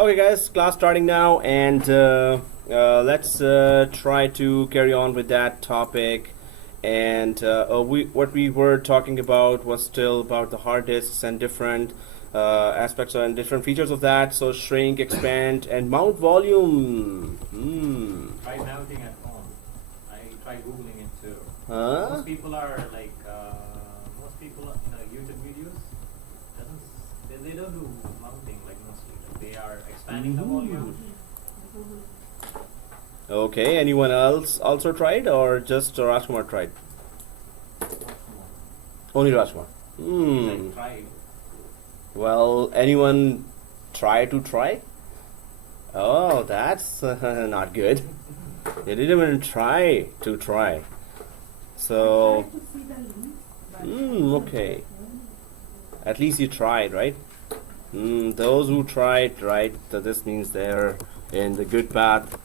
Okay, guys, class starting now, and let's try to carry on with that topic. And what we were talking about was still about the hard disks and different aspects and different features of that. So shrink, expand, and mount volume. Try mounting at home. I tried googling it too. Huh? Most people are like, YouTube videos they don't do mounting like mostly. Like they are expanding the volume. Okay, anyone else also tried, or just Rajkumar tried? Only Rajkumar. I tried. Well, anyone try to try? Oh, that's not good. They didn't even try to try. So, okay. At least you tried, right? Those who tried, right? So this means they're in the good path.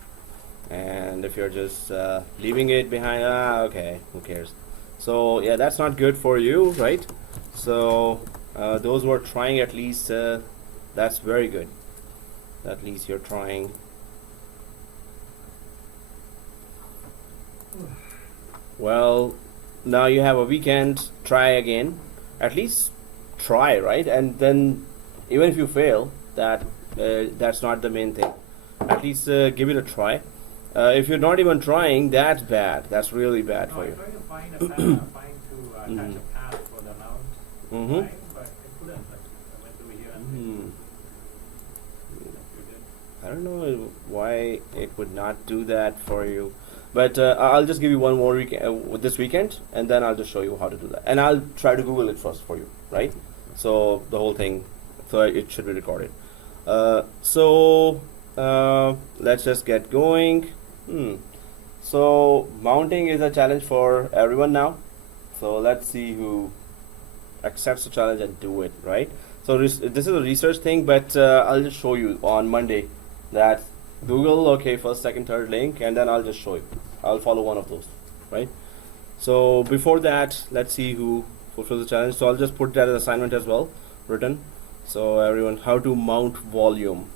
And if you're just leaving it behind, okay, who cares? So yeah, that's not good for you, right? So those who are trying, at least that's very good. At least you're trying. Well, now you have a weekend. Try again. At least try, right? And then even if you fail, that's not the main thing. At least give it a try. If you're not even trying, that's bad. That's really bad for you. I tried to find a attach a path for the mount, right? But it couldn't. Like, I went over here and I don't know why it would not do that for you. But I'll just give you one more this weekend, and then I'll just show you how to do that. And I'll try to Google it first for you, right? So the whole thing, so it should be recorded. Let's just get going. So mounting is a challenge for everyone now. So let's see who accepts the challenge and do it, right? So this is a research thing, but I'll just show you on Monday that Google, okay, first, second, third link, and then I'll just show you. I'll follow one of those, right? So before that, let's see who fulfills the challenge. So I'll just put that as assignment as well, written. So everyone, how to mount volume.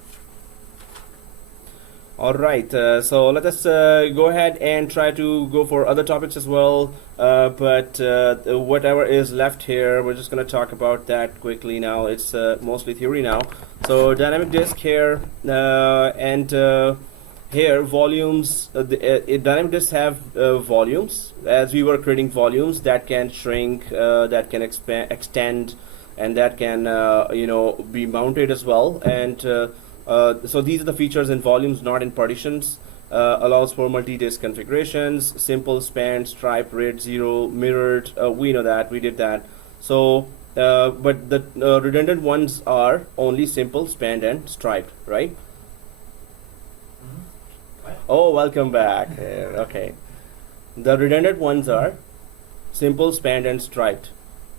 Alright, so let us go ahead and try to go for other topics as well, but whatever is left here, we're just going to talk about that quickly now. It's mostly theory now. So dynamic disk here, and here volumes, dynamic disks have volumes, as we were creating volumes that can shrink, that can extend, and that can be mounted as well. And so these are the features in volumes, not in partitions. Allows for multi-disk configurations, simple, span, stripe, RAID 0, mirrored. We know that, we did that. So, but the redundant ones are only simple, spanned, and striped, right? Oh, welcome back. Okay. The redundant ones are simple, spanned, and striped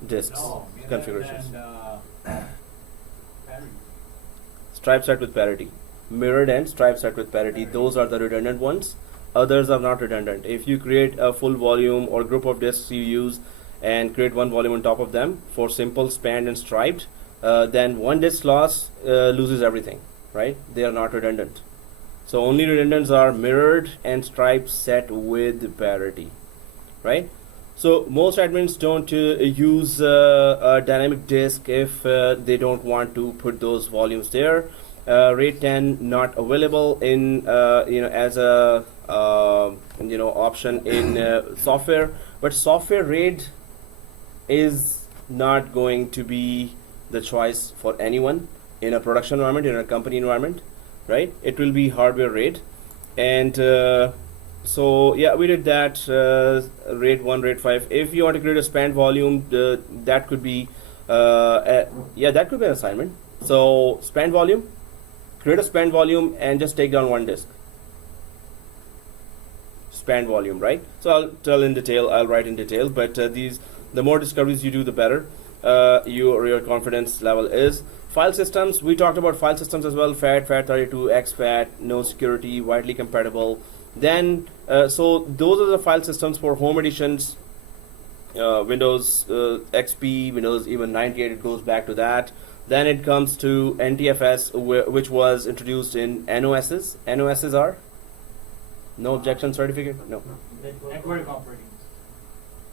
disks configurations. Stripe set with parity, mirrored and stripe set with parity. Those are the redundant ones. Others are not redundant. If you create a full volume or group of disks you use and create one volume on top of them for simple, spanned, and striped, then one disk loss loses everything, right? They are not redundant. So only redundants are mirrored and stripe set with parity, right? So most admins don't use a dynamic disk if they don't want to put those volumes there. RAID 10 not available in as a option in software, but software RAID is not going to be the choice for anyone in a production environment, in a company environment, right? It will be hardware RAID, and so yeah, we did that. RAID 1, RAID 5. If you want to create a span volume, that could be that could be an assignment. So span volume, create a span volume and just take down one disk. Span volume, right? So I'll tell in detail. I'll write in detail. But the more discoveries you do, the better your confidence level is. File systems. We talked about file systems as well. FAT, FAT32, exFAT, no security, widely compatible. Then, so those are the file systems for home editions, Windows XP, Windows even 98, it goes back to that. Then it comes to NTFS, which was introduced in NOSs. NOSs are no objection certificate, no Network operating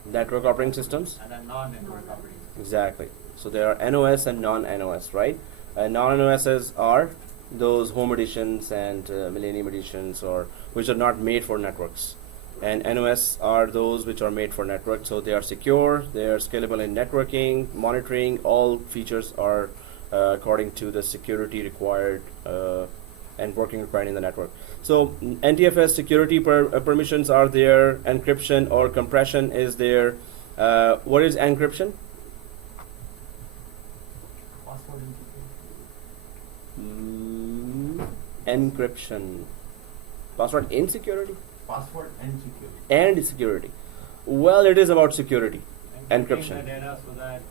network operating systems. and then non-network operating. Exactly. So there are NOS and non-NOS, right? Non-NOSs are those home editions and Millennium editions, or which are not made for networks. And NOS are those which are made for networks. So they are secure, they are scalable in networking, monitoring. All features are according to the security required and working required in the network. So NTFS security permissions are there. Encryption or compression is there. What is encryption? Password Encryption. Password insecurity Password and security. and security. Well, it is about security. Encrypting Encryption. the data so that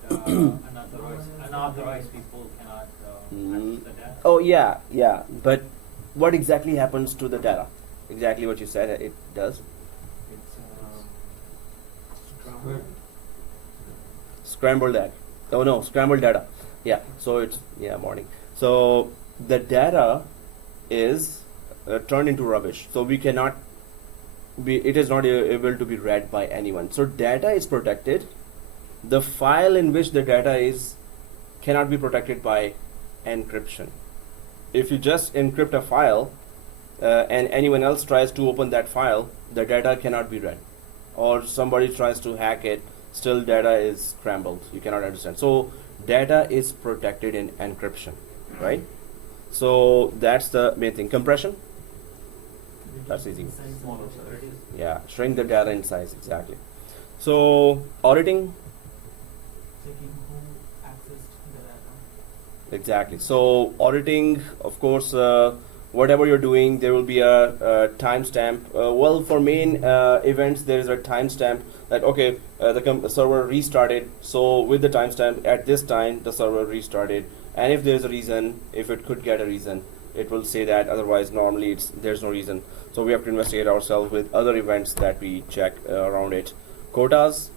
unauthorized people cannot access the data. Oh yeah. But what exactly happens to the data? Exactly what you said it does. It's Scrambled that. Oh no, scrambled data. Yeah. So it's morning. So the data is turned into rubbish. So we cannot be. It is not able to be read by anyone. So data is protected. The file in which the data is cannot be protected by encryption. If you just encrypt a file and anyone else tries to open that file, the data cannot be read, or somebody tries to hack it, still data is scrambled. You cannot understand. So data is protected in encryption, right? So that's the main thing. Compression, that's easy. smaller size. Yeah, shrink the data in size, exactly. So auditing, Checking who accessed the data. exactly. So auditing, of course, whatever you're doing, there will be a timestamp. Well, for main events, there is a timestamp that okay, the server restarted. So with the timestamp at this time, the server restarted. And if there's a reason, if it could get a reason, it will say that. Otherwise, normally there's no reason. So we have to investigate ourselves with other events that we check around it. Quotas.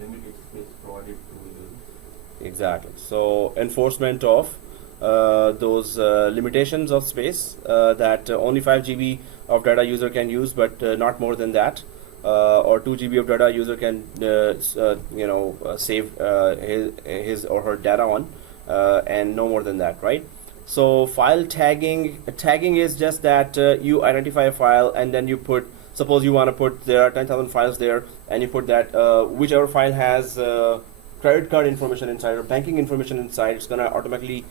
Limited space provided to users. Exactly. So enforcement of those limitations of space that only 5 GB of data user can use, but not more than that, or 2 GB of data user can save his or her data on, and no more than that, right? So file tagging is just that you identify a file and then you put. Suppose you want to put, there are 10,000 files there, and you put that whichever file has credit card information inside or banking information inside, it's gonna automatically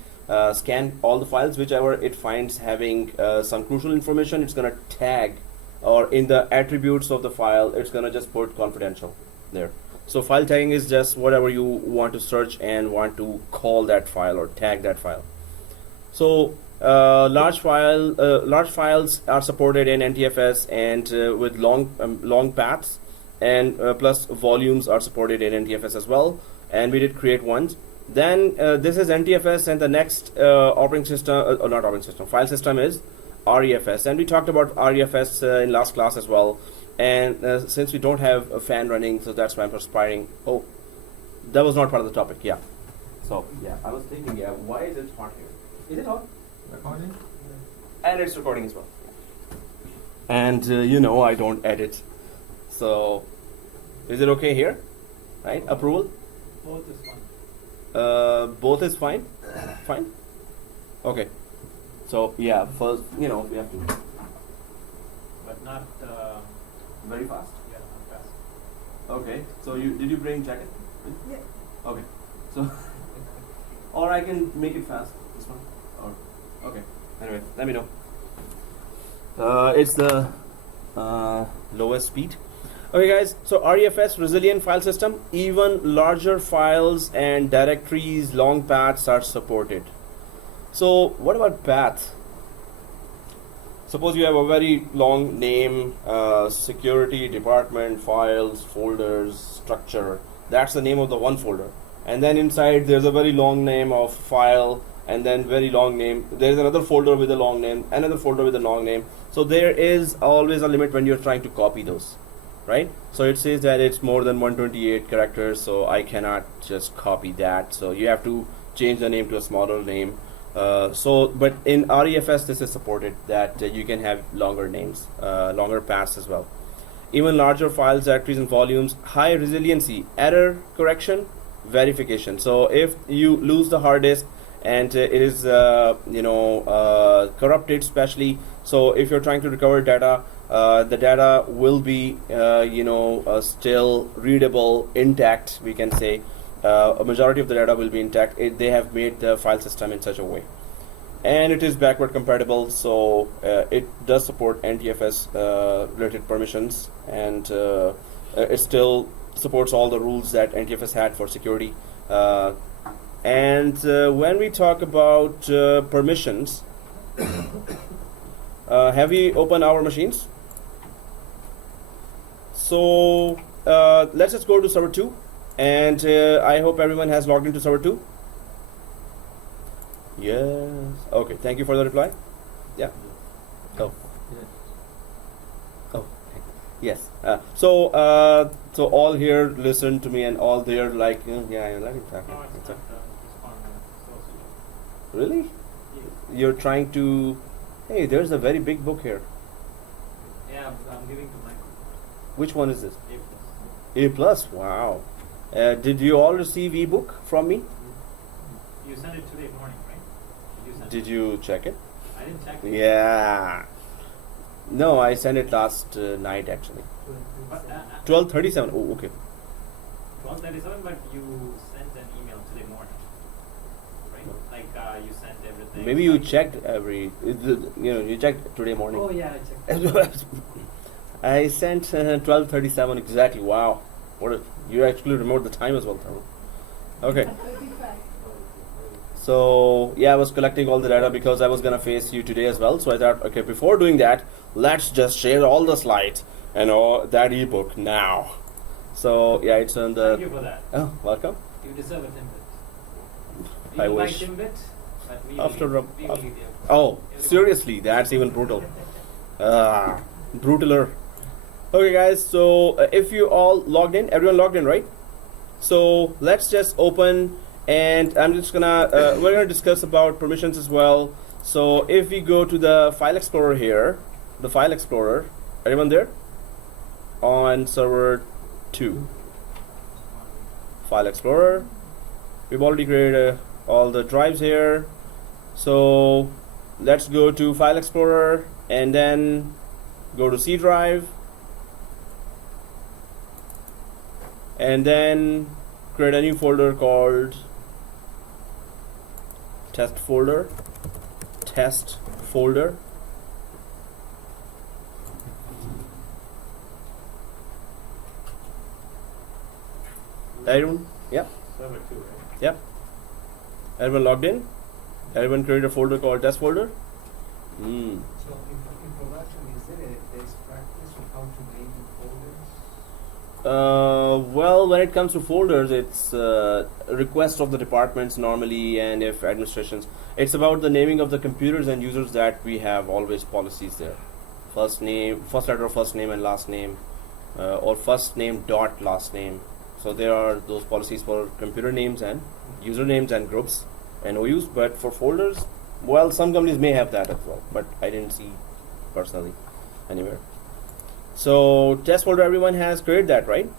scan all the files. Whichever it finds having some crucial information, it's gonna tag, or in the attributes of the file, it's gonna just put confidential there. So file tagging is just whatever you want to search and want to call that file or tag that file. So large files are supported in NTFS, and with long paths, and plus volumes are supported in NTFS as well. And we did create ones. Then this is NTFS, and the next operating system, not operating system, file system is REFS. And we talked about REFS in last class as well. And since we don't have a fan running, so that's why I'm perspiring. Oh, that was not part of the topic. Yeah. So yeah, I was thinking, yeah, why is it hot here? Is it hot? Recording? And it's recording as well. And I don't edit. So is it okay here? Right? Approval? Both is fine. Both is fine? Fine? Okay. So yeah, first, we have to But not very fast. yeah, not fast. Okay. So did you bring jacket? Yeah. Okay. So or I can make it fast. This one. Or okay. Anyway, let me know. It's the lowest speed. Okay, guys. So REFS, resilient file system. Even larger files and directories, long paths are supported. So what about path? Suppose you have a very long name, security department, files, folders, structure. That's the name of the one folder. And then inside there's a very long name of file, and then very long name. There's another folder with a long name, another folder with a long name. So there is always a limit when you're trying to copy those, right? So it says that it's more than 128 characters, so I cannot just copy that. So you have to change the name to a smaller name. But in REFS, this is supported that you can have longer names, longer paths as well. Even larger files, directories, and volumes, high resiliency, error correction, verification. So if you lose the hard disk and it is corrupted, especially, so if you're trying to recover data, the data will be still readable, intact, we can say. A majority of the data will be intact. They have made the file system in such a way, and it is backward compatible, so it does support NTFS related permissions, and it still supports all the rules that NTFS had for security. And when we talk about permissions, have we opened our machines? So let's just go to server 2, and I hope everyone has logged into server 2. Yes. Okay, thank you for the reply. Yeah. Oh. Oh. Yes. So all here listen to me, and all there like, yeah, let him talk. No, it's It's not okay. responding so slow. Really? Yeah. You're trying to? Hey, there's a very big book here. Yeah, I'm giving to Michael. Which one is this? A+. A plus. Wow. Did you all receive ebook from me? You sent it today morning, right? Did you check it? I didn't check it. Yeah. No, I sent it last night actually. But, 12:37. Oh, okay. 12:37, but you sent an email today morning, right? Like you sent everything. Maybe you checked you checked today morning. Oh yeah, I checked. I sent 12:37 exactly. Wow. You actually remembered the time as well, Tharun. Okay. So yeah, I was collecting all the data because I was gonna face you today as well. So I thought, okay, before doing that, let's just share all the slides and that ebook now. So yeah, it's on the. Thank you for that. Oh, welcome. You deserve a Timbit. I You wish. like Timbit, but we After will, a- we will after- give you. Oh, seriously, that's even brutal. Brutaler. Okay, guys. So if you all logged in, everyone logged in, right? So let's just open, and I'm just gonna we're gonna discuss about permissions as well. So if we go to the file explorer here, the file explorer, everyone there? On server 2, file explorer. We've already created all the drives here. So let's go to file explorer and then go to C drive, and then create a new folder called test folder. Everyone? Yep. Server 2, right? Yep. Everyone logged in? Everyone created a folder called test folder? So in production, is there a best practice of how to name folders? Well, when it comes to folders, it's request of the departments normally, and if administrations, it's about the naming of the computers and users that we have always policies there. First letter of first name and last name, or first name dot last name. So there are those policies for computer names and usernames and groups and OUs. But for folders, well, some companies may have that as well, but I didn't see personally anywhere. So test folder, everyone has created that, right?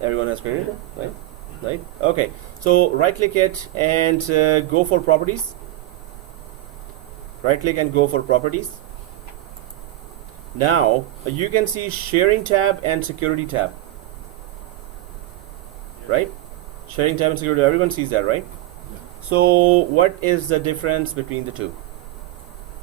Everyone has created it, right? Right? Okay. So right click it and go for properties. Right click and go for properties. Now you can see sharing tab and security tab. Right? Sharing tab and security, everyone sees that, right? So what is the difference between the two?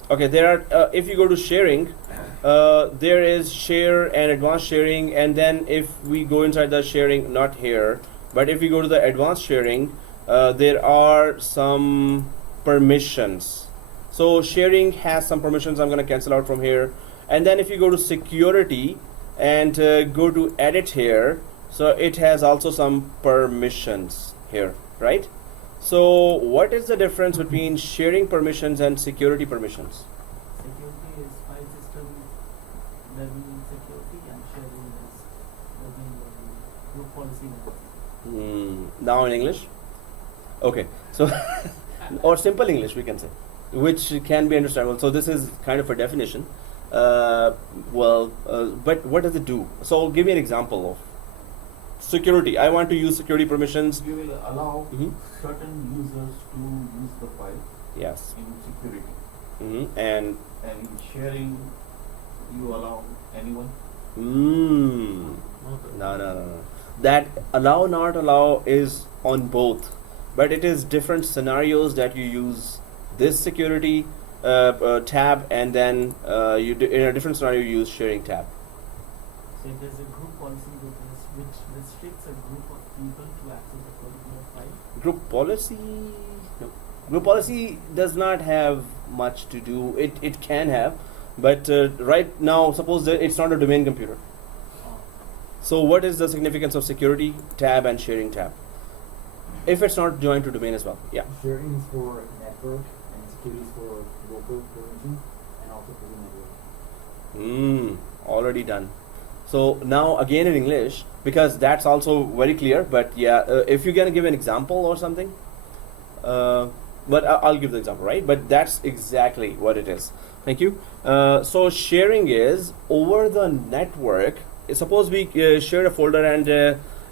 Okay, there are, if you go to sharing, there is share and advanced sharing, and then if we go inside the sharing, not here, but if we go to the advanced sharing, there are some permissions. So sharing has some permissions. I'm going to cancel out from here. And then if you go to security and go to edit here, so it has also some permissions here, right? So what is the difference between sharing permissions and security permissions? Security is file system level security, and sharing is level group policy level. Now in English? Okay, so or simple English we can say, which can be understandable. So this is kind of a definition. But what does it do? So give me an example of security. I want to use security permissions. You will allow Mhm. certain users to use the file Yes. in security, And and in sharing, you allow anyone. No. That allow not allow is on both, but it is different scenarios that you use this security tab, and then in a different scenario you use sharing tab. So if there's a group policy which restricts a group of people to access a particular file. Group policy. No. Group policy does not have much to do. It can have, but right now, suppose that it's not a domain computer. So what is the significance of security tab and sharing tab? If it's not joined to domain as well, yeah. Sharing is for network and security is for local provision and also for the network. Already done. So now again in English, because that's also very clear. But yeah, if you're gonna give an example or something, but I'll give the example, right? But that's exactly what it is. Thank you. So sharing is over the network. Suppose we shared a folder, and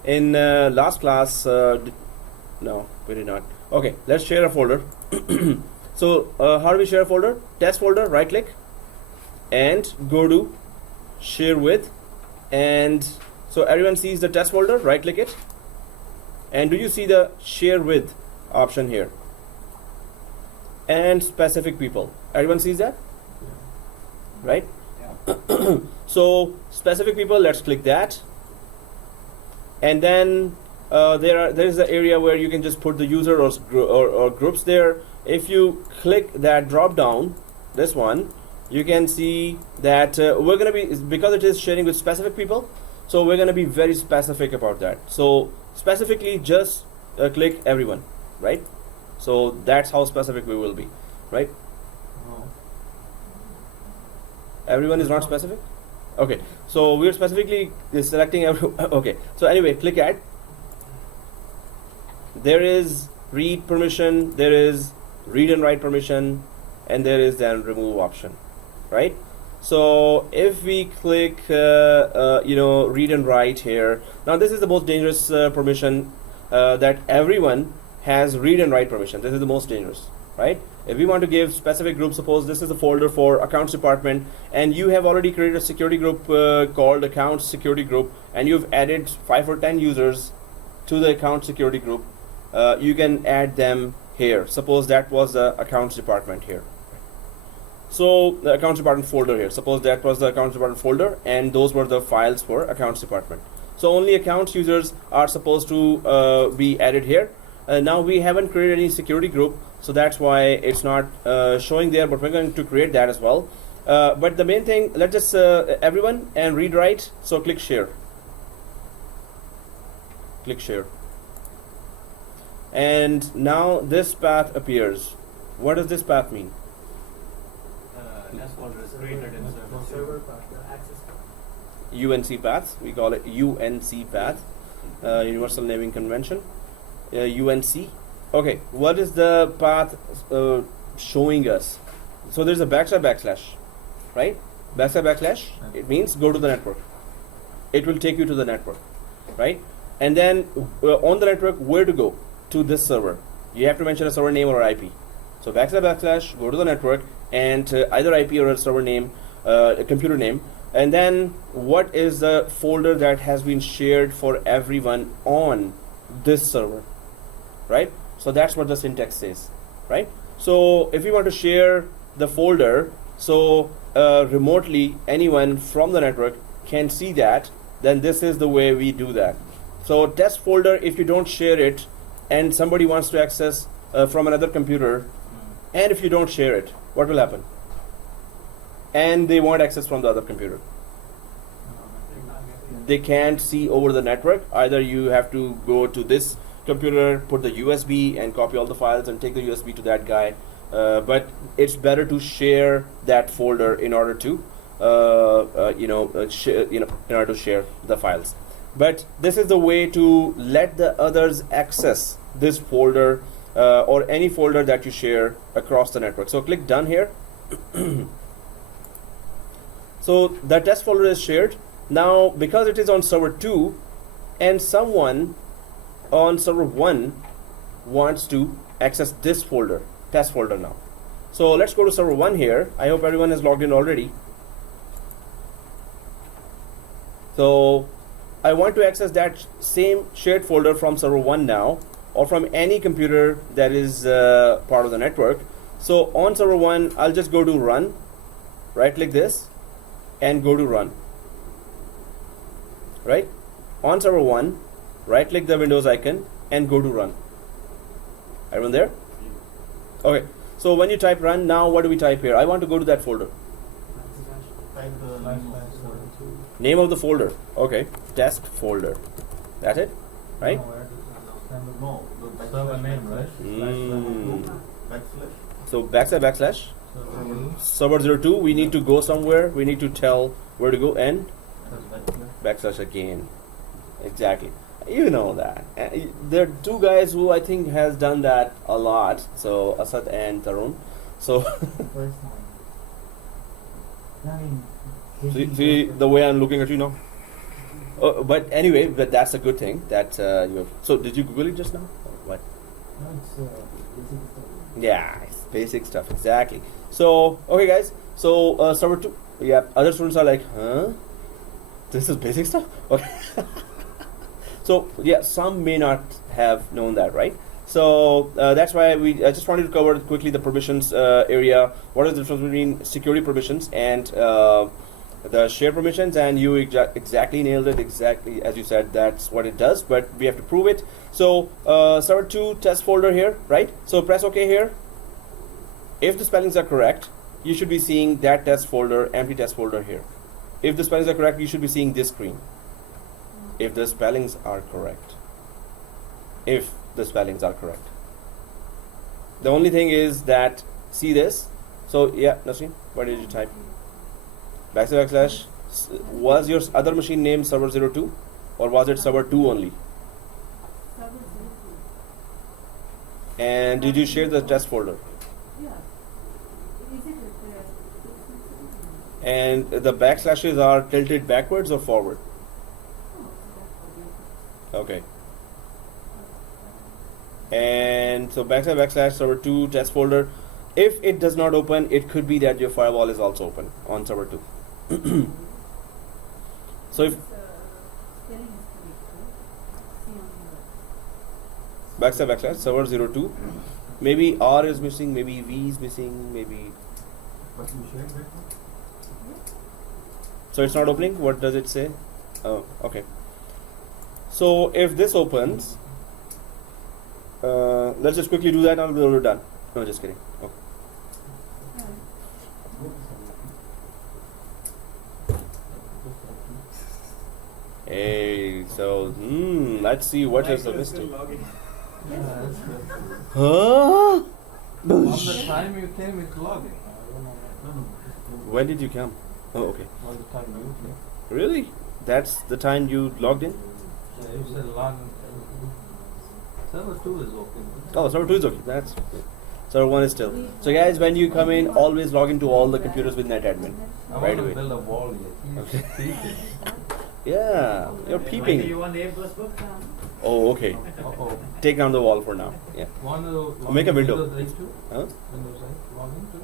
in last class, no, we did not. Okay, let's share a folder. So how do we share a folder? Test folder, right click, and go to share with, and so everyone sees the test folder, right click it, and do you see the share with option here? And specific people, everyone sees that, right? So specific people, let's click that, and then there is the area where you can just put the user or groups there. If you click that drop down, this one, you can see that we're gonna be, because it is sharing with specific people, so we're gonna be very specific about that. So specifically just click everyone, right? So that's how specific we will be, right? Everyone is not specific? Okay, so we're specifically selecting okay, so anyway, click add. There is read permission, there is read and write permission, and there is then remove option, right? So if we click read and write here, now this is the most dangerous permission, that everyone has read and write permission. This is the most dangerous, right? If we want to give specific group, suppose this is a folder for accounts department, and you have already created a security group called accounts security group, and you've added 5 or 10 users to the account security group, you can add them here. Suppose that was the accounts department here. So the accounts department folder here, suppose that was the accounts department folder, and those were the files for accounts department. So only accounts users are supposed to be added here. Now we haven't created any security group, so that's why it's not showing there, but we're going to create that as well. But the main thing, let's just everyone and read write. So click share. Click share. And now this path appears. What does this path mean? Test folder is created in server. Access path. UNC path. We call it UNC path, Universal Naming Convention. UNC. Okay, what is the path showing us? So there's a backslash, right? Backslash. It means go to the network. It will take you to the network, right? And then on the network, where to go? To this server. You have to mention a server name or IP. So backslash, go to the network, and either IP or a server name, a computer name, and then what is the folder that has been shared for everyone on this server, right? So that's what the syntax says, right? So if we want to share the folder, so remotely anyone from the network can see that, then this is the way we do that. So test folder, if you don't share it and somebody wants to access from another computer, and if you don't share it, what will happen? And they want access from the other computer. They can't see over the network. Either you have to go to this computer, put the USB and copy all the files and take the USB to that guy. But it's better to share that folder in order to in order to share the files. But this is the way to let the others access this folder or any folder that you share across the network. So click done here. So the test folder is shared. Now because it is on server 2 and someone on server 1 wants to access this folder, test folder now. So let's go to server 1 here. I hope everyone has logged in already. So I want to access that same shared folder from server 1 now, or from any computer that is part of the network. So on server 1, I'll just go to run, right click this and go to run. Right? On server 1, right click the Windows icon and go to run. Everyone there? Okay. So when you type run, now what do we type here? I want to go to that folder. Type the Name of the folder. Okay. Test folder. That's it? Right? No, the server name, right? So backslash server 02. We need to go somewhere. We need to tell where to go and backslash again. Exactly. You know that. There are two guys who I think has done that a lot. So Asad and Tarun. So First time. I mean, see the way I'm looking at you now. But anyway, but that's a good thing that you have. So did you Google it just now? Or what? no, it's basic stuff. Yeah, it's basic stuff, exactly. So, okay guys, so server 2, yeah, other students are like, huh? This is basic stuff? Okay. So, yeah, some may not have known that, right? So, that's why I just wanted to cover quickly the permissions area. What is the difference between security permissions and the share permissions? And you exactly nailed it, exactly as you said, that's what it does, but we have to prove it. So, server 2 test folder here, right? So, press OK here. If the spellings are correct, you should be seeing that test folder, empty test folder here. If the spellings are correct, you should be seeing this screen. If the spellings are correct. If the spellings are correct. The only thing is that, see this? So, yeah, Nasreen, what did you type? Backslash. Was your other machine named server 02? Or was it server 2 only? And did you share the test folder? And the backslashes are tilted backwards or forward? Okay. And so backslash server 2 test folder. If it does not open, it could be that your firewall is also open on server 2. So if backslash server 02, maybe R is missing, maybe V is missing, maybe. But you shared that one? So it's not opening. What does it say? Oh, okay. So if this opens, let's just quickly do that and we're done. No, just kidding. Okay. Hey, so let's see what is the mistake. Huh? From the time you came, it's logging. When did you come? Oh, okay. All the time you came. Really? That's the time you logged in? Yeah, you said login. Server 2 is open. Oh, server 2 is okay. That's good. Server 1 is still. So guys, when you come in, always log into all the computers with NetAdmin. I Right want away. to build a wall here. Okay. Peeping. Yeah, you're Do peeping. you want the A++? Oh, okay. Uh-oh. Take down the wall for now. Yeah. Want to log Make a in window. Windows 8 too? Huh? Windows 8 login too?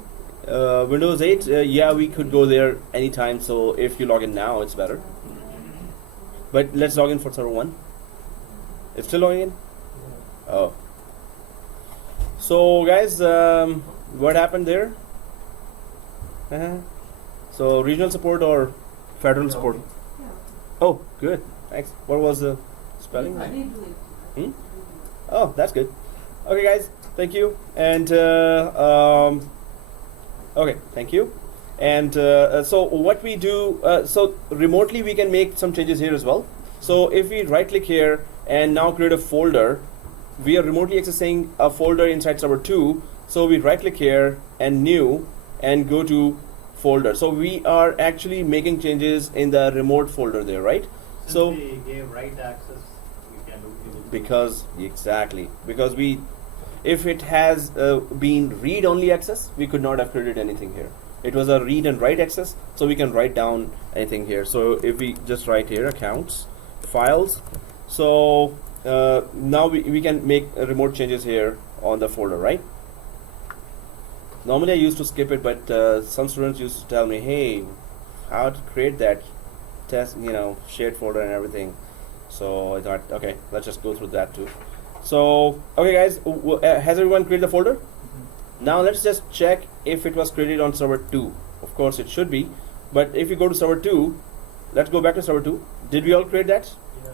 Windows 8, yeah, we could go there anytime. So if you log in now, it's better. But let's log in for server 1. It's still logging in? Oh. So guys, what happened there? So regional support or federal support? Oh, good. Thanks. What was the spelling? Hmm? Oh, that's good. Okay, guys. Thank you. And okay, thank you. And so what we do, so remotely we can make some changes here as well. So if we right click here and now create a folder, we are remotely accessing a folder inside server 2. So we right click here and new and go to folder. So we are actually making changes in the remote folder there, right? Since So we gave write access, we can do it. because exactly, because we if it has been read-only access, we could not have created anything here. It was a read and write access, so we can write down anything here. So if we just write here accounts, files, so now we can make remote changes here on the folder, right? Normally I used to skip it, but some students used to tell me, hey, how to create that test, shared folder and everything. So I thought, okay, let's just go through that too. So, okay guys, has everyone created the folder? Now let's just check if it was created on server 2. Of course it should be, but if you go to server 2, let's go back to server 2. Did we all create that Yeah.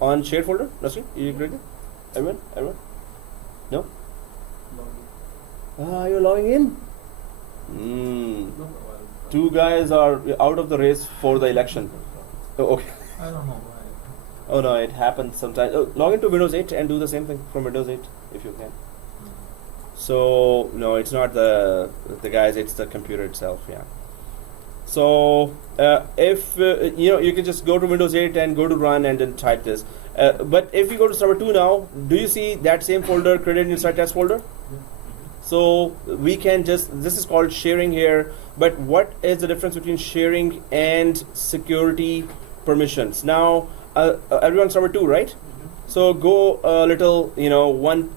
on shared folder? Nasri, you created it? Everyone? No? You're logging in? Two guys are out of the race for the election. Oh, okay. I don't know why. Oh no, it happens sometimes. Oh, log into Windows 8 and do the same thing from Windows 8 if you can. So no, it's not the guys, it's the computer itself. Yeah. So if you can just go to Windows 8 and go to run and then type this. But if you go to server 2 now, do you see that same folder created inside test folder? So we can this is called sharing here. But what is the difference between sharing and security permissions? Now everyone server 2, right? So go a little, one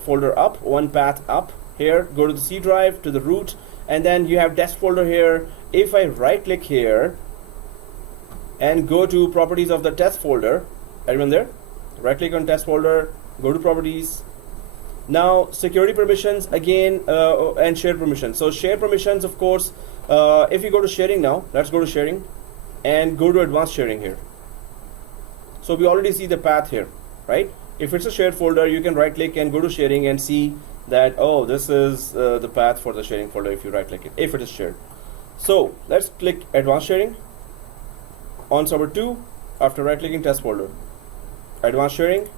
folder up, one path up here, go to the C drive, to the root, and then you have desk folder here. If I right click here and go to properties of the test folder, everyone there? Right click on test folder, go to properties. Now security permissions again and shared permissions. So share permissions, of course, if you go to sharing now, let's go to sharing and go to advanced sharing here. So we already see the path here, right? If it's a shared folder, you can right click and go to sharing and see that, oh, this is the path for the sharing folder if you right click it, if it is shared. So let's click advanced sharing on server 2 after right clicking test folder. Advanced sharing.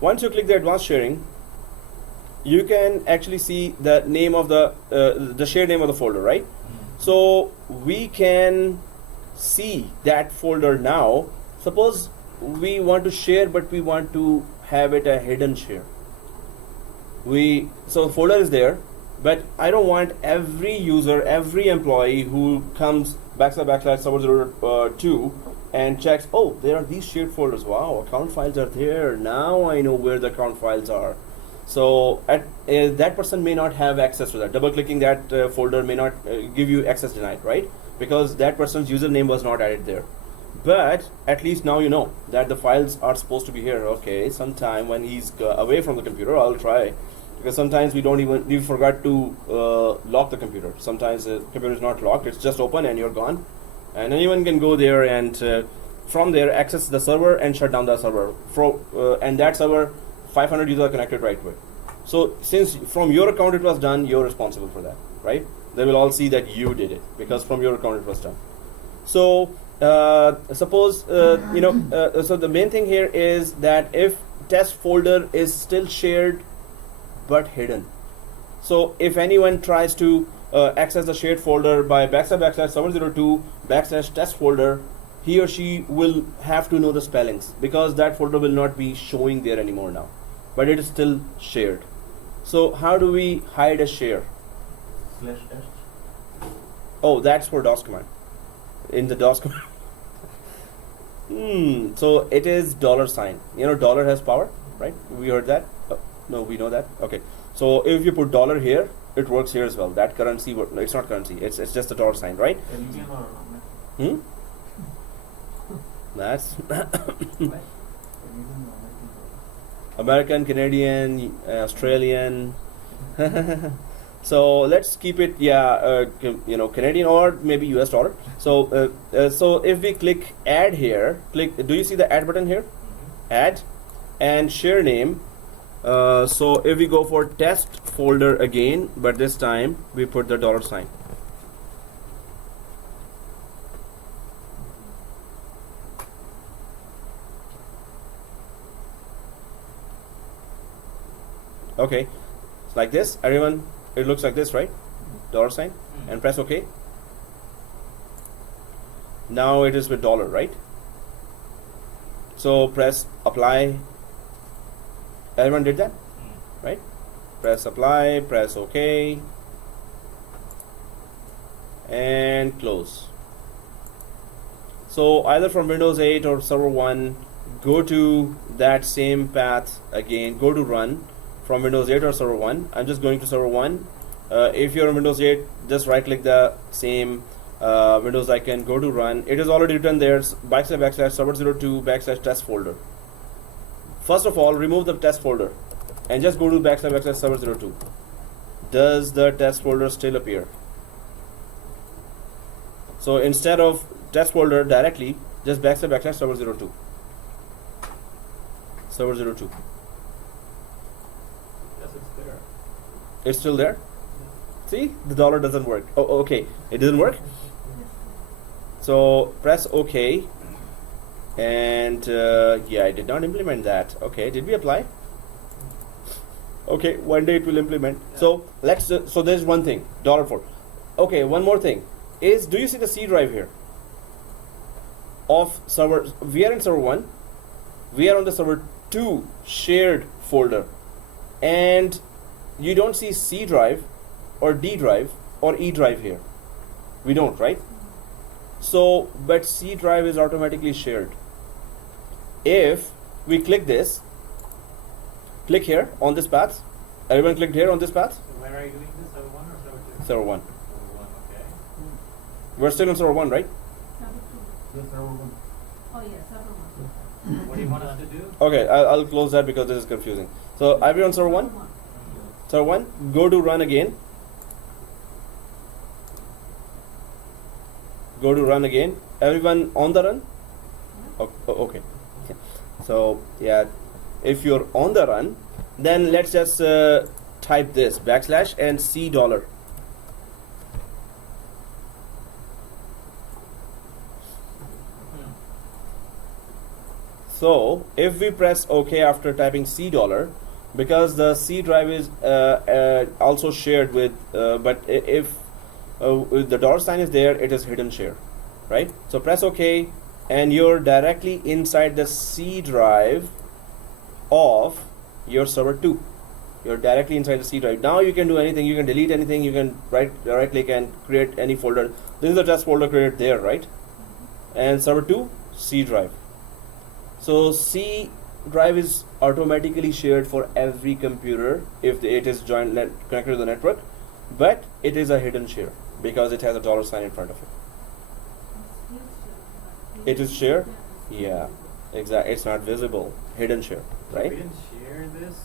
Once you click the advanced sharing, you can actually see the name of the shared name of the folder, right? So we can see that folder now. Suppose we want to share, but we want to have it a hidden share. So folder is there, but I don't want every user, every employee who comes // server 02 and checks, oh, there are these shared folders. Wow, account files are there. Now I know where the account files are. So that person may not have access to that. Double clicking that folder may not give you access denied, right? Because that person's username was not added there. But at least now you know that the files are supposed to be here. Okay, sometime when he's away from the computer, I'll try. Because sometimes we forgot to lock the computer. Sometimes the computer is not locked, it's just open and you're gone. And anyone can go there and from there access the server and shut down the server. And that server, 500 users are connected right away. So since from your account it was done, you're responsible for that, right? They will all see that you did it because from your account it was done. So suppose so the main thing here is that if test folder is still shared but hidden. So if anyone tries to access the shared folder by // server 02 / test folder, he or she will have to know the spellings because that folder will not be showing there anymore now, but it is still shared. So how do we hide a share? /test. Oh, that's for DOS command. In the DOS command. So it is $sign. Dollar has power, right? We heard that. No, we know that. Okay. So if you put dollar here, it works here as well. That currency, no, it's not currency. It's just a $sign, right? Canadian or Hmm. That's American, Canadian, Australian. So let's keep it, Canadian or maybe US dollar. So so if we click add here, do you see the add button here? Add and share name. So if we go for test folder again, but this time we put the $sign. Okay, it's like this. Everyone, it looks like this, right? $sign, and press OK. Now it is with dollar, right? So press apply. Everyone did that, right? Press apply, press OK, and close. So either from Windows 8 or Server 1, go to that same path again, go to run from Windows 8 or Server 1. I'm just going to Server 1. If you're on Windows 8, just right click the same Windows icon, go to run. It is already written there, // server02 / test folder. First of all, remove the test folder and just go to / server02. Does the test folder still appear? So instead of test folder directly, just / server02. Server02. Yes, it's there. It's still there? See, the dollar doesn't work. Oh, okay, it didn't work. So press OK, and yeah, I did not implement that. Okay, did we apply? Okay, one day it will implement. Yeah. So let's. So there's one thing, $4. Okay, one more thing is, do you see the C drive here? Of server, we are in server 1. We are on the server 2 shared folder, and you don't see C drive or D drive or E drive here. We don't, right? So, but C drive is automatically shared. If we click this, click here on this path. Everyone clicked here on this path? So where are you doing this? Server 1 or server 2? Server 1. Server 1, okay. We're still on server 1, right? Server two. Yes, server 1. Oh yeah, server one. What do you want us to do? Okay, I'll close that because this is confusing. So, are we on server 1? Server 1, go to run again. Go to run again. Everyone on the run? Okay. So, yeah, if you're on the run, then let's just type this / and C $. So if we press OK after typing C $, because the C drive is also shared with, but if the $sign is there, it is hidden share, right? So press OK, and you're directly inside the C drive of your server 2. You're directly inside the C drive. Now you can do anything. You can delete anything. You can right click and create any folder. This is the test folder created there, right? And server 2, C drive. So C drive is automatically shared for every computer if it is connected to the network, but it is a hidden share because it has a $sign in front of it. It is shared? Yeah, exactly. It's not visible. Hidden share, So right? we didn't share this?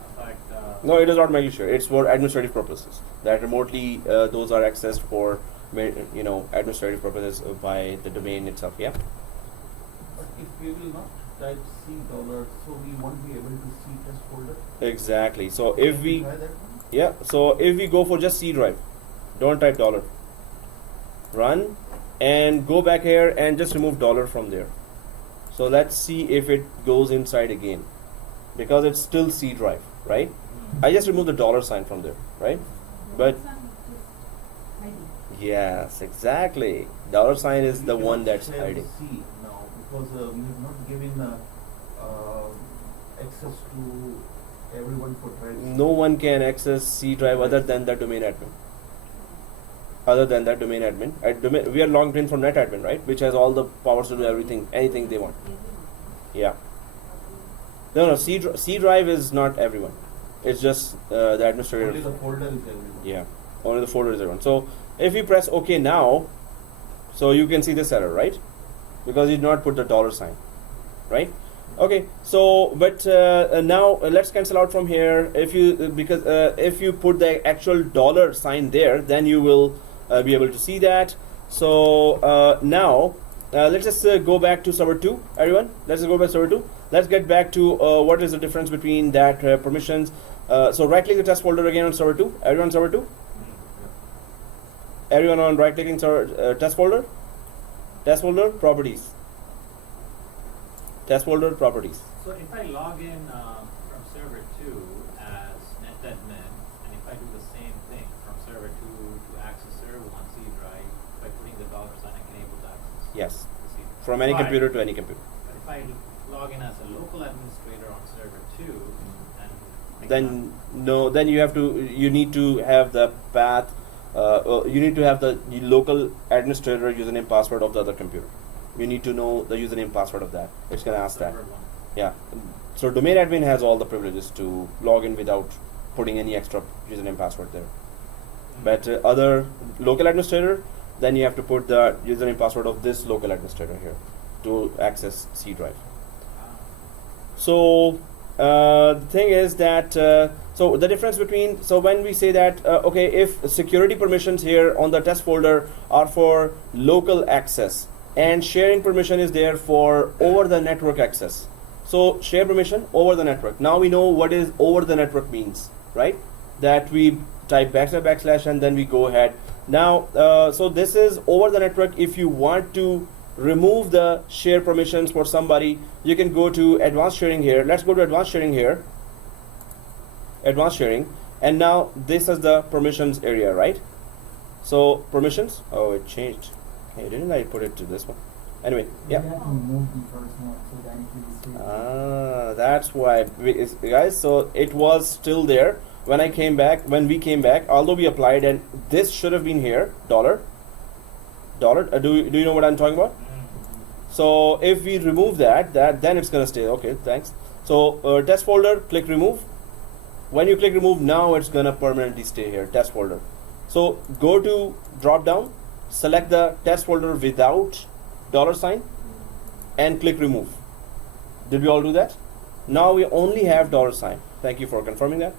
In fact, No, it is automatically shared. It's for administrative purposes. That remotely, those are accessed for administrative purposes by the domain itself. Yeah. But if we will not type C $, so we won't be able to see test folder. Exactly. So if we Try that one? Yeah, so if we go for just C drive, don't type $, run, and go back here and just remove $, from there. So let's see if it goes inside again, because it's still C drive, right? I just removed the $sign from there, right? But yes, exactly. $sign is We the cannot one that's share hiding. C now because we have not given access to everyone for drive. No one can access C drive other than the domain admin. We are logged in from net admin, right? Which has all the powers to do everything, anything they want. Yeah. No, C drive is not everyone. It's just the administrator. Only the folder is everyone. Yeah, only the folder is everyone. So if we press OK now, so you can see this error, right? Because you did not put the $sign, right? Okay. So, but now let's cancel out from here. If you put the actual $sign there, then you will be able to see that. So now let's just go back to server 2, everyone. Let's just go back to server 2. Let's get back to what is the difference between that permissions. So right click the test folder again on server 2. Everyone on server 2? Everyone on right clicking server test folder? Test folder properties. Test folder properties. so if I log in from server 2 as netadmin, and if I do the same thing from server 2 to access server 1 C drive, by putting the $sign, I can able to access Yes. the C drive. From any Right. computer to any computer. But if I log in as a local administrator on server 2 and then no, then you need to have the path, you need to have the local administrator username password of the other computer. You need to know the username password of that. It's gonna ask that. Server one. Yeah. So domain admin has all the privileges to log in without putting any extra username password there. But other local administrator, then you have to put the username password of this local administrator here to access C drive. So the thing is that so the difference between, so when we say that okay, if security permissions here on the test folder are for local access and sharing permission is there for over the network access. So share permission over the network. Now we know what is over the network means, right? That we type \/ and then we go ahead. Now so this is over the network. If you want to remove the share permissions for somebody, you can go to advanced sharing here. Let's go to advanced sharing here. Advanced sharing, and now this is the permissions area, right? So permissions, oh, it changed. Hey, didn't I put it to this one? Anyway, yeah. You have to remove the first one so that it will stay. That's why, guys. So it was still there when I came back. When we came back, although we applied, and this should have been here. $. Do you know what I'm talking about? So if we remove that then it's gonna stay. Okay, thanks. So test folder, click remove. When you click remove, now it's gonna permanently stay here, test folder. So go to drop down, select the test folder without $, and click remove. Did we all do that? Now we only have $. Thank you for confirming that.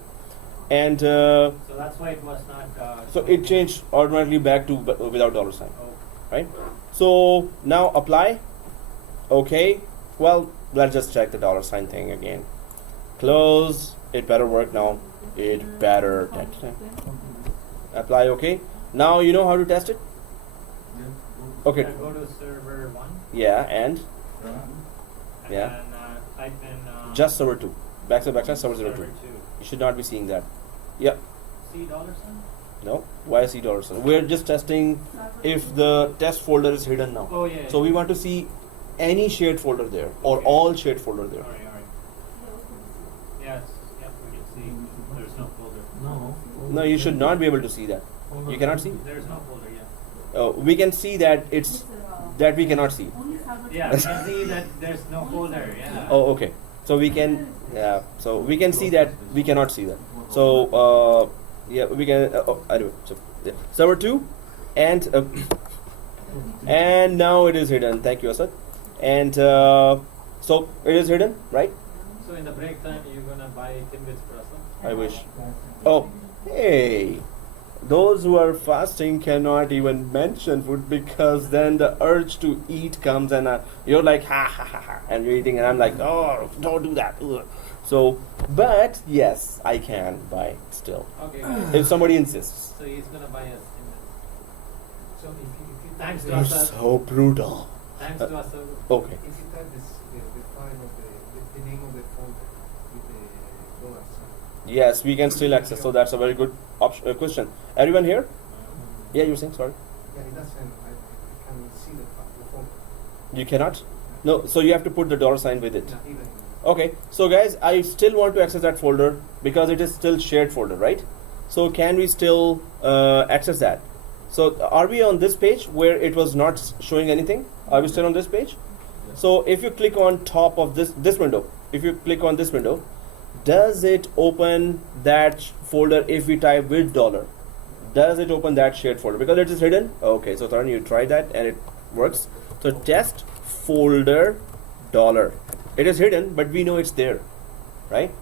And So that's why it was not. so it changed automatically back to without $, Oh. right? So now apply. Okay, well, let's just check the $sign thing again. Close. It better work now. It better. Apply. Okay. Now you know how to test it. Okay. Go to server 1. Yeah, and And Yeah. then type in. just server 2. / server 02. Server 2. You should not be seeing that. Yep. C $sign? No. Why C $? We're just testing if the test folder is hidden now. Oh yeah. So we want to see any shared folder there or all shared folder there. Alright. Yes. Yep. We can see. There's no folder. No. No, you should not be able to see that. You cannot see. There's no folder. Yeah. We can see that it's that we cannot see. Yeah. We can see that there's no folder. Yeah. Oh, okay. So we can, yeah. So we can see that we cannot see that. So yeah, we can. Anyway, so yeah. Server 2, and now it is hidden. Thank you, Asad. And so it is hidden, right? So in the break time, you're gonna buy Timbits Prasa? I wish. Oh, hey. Those who are fasting cannot even mention food because then the urge to eat comes and you're like ha, and you're eating and I'm like, oh, don't do that. Ugh. So, but yes, I can buy still Okay. if somebody insists. So he's gonna buy us Timbits. So if you Thanks to You're us. so brutal. Thanks to us. Okay. if you type the file of the name of the folder with the $sign. Yes, we can still access. So that's a very good question. Everyone here? Yeah, you were saying. Sorry. Yeah, it doesn't. I can see the folder. You cannot. No. So you have to put the $sign with it. Not even. Okay, so guys, I still want to access that folder because it is still shared folder, right? So can we still access that? So are we on this page where it was not showing anything? Are we still on this page? So if you click on top of this window, if you click on this window, does it open that folder if we type with $? Does it open that shared folder? Because it is hidden. Okay, so Tarun, you try that and it works. So test folder $. It is hidden, but we know it's there, right?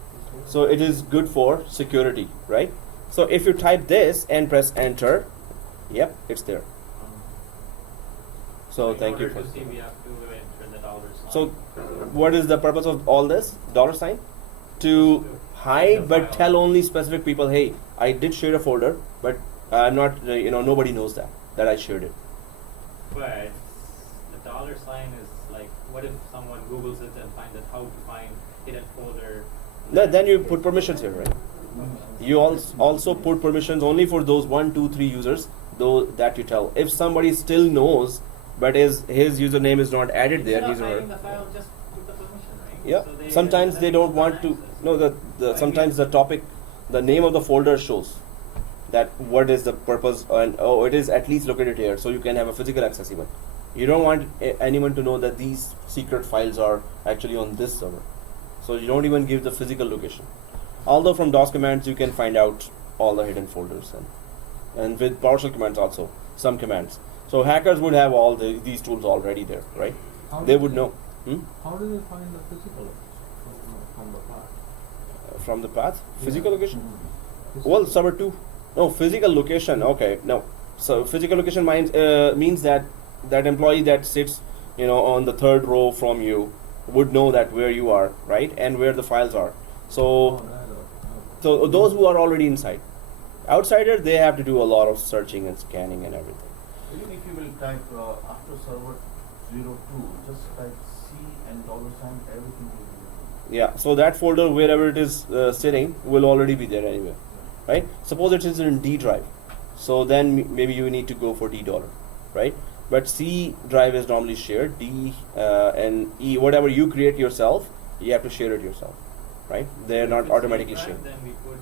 So it is good for security, right? So if you type this and press enter, yep, it's there. So thank you for. To see, we have to enter the $sign. So what is the purpose of all this $sign? To hide but tell only specific people, hey, I did share a folder, but I'm not, nobody knows that I shared it. But the $sign is like, what if someone Googles it and finds out how to find hidden folder? Then you put permissions here, right? You also put permissions only for those 1, 2, 3 users, though that you tell. If somebody still knows, but his username is not added there, Instead he's of or her. hiding the file, just put the permission, right? Yeah. So they- Sometimes that they people don't want can't to. access. No, Right. sometimes the topic, the name of the folder shows that what is the purpose, and oh, it is at least located here, so you can have a physical access even. You don't want anyone to know that these secret files are actually on this server, so you don't even give the physical location. Although from DOS commands you can find out all the hidden folders, and with PowerShell commands also some commands. So hackers would have all these tools already there, right? How They do would know. How do they find the physical from the path? From the path, physical location. Physical. Well, server 2. No, physical location. Okay, no. So physical location means that employee that sits, on the third row from you would know that where you are, right, and where the files are. So, Oh, that, so those who are already inside. Outsider, they have to do a lot of searching and scanning and everything. Even if you will type after server 02, just type C and $sign, everything will be there. Yeah. So that folder, wherever it is sitting, will already be there anyway, right? Suppose it is in D drive, so then maybe you need to go for $, right? But C drive is normally shared. D and E, whatever you create yourself, you have to share it yourself, right? They're If not it's automatically C drive, shared. Then we put,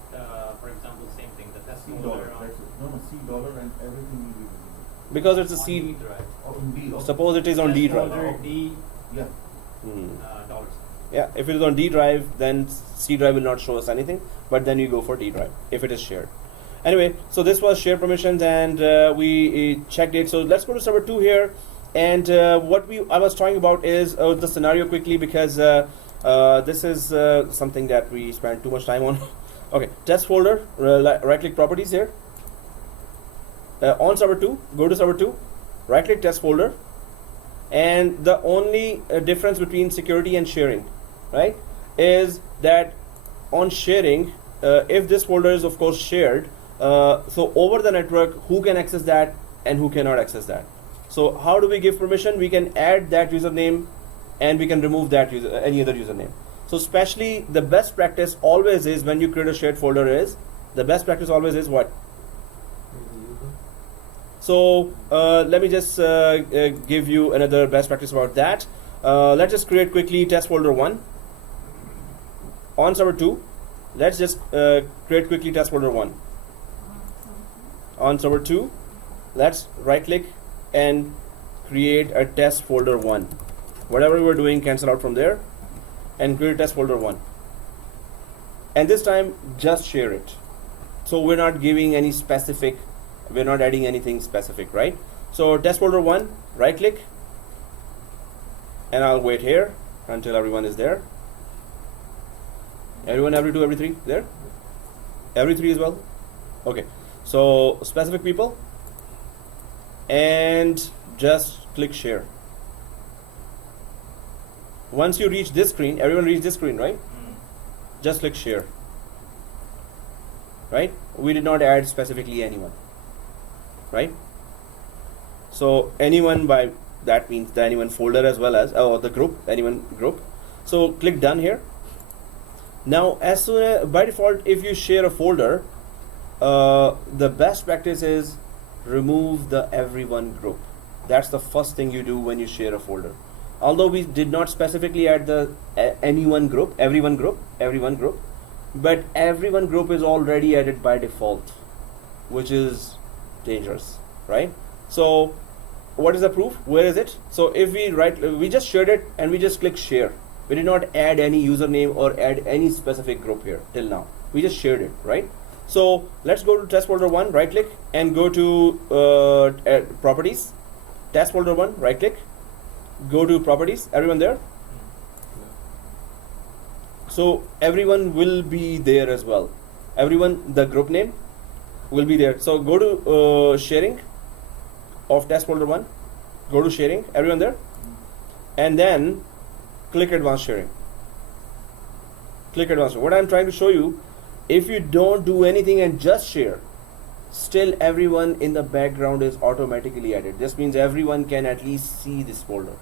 for example, same thing, the test C folder dollar, on, that's it. No, C dollar and everything will be visible. Because it's a on C. D drive. Oh, in D. Okay. Suppose it is on Test D drive. folder D, Yeah. Hmm. $. Yeah, if it is on D drive, then C drive will not show us anything, but then you go for D drive if it is shared. Anyway, so this was share permissions, and we checked it. So let's go to server 2 here, and what I was talking about is the scenario quickly, because this is something that we spent too much time on. Okay, test folder, right click properties here. On server 2, go to server 2, right click test folder, and the only difference between security and sharing, right, is that on sharing, if this folder is of course shared, so over the network, who can access that and who cannot access that. So how do we give permission? We can add that username, and we can remove that any other username. So especially the best practice always is, when you create a shared folder, is the best practice always is what? So let me just give you another best practice about that. Let's just create quickly test folder 1 on server 2. Let's just create quickly test folder 1 on server 2. Let's right click and create a test folder 1. Whatever we were doing, cancel out from there and create test folder 1. And this time just share it. So we're not giving any specific, we're not adding anything specific, right? So test folder 1, right click, and I'll wait here until everyone is there. Everyone, every 2, every 3 there? Every 3 as well? Okay, so specific people, and just click share. Once you reach this screen, everyone reach this screen, right? Just click share, right? We did not add specifically anyone, right? So anyone, by that means the anyone folder as well as the group, anyone group. So click done here. Now, as soon as, by default, if you share a folder, the best practice is remove the everyone group. That's the first thing you do when you share a folder. Although we did not specifically add the anyone group, everyone group, but everyone group is already added by default, which is dangerous, right? So what is the proof? Where is it? So if we just shared it and we just click share. We did not add any username or add any specific group here till now. We just shared it, right? So let's go to test folder 1, right click, and go to properties. Test folder 1, right click, go to properties. Everyone there? So everyone will be there as well. Everyone, the group name will be there. So go to sharing of test folder 1, go to sharing, everyone there, and then click advanced sharing. Click advanced sharing. What I'm trying to show you, if you don't do anything and just share, still everyone in the background is automatically added. This means everyone can at least see this folder,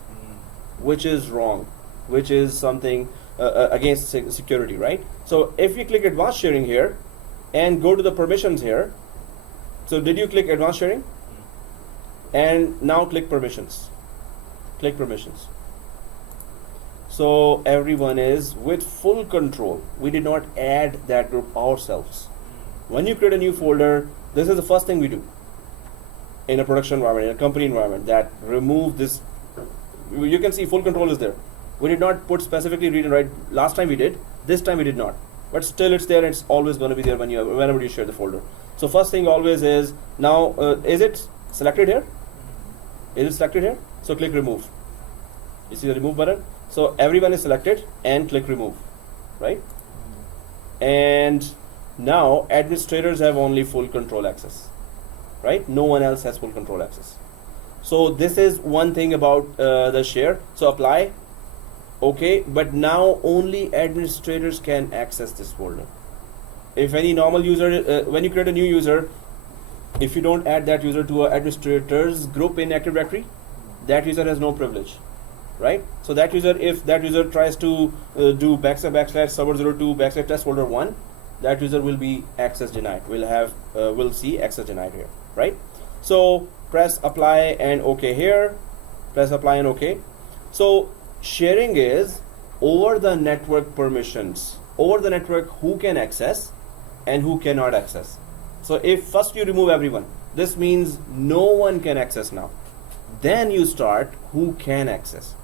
which is wrong, which is something against security, right? So if you click advanced sharing here and go to the permissions here, so did you click advanced sharing? And now click permissions. Click permissions. So everyone is with full control. We did not add that group ourselves. When you create a new folder, this is the first thing we do in a production environment, in a company environment, that remove this. You can see full control is there. We did not put specifically read and write. Last time we did, this time we did not. But still it's there, and it's always going to be there whenever you share the folder. So first thing always is, now is it selected here? Is it selected here? So click remove. You see the remove button? So everyone is selected and click remove, right? And now administrators have only full control access, right? No one else has full control access. So this is one thing about the share. So apply, okay, but now only administrators can access this folder. If any normal user, when you create a new user, if you don't add that user to an administrators group in Active Directory, that user has no privilege, right? So that user, if that user tries to do // server02 / test folder 1, that user will be access denied. Will see access denied here, right? So press apply and OK here. Press apply and OK. So sharing is over the network permissions, over the network who can access and who cannot access. So if first you remove everyone, this means no one can access now. Then you start who can access.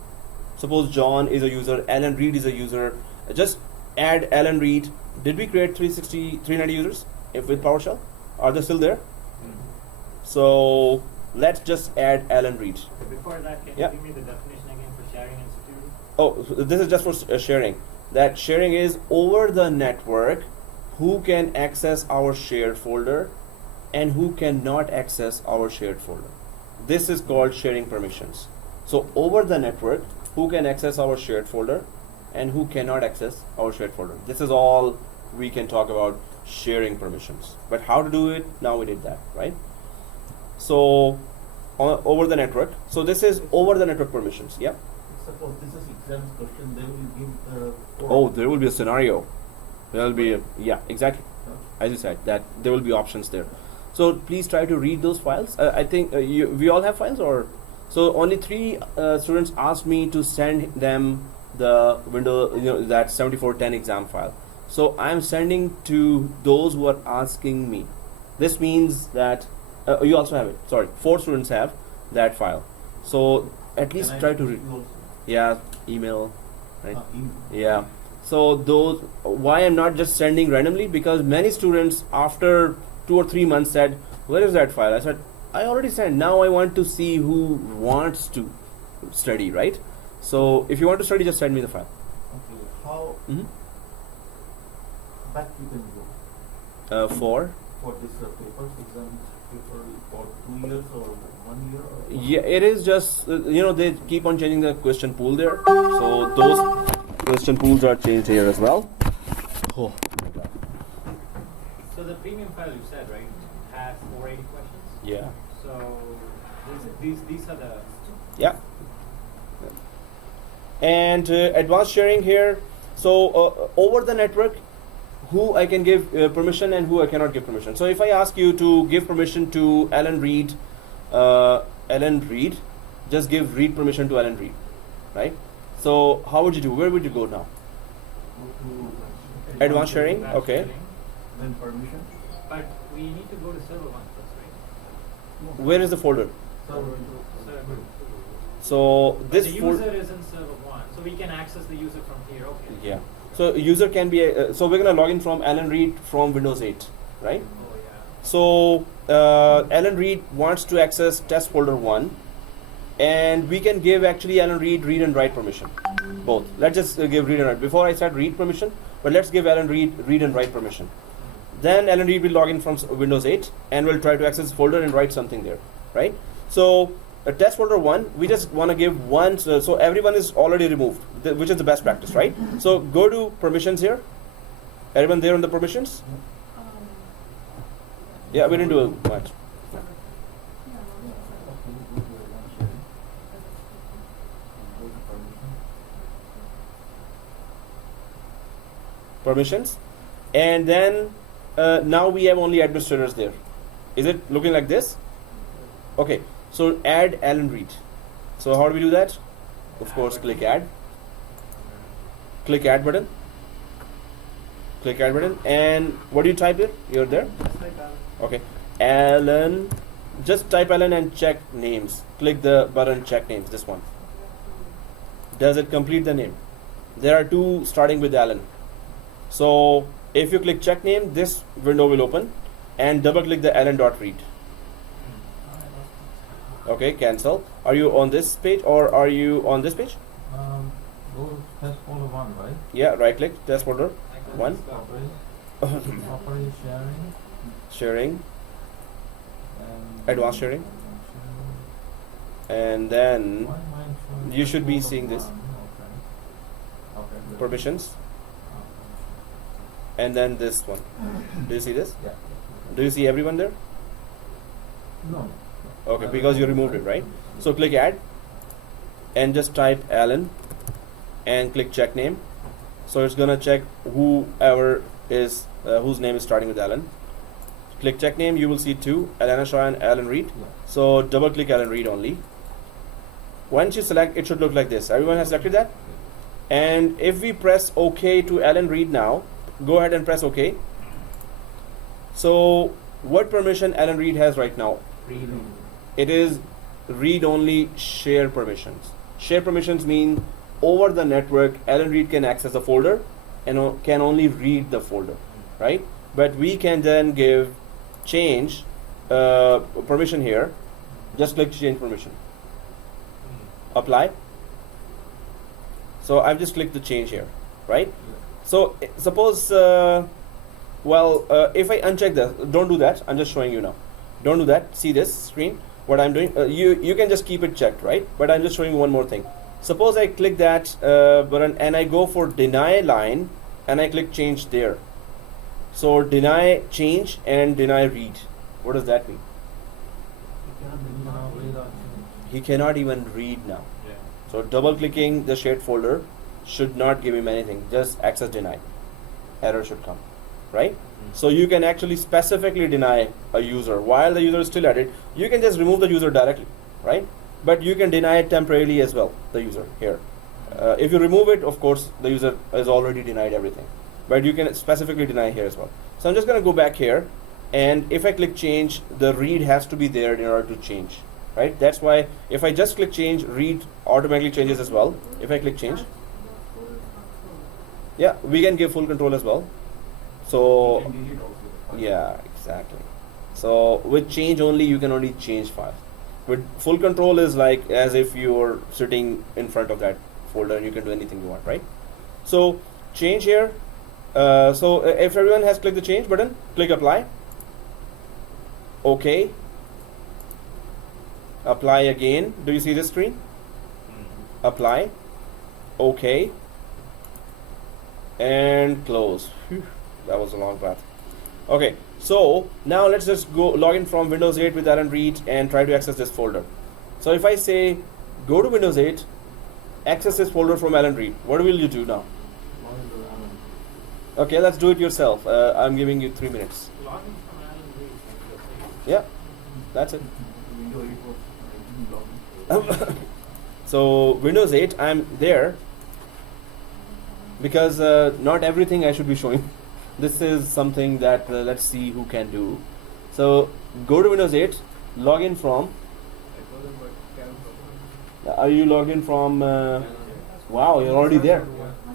Suppose John is a user, Alan Reed is a user. Just add Alan Reed. Did we create 390 users with PowerShell? Are they still there? So let's just add Alan Reed. Before that, can Yeah. you give me the definition again for sharing and security? Oh, so this is just for sharing. That sharing is over the network who can access our shared folder and who cannot access our shared folder. This is called sharing permissions. So over the network, who can access our shared folder and who cannot access our shared folder. This is all we can talk about sharing permissions. But how to do it? Now we did that, right? So over the network. So this is over the network permissions. Yeah. Suppose this is exam question, they will give Oh, there will be a scenario. There will be yeah, exactly. As you said, that there will be options there. So please try to read those files. I think we all have files, or so only 3 students asked me to send them the window, that 7410 exam file. So I am sending to those who are asking me. This means that you also have it. Sorry, 4 students have that file. So at least try to read. Yeah, email, right? Yeah. So those, why I'm not just sending randomly, because many students after 2 or 3 months said, where is that file? I said, I already sent. Now I want to see who wants to study, right? So if you want to study, just send me the file. Okay, how back you can go For this papers, exam paper for 2 years or 1 year? Or yeah, it is just they keep on changing the question pool there. So those question pools are changed here as well. Oh my God. So the premium file you said, right, has 480 questions? Yeah. So these are the... Yeah. And advanced sharing here. So over the network, who I can give permission and who I cannot give permission. So if I ask you to give permission to Alan Reed, just give read permission to Alan Reed, right? So how would you do? Where would you go now? go to Advanced sharing, okay. then permission. But we need to go to server 1 first, right? Where is the folder? Server Server 2. So But this the folder. user is in server 1, so we can access the user from here, okay. Yeah. So user can be so we're gonna log in from Alan Reed from Windows 8, right? Oh yeah. So Alan Reed wants to access test folder 1, and we can give actually Alan Reed read and write permission, both. Let's just give read and write. Before I start read permission, but let's give Alan Reed read and write permission. Then Alan Reed will log in from Windows 8 and will try to access the folder and write something there, right? So test folder 1, we just want to give one, so everyone is already removed, which is the best practice, right? So go to permissions here. Everyone there on the permissions? Yeah, we didn't do much. Okay, go to advanced sharing. And go to permission. Permissions, and then now we have only administrators there. Is it looking like this? Okay, so add Alan Reed. So how do we do that? Of course, click add. click add button. Click add button, and what do you type here? You're there? Just like Alan. Okay. Alan. Just type Alan and check names. Click the button check names, this one. Does it complete the name? There are two starting with Alan. So if you click check name, this window will open, and double click the Alan.read. Okay, cancel. Are you on this page or are you on this page? Go test folder 1, right? Yeah, right click, test folder. I got One. stuck. Property sharing Sharing, and advanced sharing, and then Why am I showing you should be folder seeing this. 1? Okay. permissions, and then this one. Do you see this? Yeah. Do you see everyone there? No. Okay, because you removed it, right? So click add and just type Alan and click check name. So it's gonna check whoever is whose name is starting with Alan. Click check name, you will see two, Alana Shaw and Alan Reed. Yeah. So double click Alan Reed only. Once you select, it should look like this. Everyone has selected that? And if we press OK to Alan Reed now, go ahead and press OK. So what permission Alan Reed has right now? It is read only share permissions. Share permissions mean over the network, Alan Reed can access the folder and can only read the folder, right? But we can then give change permission here. Just click change permission. Apply. So I've just clicked the change here, right? So suppose, if I uncheck this, don't do that. I'm just showing you now. Don't do that. See this screen? What I'm doing? You can just keep it checked, right? But I'm just showing you one more thing. Suppose I click that button and I go for deny line and I click change there. So deny change and deny read. What does that mean? He cannot even read now. Yeah. So double clicking the shared folder should not give him anything, just access denied. Error should come, right? So you can actually specifically deny a user while the user is still at it. You can just remove the user directly, right? But you can deny it temporarily as well, the user here. If you remove it, of course, the user is already denied everything. But you can specifically deny here as well. So I'm just going to go back here, and if I click change, the read has to be there in order to change, right? That's why if I just click change, read automatically changes as well. If I click change, yeah, we can give full control as well. So yeah, exactly. So with change only, you can only change files. With full control is like as if you're sitting in front of that folder and you can do anything you want, right? So change here. So if everyone has clicked the change button, click apply. Okay. Apply again. Do you see this screen? Apply. Okay. And close. Whew, that was a long path. Okay, so now let's just go log in from Windows 8 with Alan Reed and try to access this folder. So if I say go to Windows 8, access this folder from Alan Reed, what will you do now? Okay, let's do it yourself. I'm giving you 3 minutes. Login from Alan Reed from Windows 8. Yeah, that's it. Windows 8 was login. So Windows 8, I'm there because not everything I should be showing. This is something that let's see who can do. So go to Windows 8, log in from. It wasn't what Cam proposed. Are you logged in from? Wow, you're already there.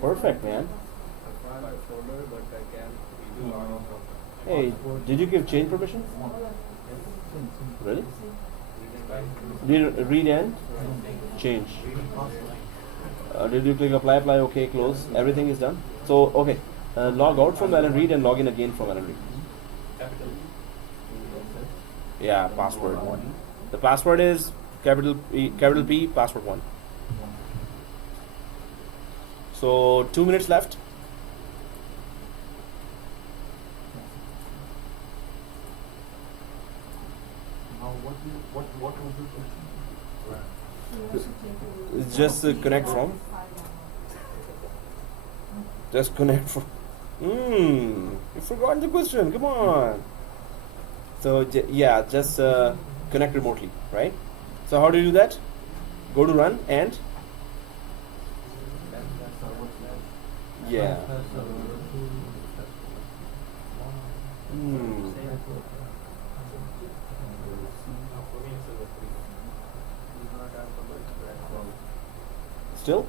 Perfect, man. I found a folder, but I can't do log in from. Hey, did you give change permission? Really? Did you read and change? Did you click apply, okay, close? Everything is done. So okay, log out from Alan Reed and log in again from Alan Reed. Capital. Yeah, password 1. The password is capital P, password 1. So 2 minutes left. Now what was the question? It's just connect from. Just connect from. You forgot the question. Come on. So yeah, just connect remotely, right? So how do you do that? Go to run and Yeah. That's server 2. Hmm. For me, it's server 3. Still?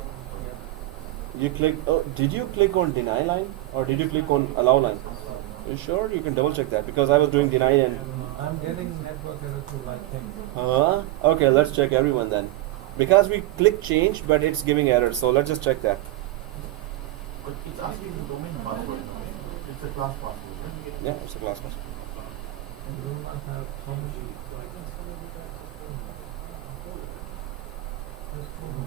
You click. Oh, did you click on deny line or did you click on allow line? You sure? You can double check that because I was doing deny and. I'm getting network error through my thing. Okay, let's check everyone then. Because we click change, but it's giving error. So let's just check that. But it's asking the domain password. It's a class password. Right? Yeah, it's a class pass. And do not have some. Just hold on.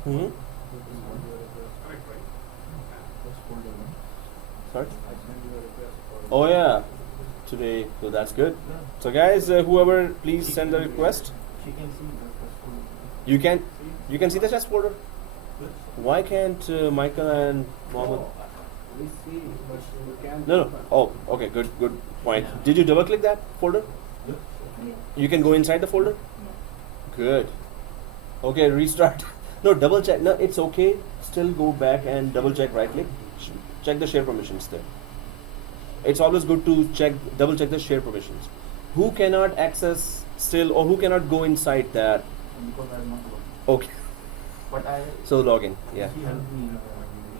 Hmm. Correct, right? Sorry. Oh yeah. Today, so that's good. So guys, whoever, please send the request. She can see the folder. You can see the test folder. Why can't Michael and Mohammed? We see, but we can't. No. Oh, okay. Good point. Did you double click that folder? Yeah. You can go inside the folder. Good. Okay, restart. No, double check. No, it's okay. Still go back and double check. Right click. Check the share permissions there. It's always good to double check the share permissions. Who cannot access still, or who cannot go inside that? Because I'm not working. Okay. But I. So login. Yeah. She helped me.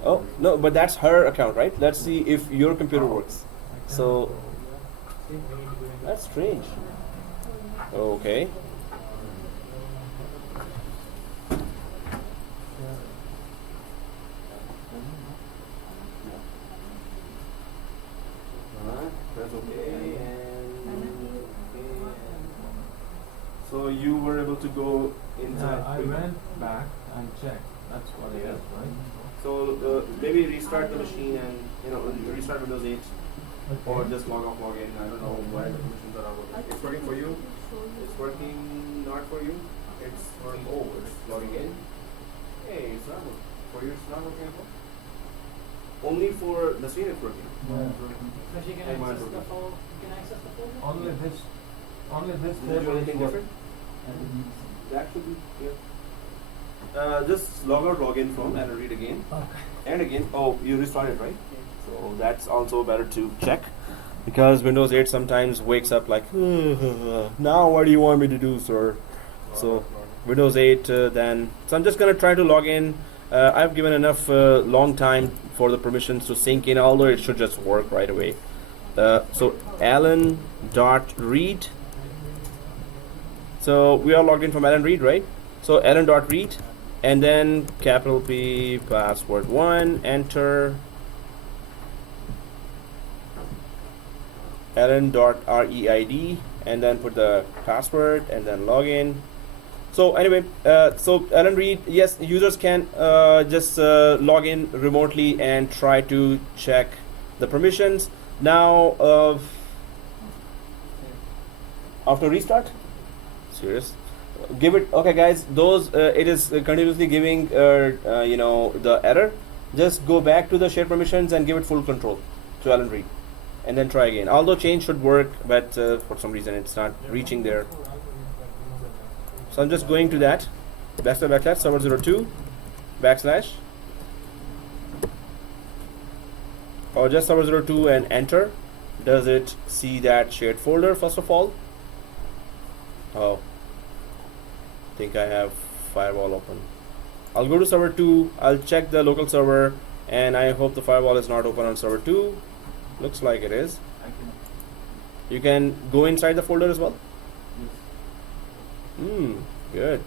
Oh no, but that's her account, right? Let's see if your computer works. So that's strange. Okay. That's okay. So you were able to go inside. Yeah, I went back and checked. That's what it is, right? So maybe restart the machine and restart Windows 8 or just log off, log in. I don't know why the permissions are not working. It's working for you. It's working not for you. It's working. Oh, it's logging in. Hey, it's not working. For you, it's not working at all. Only for Nasreen it's working. So she can Hey, mine access the working. folder. You can access the folder. Only this. Only this. Did you do anything different? That should be here. Just log out, log in from and read again. And again. Oh, you restarted, right? So that's also better to check because Windows 8 sometimes wakes up like, now what do you want me to do, sir? So Windows 8 then. So I'm just gonna try to log in. I've given enough long time for the permissions to sink in, although it should just work right away. So Alan.read. So we are logged in from Alan Read, right? So Alan.read and then capital P password 1, enter. Alan.reid and then put the password and then log in. So anyway, so Alan Read, yes, users can just log in remotely and try to check the permissions. Now, after restart, serious, give it. Okay, guys, those it is continuously giving the error. Just go back to the share permissions and give it full control to Alan Read, and then try again. Although change should work, but for some reason it's not reaching there. So I'm just going to that // server 02 / or just server 02 and enter. Does it see that shared folder first of all? Oh, I think I have firewall open. I'll go to server 2. I'll check the local server, and I hope the firewall is not open on server 2. Looks like it is. I can. You can go inside the folder as well. Yes. Good.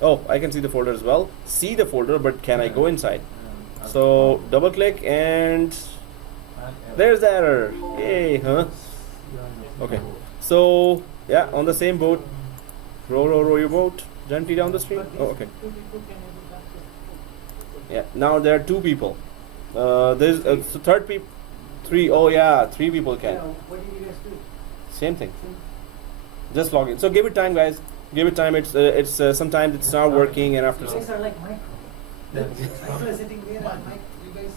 Oh, I can see the folder as well. See the folder, but can I go inside? So double click and there's the error. Yay, huh? Okay. So yeah, on the same boat. Row your boat gently down the stream. Oh, okay. Yeah. Now there are 2 people. There's the third people. 3. Oh yeah, 3 people can. What did you guys do? Same thing. Just log in. So give it time, guys. Give it time. It's sometimes it's not working, and after You some. guys are like micro. Michael is sitting there and Mike, you guys,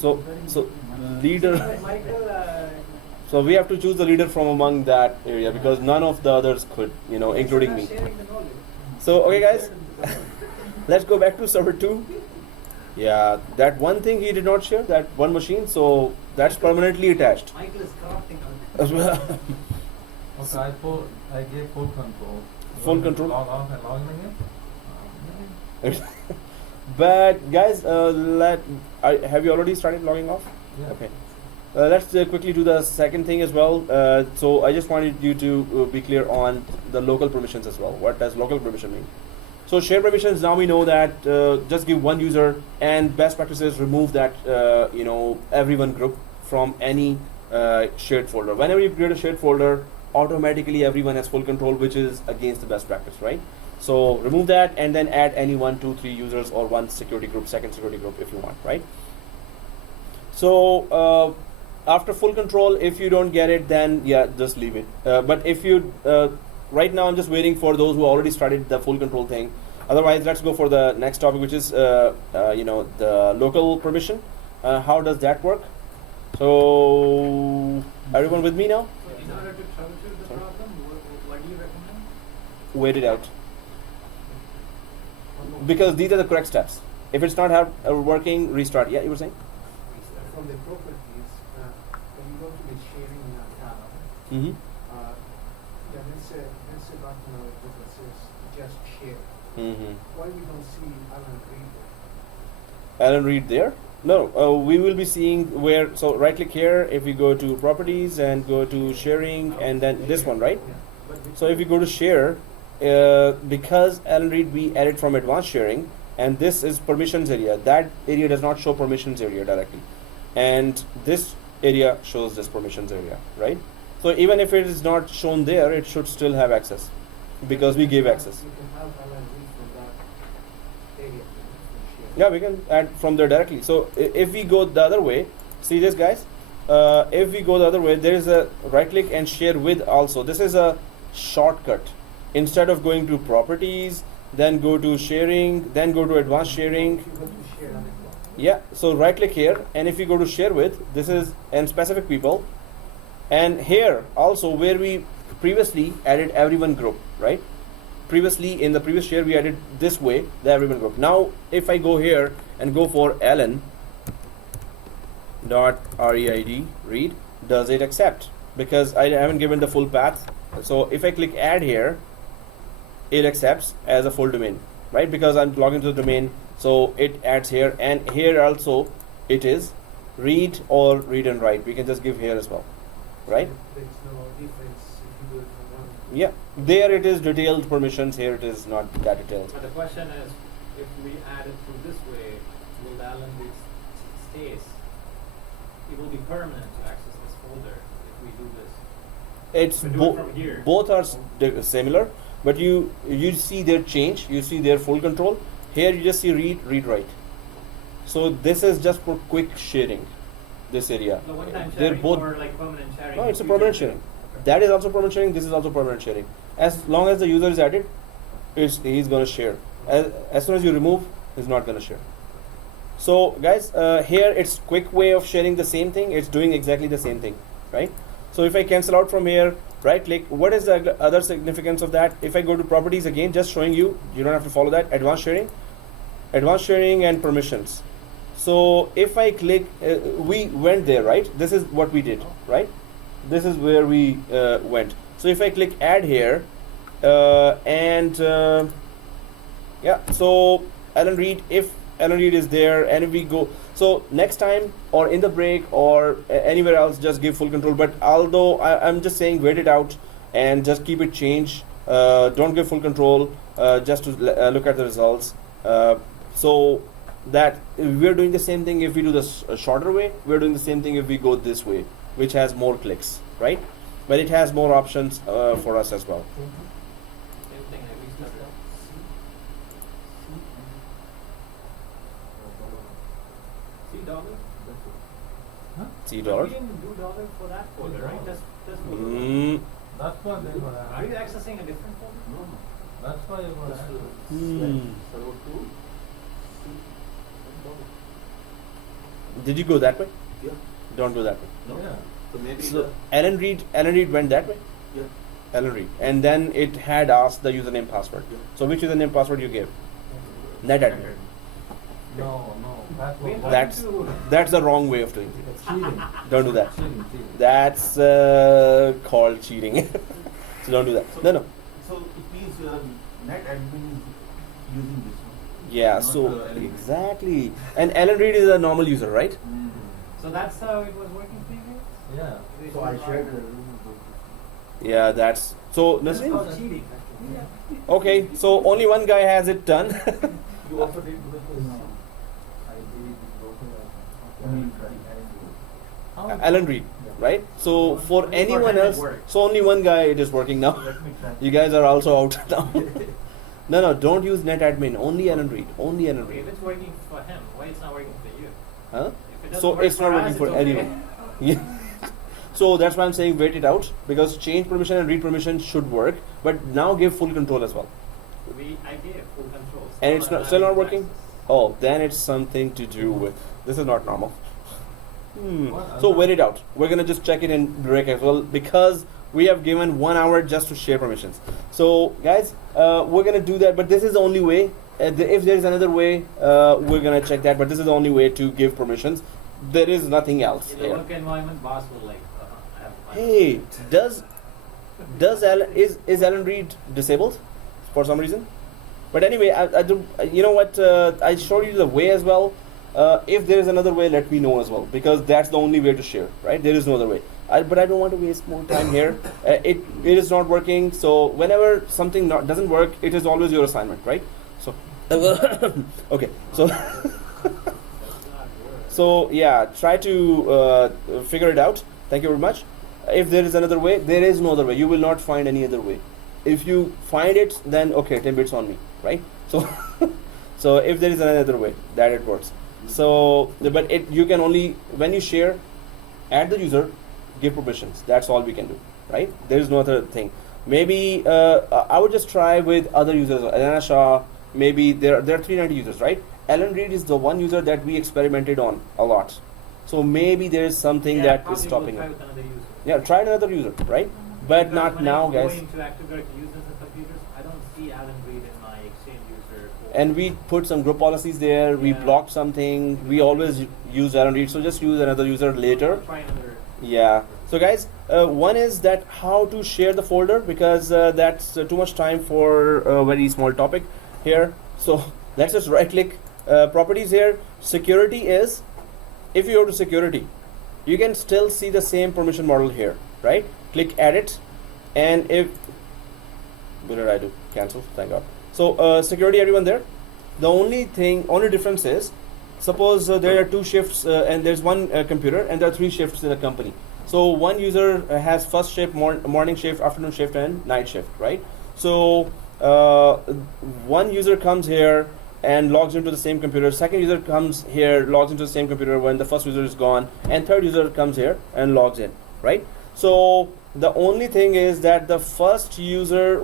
So leader. Michael, So we have to choose the leader from among that area because none of the others could, including me. sharing the knowledge. So okay, guys, let's go back to server 2. Yeah, that one thing he did not share, that one machine, so that's permanently attached. Michael is corrupting As well. Okay, I gave full control. Full control? Log off and log in again? But guys, have you already started logging off? Yeah. Okay. Let's quickly do the second thing as well. So I just wanted you to be clear on the local permissions as well. What does local permission mean? So shared permissions, now we know that just give one user, and best practices remove that everyone group from any shared folder. Whenever you create a shared folder, automatically everyone has full control, which is against the best practice, right? So remove that and then add any 1, 2, 3 users or one security group, second security group if you want, right? So after full control, if you don't get it, then yeah, just leave it. But if you right now I'm just waiting for those who already started the full control thing. Otherwise, let's go for the next topic, which is the local permission. How does that work? So everyone with me now? In order to troubleshoot the problem, what do you recommend? Wait it out. Because these are the correct steps. If it's not working, restart. Yeah, you were saying? From the properties, when you go to the sharing tab, Mm-hmm. there's a button over there that says just share. Mm-hmm. Why we don't see Alan Reed Alan Reed there? No, we will be seeing where, so right click here, if we go to properties and go to sharing and then this one, right? So if you go to share, because Alan Reed we added from advanced sharing, and this is permissions area, that area does not show permissions area directly. And this area shows this permissions area, right? So even if it is not shown there, it should still have access because we gave access. You can have Alan Reed from that area. Yeah, we can add from there directly. So if we go the other way, see this guys, if we go the other way, there is a right click and share with also. This is a shortcut. Instead of going to properties, then go to sharing, then go to advanced sharing. If you go to share on the block, Yeah, so right click here, and if you go to share with, this is and specific people. And here also where we previously added everyone group, right? Previously in the previous share we added this way the everyone group. Now if I go here and go for Alan dot read, does it accept? Because I haven't given the full path. So if I click add here, it accepts as a full domain, right? Because I'm logging to the domain, so it adds here, and here also it is read or read and write. We can just give here as well, right? there's no difference if you do it from one. Yeah, there it is detailed permissions, here it is not that detailed. But the question is, if we add it through this way, will Alan Reed stays? It will be permanent to access this folder if we do this. It's We do it from here. both are similar, but you see their change, you see their full control. Here you just see read write. So this is just for quick sharing, this area. So one-time They're sharing both. or like permanent sharing? No, in it's a future? permanent sharing. That is also permanent sharing. This is also permanent sharing. As long as the user is added, he's gonna share. As soon as you remove, he's not gonna share. So guys, here it's quick way of sharing the same thing. It's doing exactly the same thing, right? So if I cancel out from here, right click. What is the other significance of that? If I go to properties again, just showing you, you don't have to follow that. Advanced sharing and permissions. So if I click, we went there, right? This is what we did, right? This is where we went. So if I click add here, yeah, so Alan Reed, if Alan Reed is there, and if we go, so next time or in the break or anywhere else, just give full control. But although I'm just saying wait it out and just keep it changed, don't give full control, just to look at the results. So that we're doing the same thing if we do this shorter way, we're doing the same thing if we go this way, which has more clicks, right? But it has more options for us as well. Same thing, I restarted. See dollar? $C. We didn't do dollar for that folder, right? That's folder. That's what they were Are you accessing a different folder? That's why it was Hmm. server 2. Did you go that way? Yeah. Don't go that way. No? So maybe So Alan Reed went that way. yeah. Alan Reed, and then it had asked the username password. Yeah. So which username password you gave? NetAdmin. No, that We was have That's to- that's the wrong way of doing things. It's cheating. Don't do that. Cheating. That's called cheating. So don't do that. No. So it means net admin is using this one. Yeah. Not, So Alan Reed. exactly. And Alan Reed is a normal user, right? So that's how it was working for you guys? Yeah. So I shared a room Yeah. That's so. This is Nasreen? called cheating, actually. Okay. So only one guy has it done. You also did with this? No. I did it with local. I mean, Alan Reed, right? So for Only for anyone him it else, works. so only one guy it is working now. Let me try. You guys are also out now. No, don't use NetAdmin. Only Alan Reed. Only Alan Okay, Reed. if it's working for him, why it's not working for you? Huh? If it doesn't So work it's not for working us, for it's okay. anyone. Yeah. So that's why I'm saying wait it out, because change permission and read permission should work, but now give full control as well. I gave full control. And it's not, I'm still not having working? access. Oh, then it's something to do with, this is not normal. What So other- wait it out. We're gonna just check it in break as well, because we have given 1 hour just to share permissions. So guys, we're gonna do that, but this is the only way. If there is another way, we're gonna check that, but this is the only way to give permissions. There is nothing else In the here. work environment, boss will like, I have my Hey, does Alan is Alan Reed disabled for some reason? But anyway, I do. You know what? I showed you the way as well. If there is another way, let me know as well, because that's the only way to share, right? There is no other way. But I don't want to waste more time here. It is not working. So whenever something doesn't work, it is always your assignment, right? So okay. So so yeah, try to figure it out. Thank you very much. If there is another way, there is no other way. You will not find any other way. If you find it, then okay, 10 bits on me, right? So so if there is another way that it works. So but you can only, when you share, add the user, give permissions. That's all we can do, right? There is no other thing. Maybe I would just try with other users. Alana Shah, maybe there are 390 users, right? Alan Reed is the one user that we experimented on a lot. So maybe there is something that is stopping try it. with another user. Yeah, try another user, right? But Because not when now, I'm guys. going to Active Directory users and computers, I don't see Alan Reed in my Exchange user. And we put some group policies there. We Yeah. blocked something. We always use Alan Reed. So just use another user later. Try another. Yeah. So guys, one is that how to share the folder, because that's too much time for a very small topic here. So let's just right click properties here. Security is, if you go to security, you can still see the same permission model here, right? Click edit, and if, what did I do? Cancel, thank God. So security, everyone there? The only difference is, suppose there are 2 shifts and there's one computer and there are 3 shifts in a company. So one user has first shift, morning shift, afternoon shift, and night shift, right? So one user comes here and logs into the same computer. Second user comes here, logs into the same computer when the first user is gone, and third user comes here and logs in, right? So the only thing is that the first user,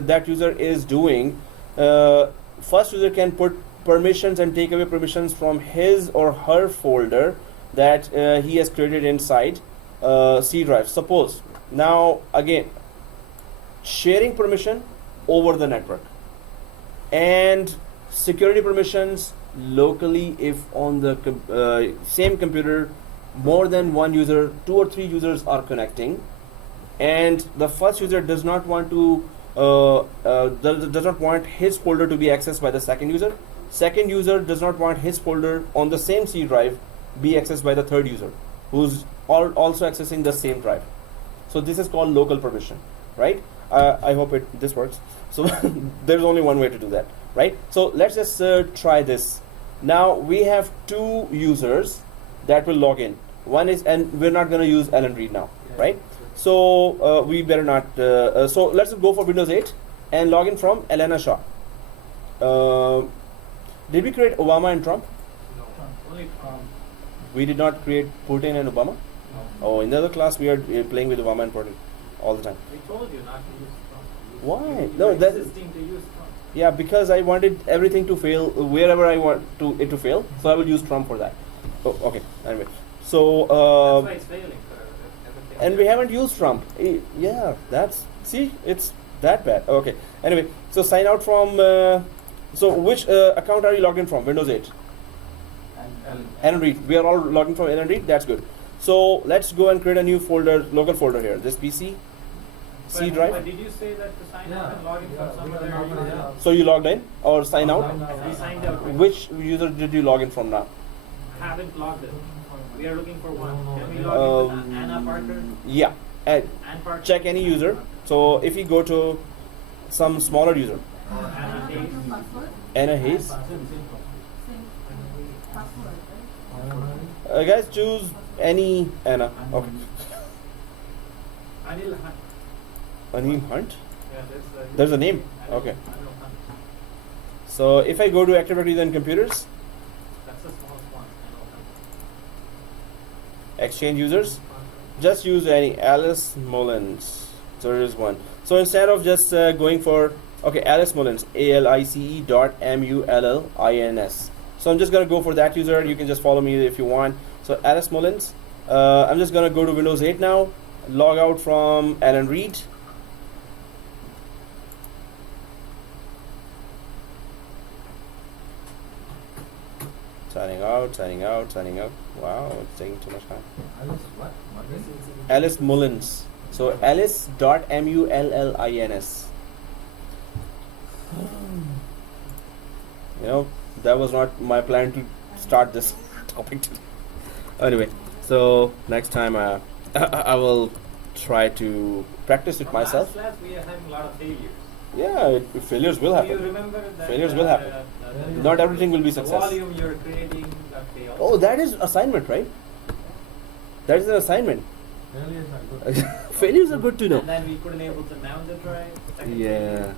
that user is doing, first user can put permissions and take away permissions from his or her folder that he has created inside C drive. Suppose now again, sharing permission over the network and security permissions locally. If on the same computer more than one user, 2 or 3 users are connecting, and the first user does not want to does not want his folder to be accessed by the second user. Second user does not want his folder on the same C drive be accessed by the third user, who's also accessing the same drive. So this is called local permission, right? I hope this works. So there's only one way to do that, right? So let's just try this. Now we have 2 users that will log in. One is, and we're not going to use Alan Reed now, right? So we better not. So let's go for Windows 8 and log in from Alana Shah. Did we create Obama and Trump? No, only Trump. We did not create Putin and Obama. Oh, in the other class we are playing with Obama and Putin all the time. We told you not to use Trump. Why? You No, were that- insisting to use Trump. Yeah, because I wanted everything to fail wherever I want it to fail. So I will use Trump for that. Oh, okay. Anyway, so That's why it's failing for everything. and we haven't used Trump. Yeah, that's see, it's that bad. Okay. Anyway, so sign out from. So which account are you logged in from? Windows 8. And read. We are all logged in from and read. That's good. So let's go and create a new folder, local folder here. This PC, C But drive. did you say that to sign Yeah. up and log in from some we other are logged in, user? yeah. So you logged in or sign out? We signed out. Which user did you log in from now? Haven't logged in. We are looking for one. No, Can we no, log in with Anna Parker? Yeah. Ann Parker? Check any user. So if you go to some smaller user, Or Anna Hayes? Password, Anna Hayes, same password, right? guys choose any Anna. Okay. Anil Hunt. Anil Hunt. Yeah, There's a name. Anil- Okay. Anil Hunt. So if I go to Active Directory then computers, That's the smallest one. Anil Hunt. exchange users, just use any Alice Mullins. So there is one. So instead of just going for Alice Mullins, ALICE.MULLINS. So I'm just gonna go for that user. You can just follow me if you want. So Alice Mullins. I'm just gonna go to Windows 8 now. Log out from Alan Reed. Signing out, signing out, signing out. Wow, it's taking too much time. Alice, what? What is it? Alice Mullins. So Alice.MULLINS. You know, that was not my plan to start this topic today. Anyway, so next time I will try to practice it From myself. Last class we are having a lot of failures. Yeah, failures will Do you happen. remember that? Failures will happen. Not everything will be the success. volume you're creating got failed. Oh, that is assignment, right? That is an assignment. Failures are good. Failures are good to know. And then we couldn't able to mount the drive. Second Yeah. failure.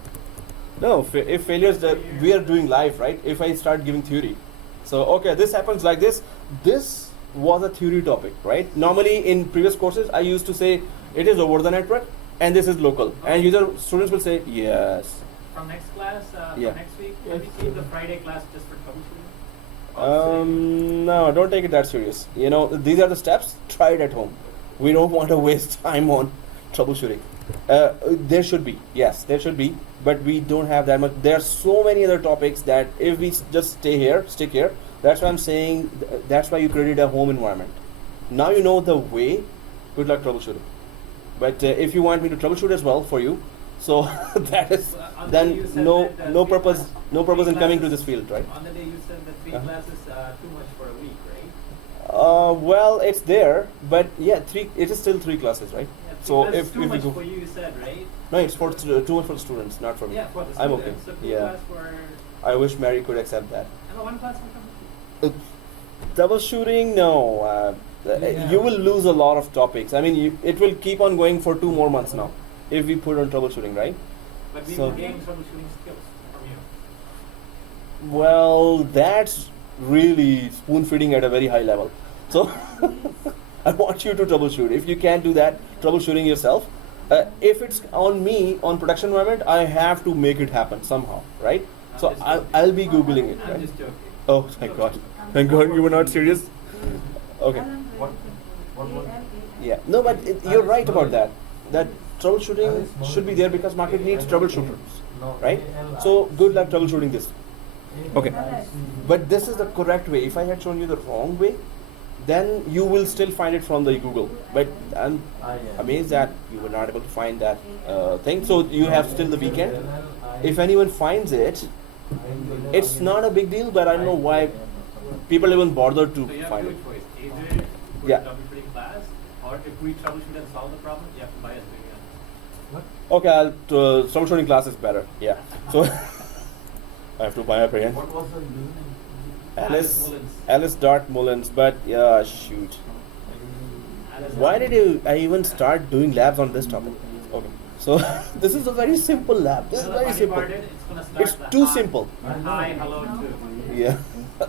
No, if failures that we are doing live, right? If I start giving theory, so okay, this happens like this. This was a theory topic, right? Normally in previous courses, I used to say it is over the network and this is local, and user students will say yes. From next class, Yeah. for next week, can we keep the Friday class just for troubleshooting? No, don't take it that serious. You know, these are the steps. Try it at home. We don't want to waste time on troubleshooting. There should be, yes, there should be, but we don't have that much. There are so many other topics that if we just stick here, that's why I'm saying, that's why you created a home environment. Now you know the way. Good luck troubleshooting. But if you want me to troubleshoot as well for you, so that is On the day you then said no that, no three purpose classes- in coming to classes- this field, right? On the day you said that 3 Uh-huh. classes too much for a week, right? Well, it's there, but yeah, it is still 3 classes, right? Yeah, 3 So classes if too we much go, for you said, right? no, it's for too much for the students, not for me. Yeah, for the I'm students. okay. So 2 Yeah. class for I wish Mary could accept that. and 1 class for troubleshooting. Troubleshooting, no. Yeah. You will lose a lot of topics. I mean, it will keep on going for 2 more months now if we put on troubleshooting, right? But we So- will gain troubleshooting skills from you. Well, that's really spoon feeding at a very high level. So I want you to troubleshoot. If you can't do that, troubleshooting yourself. If it's on me on production environment, I have to make it happen somehow, right? I'm So just I'll, joking. I'll be googling it. I'm Right? just joking. Oh, thank God! Thank God you were not serious. Okay. What was- Yeah. No, but you're right about that. That troubleshooting should be there because market needs troubleshooters, right? So good luck troubleshooting this. Okay. But this is the correct way. If I had shown you the wrong way, then you will still find it from the Google. But I'm amazed that you were not able to find that thing. So you have still the weekend. If anyone finds it, it's not a big deal. But I don't know why people even bother to So you have find 2 it. choices. Either put Yeah. troubleshooting class, or if we troubleshoot and solve the problem, you have to buy us Premium. Okay, troubleshooting class is better. Yeah. So I have to buy up again. What was the username? Alice Mullins. Mullins. But yeah, shoot. Alice Why Mullins. did I even start doing labs on this topic? Okay. So this is a very simple lab. This is You know the very funny simple. part is, it's gonna start It's the too hi- simple. the Hi, hello, too. Yeah.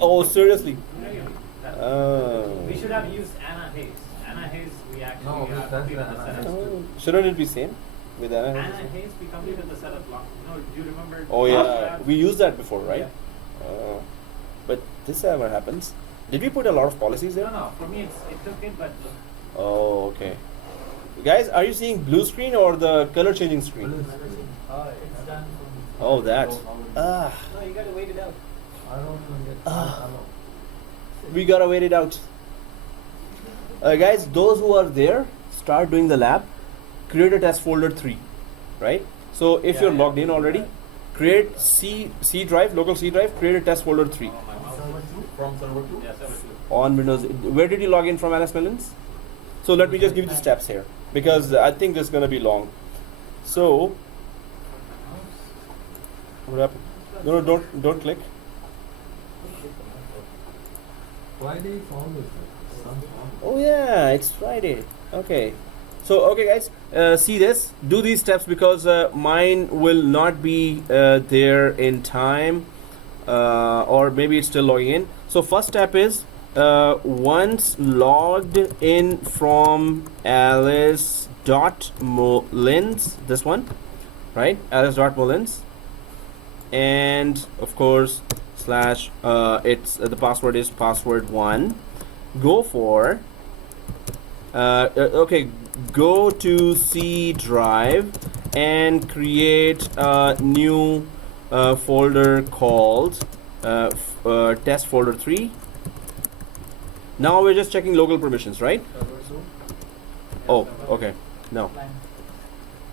Oh, seriously. Really, that- Oh. We should have used Anna Hayes. Anna Hayes, we actually No, that's completed the Anna setup. Hayes. Oh, shouldn't it be same with Anna? Anna Hayes, we completed the setup long. No, do you remember? Oh last yeah, lab? we used that before, right? Yeah. But this never happens. Did we put a lot of policies there? No, for me it took it, but Oh, okay. Guys, are you seeing blue screen or the color changing screen? It's done for me. Oh, that. So how will- Ah, no, you gotta wait it out. I don't even get. Ah. Hello. we gotta wait it out. Guys, those who are there, start doing the lab. Create a test folder 3, right? So if Yeah, you're yeah. logged in already, create C drive, local C drive, create a test folder 3 Oh, my mouse. Server two? From server 2? Yeah, server 2. on Windows. Where did you log in from, Alice Millens? So let me just give you the steps here because I think this is gonna be long. So what happened? No, don't click. Friday always like Oh yeah, it's Friday. Okay. So okay guys, see this. Do these steps because mine will not be there in time, or maybe it's still logging in. So first step is once logged in from alice.mullins, this one, right? alice.mullins, and of course slash it's the password is password1. Go for okay, go to C drive and create a new folder called test folder 3. Now we're just checking local permissions, right? Oh, okay. No. Line.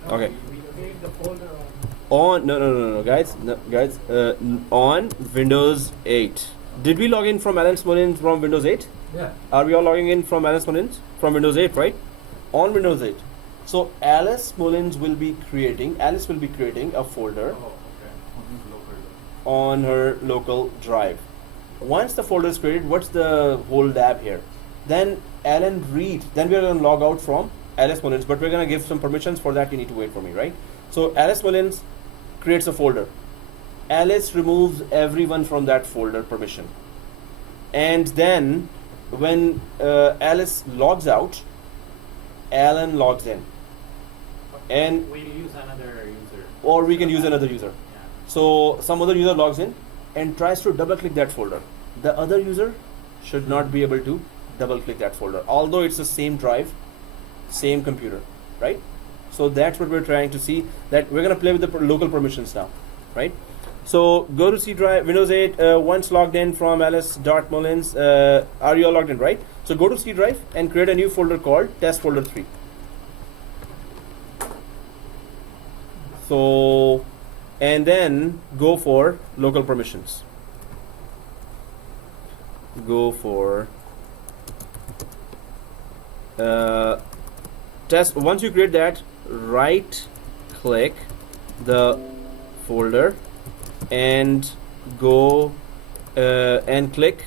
Okay. We create the folder on. No, guys, on Windows 8. Did we log in from Alice Mullins from Windows 8? Yeah. Are we all logging in from Alice Mullins from Windows 8, right? On Windows 8. So Alice Mullins will be creating a folder Oh, okay. On his local. on her local drive. Once the folder is created, what's the whole lab here? Then Alan Reed, then we're going to log out from Alice Mullins, but we're going to give some permissions. For that you need to wait for me, right? So Alice Mullins creates a folder. Alice removes everyone from that folder permission. And then when Alice logs out, Alan logs in. And We'll use another user. or we can use another user. Yeah. So some other user logs in and tries to double click that folder. The other user should not be able to double click that folder, although it's the same drive, same computer, right? So that's what we're trying to see, that we're going to play with the local permissions now, right? So go to C drive, Windows 8, once logged in from alice.mullins, are you all logged in, right? So go to C drive and create a new folder called test folder 3. So, and then go for local permissions. Go for test. Once you create that, right click the folder and go and click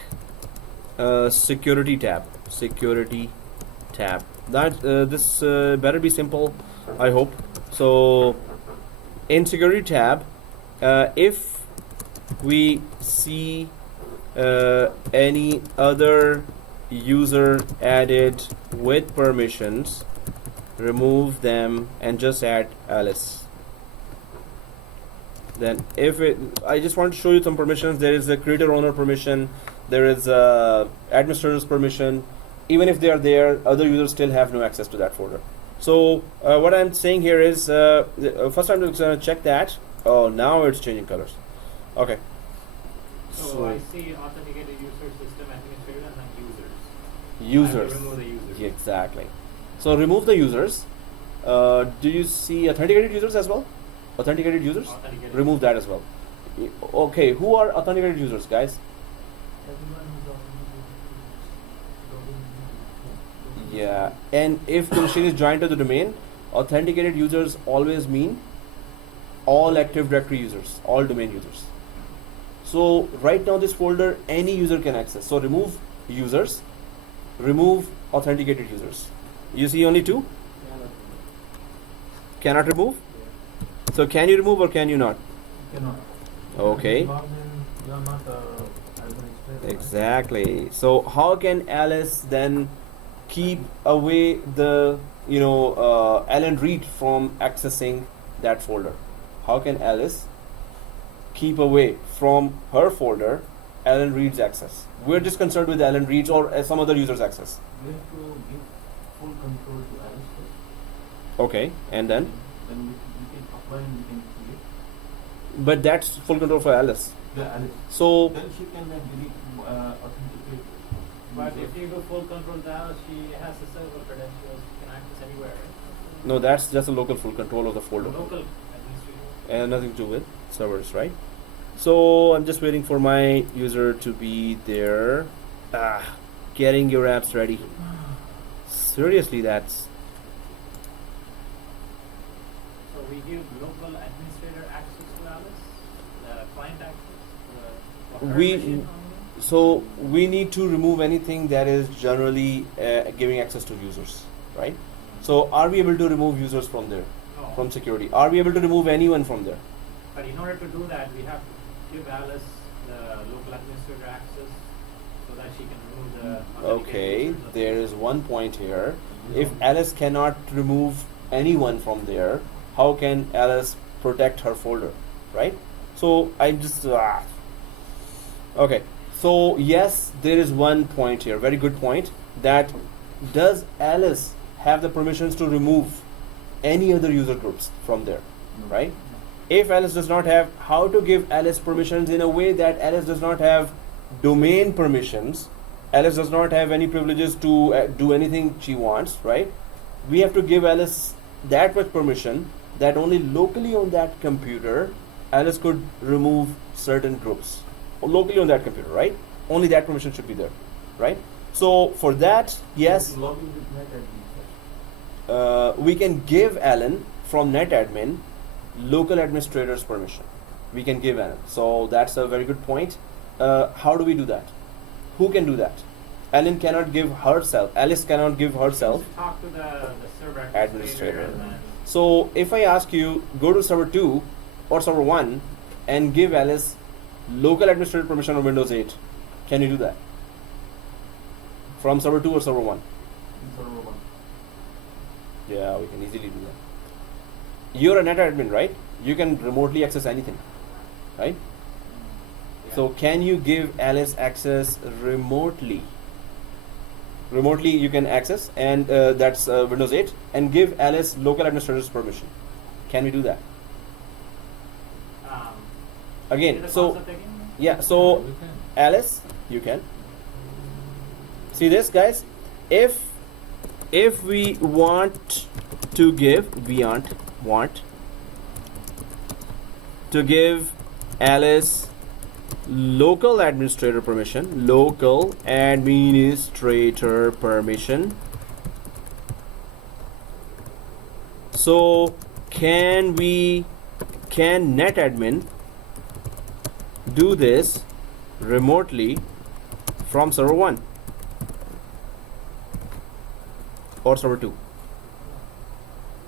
security tab. That this better be simple, I hope. So in security tab, if we see any other user added with permissions, remove them and just add Alice. Then if it, I just want to show you some permissions. There is a creator owner permission, there is a administrator's permission. Even if they are there, other users still have no access to that folder. So what I'm saying here is first I'm going to check that. Oh, now it's changing colors. Okay. So I see authenticated user, system administrator, and then users. Users. I have to remove the users. Yeah, exactly. So remove the users. Do you see authenticated users as well? Authenticated users? Authenticated. Remove that as well. Okay, who are authenticated users, guys? Everyone who's already Yeah, and if the machine is joined to the domain, authenticated users always mean all Active Directory users, all domain users. So right now this folder any user can access. So remove users, remove authenticated users. You see only two? Cannot remove? So can you remove or can you not? Cannot. Okay. Log in, you are not administrator. Exactly. So how can Alice then keep away the Alan Reed from accessing that folder? How can Alice keep away from her folder Alan Reed's access. We're just concerned with Alan Reed's or some other user's access. We have to give full control to Alice first. Okay, and then? Then we can apply and we can create But that's full control for Alice. the Alice. So, Then she can delete, authenticate. But users. if you do full control down, she has the server credentials, she can access anywhere, right? no, that's just a local full control of the folder. Local administrator. And nothing to do with servers, right? So I'm just waiting for my user to be there. Getting your apps ready. Seriously, that's So we give local administrator access to Alice, client access, for her We- machine only? so we need to remove anything that is generally giving access to users, right? So are we able to remove users from there, No. from security? Are we able to remove anyone from there? But in order to do that, we have to give Alice the local administrator access so that she can remove the authenticated Okay, users of the there user. is one point here. If Alice cannot remove anyone from there, how can Alice protect her folder, right? So I'm just okay. So yes, there is one point here, very good point. That does Alice have the permissions to remove any other user groups from there, right? If Alice does not have, how to give Alice permissions in a way that Alice does not have domain permissions, Alice does not have any privileges to do anything she wants, right? We have to give Alice that much permission that only locally on that computer Alice could remove certain groups. Locally on that computer, right? Only that permission should be there, right? So for that, yes, Log in with NetAdmin first. we can give Alan from NetAdmin local administrator's permission. We can give Alan. So that's a very good point. How do we do that? Who can do that? Alan cannot give herself. Alice cannot give herself. Just talk to the server Administrator. and then So if I ask you, go to server 2 or server 1 and give Alice local administrator permission on Windows 8, can you do that? From server 2 or server 1? In server 1. Yeah, we can easily do that. You're a NetAdmin, right? You can remotely access anything, right? yeah. So can you give Alice access remotely? Remotely you can access, and that's Windows 8, and give Alice local administrator's permission. Can we do that? Again, see the so concept again? yeah, so We can. Alice, you can. See this, guys? If we want to give, want to give Alice local administrator permission, so can NetAdmin do this remotely from server 1 or server 2?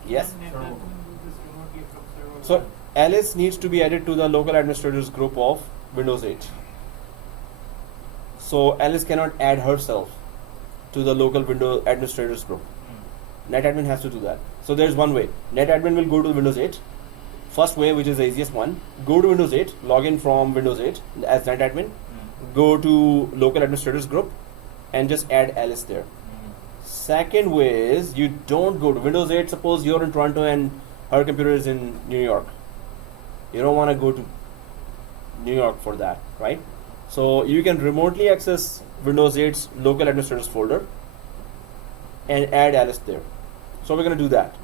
Yes. Can Server NetAdmin one. do this remotely from server So one? Alice needs to be added to the local administrators group of Windows 8. So Alice cannot add herself to the local Windows administrators group. NetAdmin has to do that. So there's one way. NetAdmin will go to Windows 8. First way, which is the easiest one, go to Windows 8, log in from Windows 8 as NetAdmin, go to local administrators group, and just add Alice there. Second way is you don't go to Windows 8. Suppose you're in Toronto and her computer is in New York. You don't want to go to New York for that, right? So you can remotely access Windows 8's local administrators folder and add Alice there. So we're going to do that.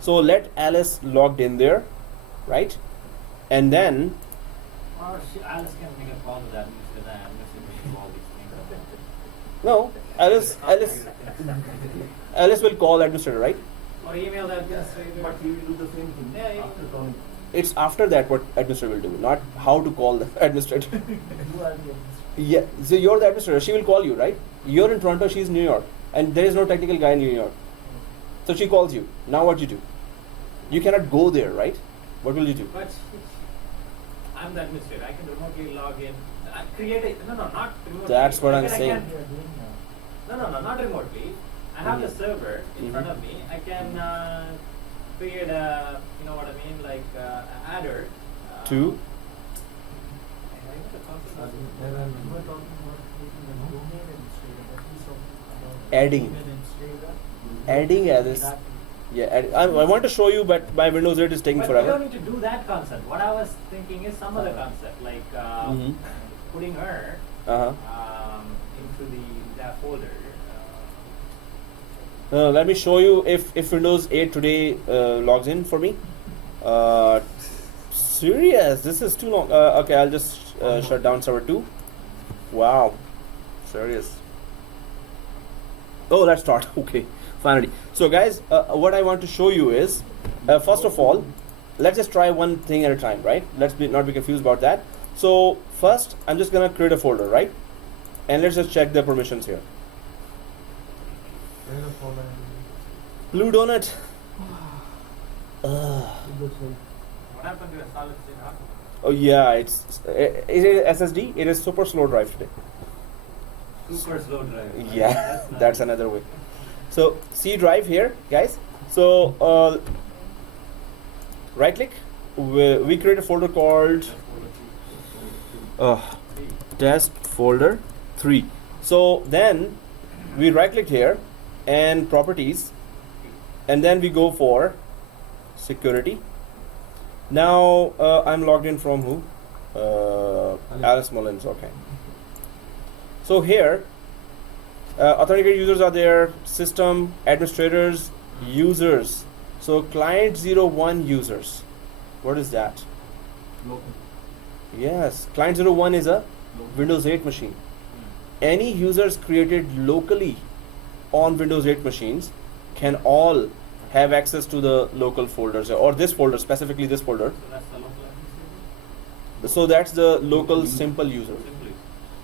So let Alice logged in there, right? And then Or Alice can make a call to that administrator and message all these things. no, Alice will call administrator, right? Or email the administrator. But you will do the same thing Yeah, yeah. after calling. It's after that what administrator will do, not how to call the administrator. You are the administrator. Yeah, so you're the administrator. She will call you, right? You're in Toronto, she's in New York, and there is no technical guy in New York. So she calls you. Now what you do? You cannot go there, right? What will you do? But I'm the administrator. I can remotely log in. I create a not remotely. That's what I'm I saying. can- You are doing not remotely. I have the server in front of me. I can create a, you know what I mean, like an adder. To? I think the concept There are You were talking about creating a domain administrator, but he's talking about Adding. domain administrator. Adding Alice. Exactly. Yeah, I want to show you, but my Windows 8 is taking But we don't forever. need to do that concept. What I was thinking is some other concept, like Mhm. putting her Uh-huh. into that folder. Let me show you if Windows 8 today logs in for me. Serious, this is too long. Okay, I'll just shut down server 2. Wow, serious. Oh, let's start. Okay, finally. So guys, what I want to show you is, first of all, let's just try one thing at a time, right? Let's not be confused about that. So first, I'm just gonna create a folder, right? And let's just check the permissions here. Where the folder Blue donut. What happened to your solid state hard drive? Oh yeah, it is SSD. It is super slow drive today. Super slow drive. right? Yeah, nice. that's another way. So C drive here, guys. So right click. We create a folder called test folder 3. So then we right click here and properties, and then we go for security. Now I'm logged in from who? Alice Mullins. Okay. So here, authenticated users are there, system, administrators, users. So client 01 users. What is that? Local. Yes, client 01 is a Windows 8 machine. Any users created locally on Windows 8 machines can all have access to the local folders, or this folder, specifically this folder. So that's the local administrator? So that's the local simple user. Simply.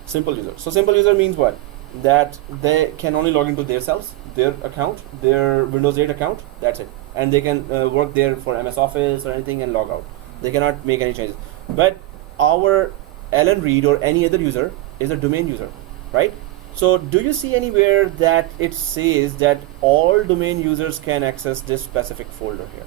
Simple user. So simple user means what? That they can only log into themselves, their account, their Windows 8 account. That's it, and they can work there for MS Office or anything and log out. They cannot make any changes. But our Alan Reed or any other user is a domain user, right? So do you see anywhere that it says that all domain users can access this specific folder here?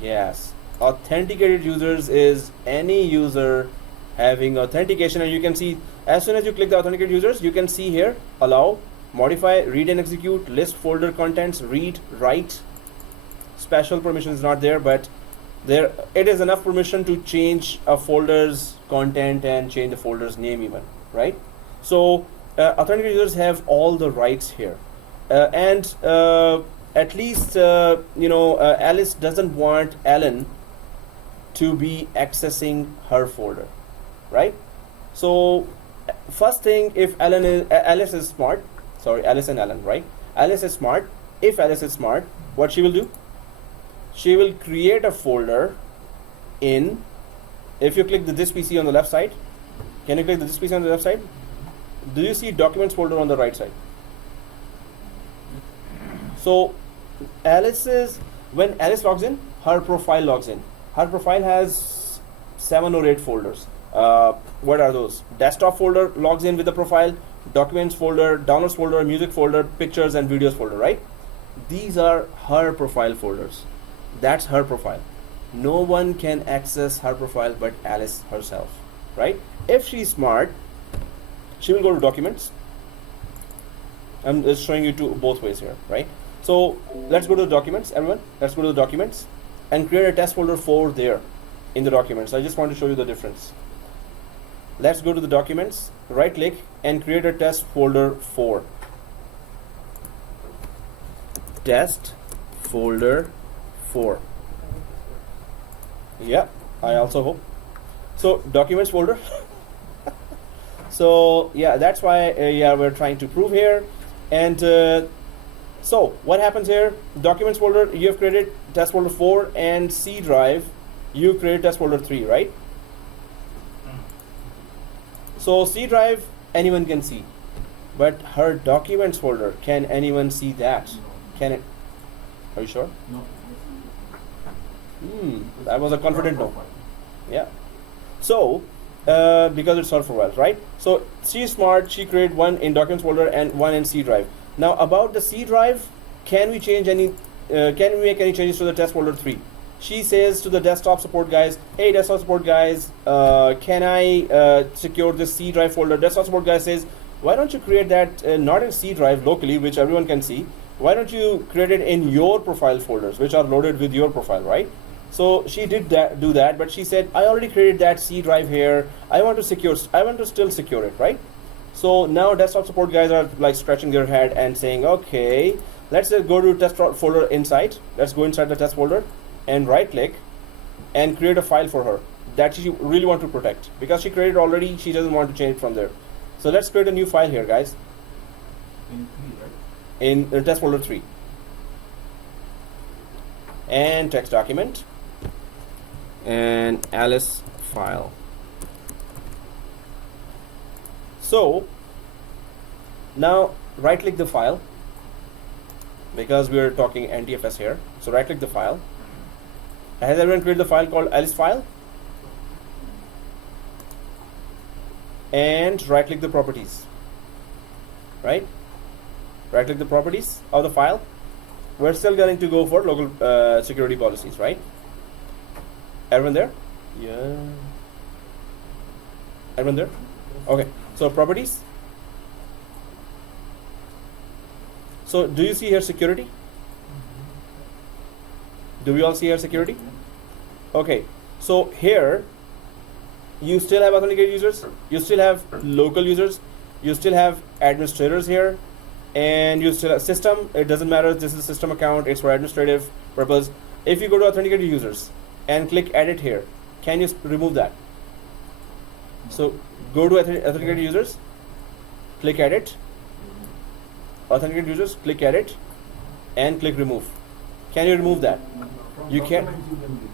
Yes. Authenticated users is any user having authentication, and you can see as soon as you click the authenticated users, you can see here allow, modify, read and execute, list folder contents, read, write. Special permission is not there, but there it is enough permission to change a folder's content and change the folder's name even, right? So authenticated users have all the rights here, and at least Alice doesn't want Alan to be accessing her folder, right? So first thing, if Alice is smart, sorry, Alice and Alan, right? Alice is smart. If Alice is smart, what she will do? She will create a folder in, if you click the this PC on the left side, can you click the this PC on the left side? Do you see documents folder on the right side? So when Alice logs in, her profile logs in. Her profile has 7 or 8 folders. What are those? Desktop folder logs in with the profile, documents folder, downloads folder, music folder, pictures and videos folder, right? These are her profile folders. That's her profile. No one can access her profile but Alice herself, right? If she's smart, she will go to documents. I'm just showing you both ways here, right? So let's go to the documents, everyone. Let's go to the documents and create a test folder 4 there in the documents. I just want to show you the difference. Let's go to the documents, right click and create a test folder 4. Test folder 4. Yeah, I also hope. So documents folder. So yeah, that's why we're trying to prove here. And so what happens here? Documents folder, you have created test folder 4, and C drive, you created test folder 3, right? So C drive, anyone can see, but her documents folder, can anyone see that? Can it? Are you sure? No. That was a confident no. Yeah. So because it's not for wealth, right? So she's smart. She created one in documents folder and one in C drive. Now about the C drive, can we change any? Can we make any changes to the test folder 3? she says to the desktop support guys, hey desktop support guys, can I secure this C drive folder? Desktop support guy says, why don't you create that not in C drive locally, which everyone can see, why don't you create it in your profile folders, which are loaded with your profile, right? So she did do that, but she said, I already created that C drive here, I want to still secure it, right? So now desktop support guys are like scratching their head and saying, okay, let's go to test folder inside, let's go inside the test folder and right click and create a file for her that she really want to protect, because she created already, she doesn't want to change from there. So let's create a new file here, guys, In 3, right? in test folder 3, and text document and Alice file. So now right click the file, because we are talking NTFS here. So right click the file. Has everyone created the file called Alice file? And right click the properties. Right click the properties of the file. We're still going to go for local security policies, right? Everyone there? Yeah. Everyone there? Okay. So properties. So do you see here security? Do we all see here security? Okay. So here you still have authenticated users, you still have local users, you still have administrators here, and you still have system. It doesn't matter, this is a system account, it's for administrative purpose. If you go to authenticated users and click edit here, can you remove that? So go to authenticated users, click edit, authenticated users, click edit, and click remove. Can you remove that? From You can. documents you can use it.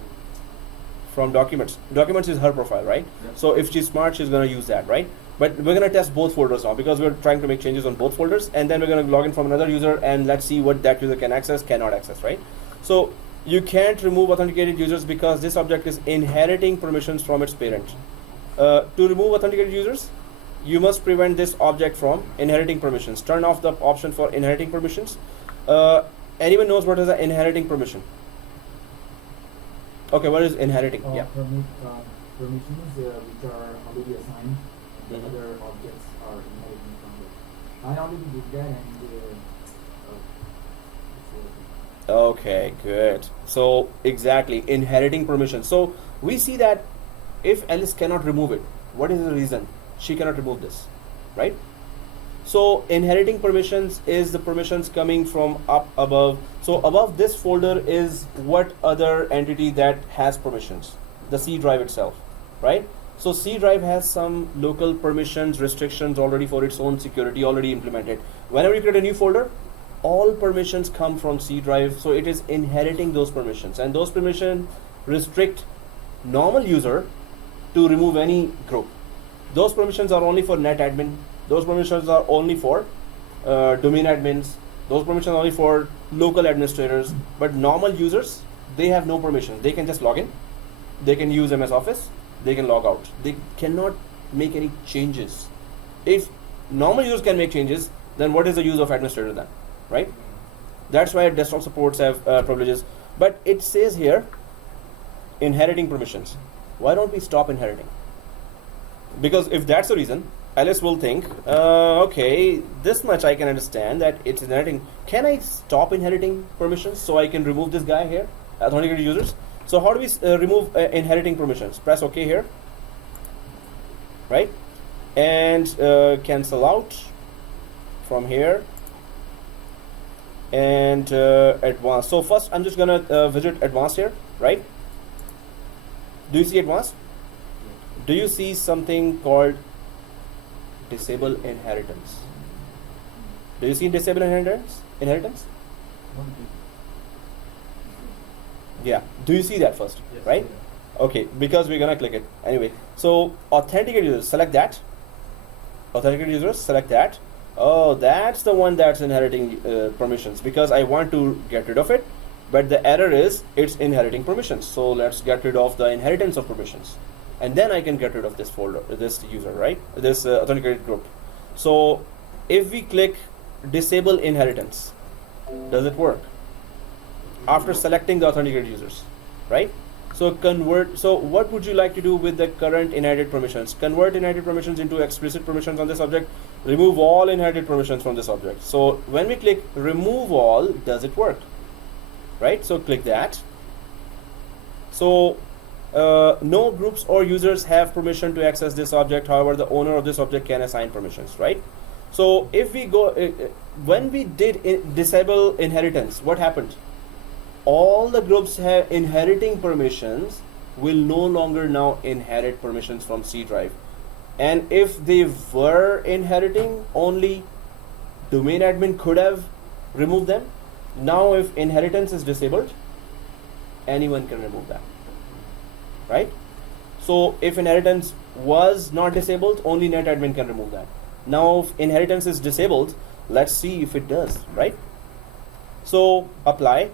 From documents. Documents is her profile, right? Yeah. So if she's smart, she's going to use that, right? But we're going to test both folders now, because we're trying to make changes on both folders, and then we're going to log in from another user and let's see what that user can access, cannot access, right? So you can't remove authenticated users because this object is inheriting permissions from its parent. To remove authenticated users, you must prevent this object from inheriting permissions. Turn off the option for inheriting permissions. Anyone knows what is an inheriting permission? Okay, what is inheriting? Yeah. Permissions which are already assigned, the Mhm. other objects are inheriting from it. I already did that, and Okay, good. So exactly, inheriting permissions. So we see that if Alice cannot remove it, what is the reason she cannot remove this, right? So inheriting permissions is the permissions coming from up above. So above this folder is what other entity that has permissions, the C drive itself, right? So C drive has some local permissions, restrictions already for its own security already implemented. Whenever you create a new folder, all permissions come from C drive, so it is inheriting those permissions, and those permissions restrict normal user to remove any group. Those permissions are only for net admin, those permissions are only for domain admins, those permissions are only for local administrators, but normal users, they have no permission. They can just log in, they can use MS Office, they can log out, they cannot make any changes. If normal users can make changes, then what is the use of administrator then, right? That's why desktop supports have privileges. But it says here, inheriting permissions. Why don't we stop inheriting? Because if that's the reason, Alice will think, okay, this much I can understand that it's inheriting. Can I stop inheriting permissions so I can remove this guy here, authenticated users? So how do we remove inheriting permissions? Press OK here, right? And cancel out from here. And advanced. So first I'm just gonna visit advanced here, right? Do you see advanced? Do you see something called disable inheritance? Do you see disable inheritance? Yeah. Do you see that first? Yes. Right? Okay, because we're gonna click it anyway. So authenticated users, select that. Authenticated users, select that. Oh, that's the one that's inheriting permissions, because I want to get rid of it, but the error is it's inheriting permissions. So let's get rid of the inheritance of permissions, and then I can get rid of this folder, this user, right? This authenticated group. So if we click disable inheritance, does it work? After selecting the authenticated users, right? So convert. So what would you like to do with the current inherited permissions? Convert inherited permissions into explicit permissions on this object. Remove all inherited permissions from this object. So when we click remove all, does it work? Right? So click that. So no groups or users have permission to access this object. However, the owner of this object can assign permissions, right? So if we go, when we did disable inheritance, what happened? All the groups have inheriting permissions will no longer now inherit permissions from C drive. And if they were inheriting, only domain admin could have removed them. Now if inheritance is disabled, anyone can remove that, right? So if inheritance was not disabled, only net admin can remove that. Now if inheritance is disabled, let's see if it does, right? So apply.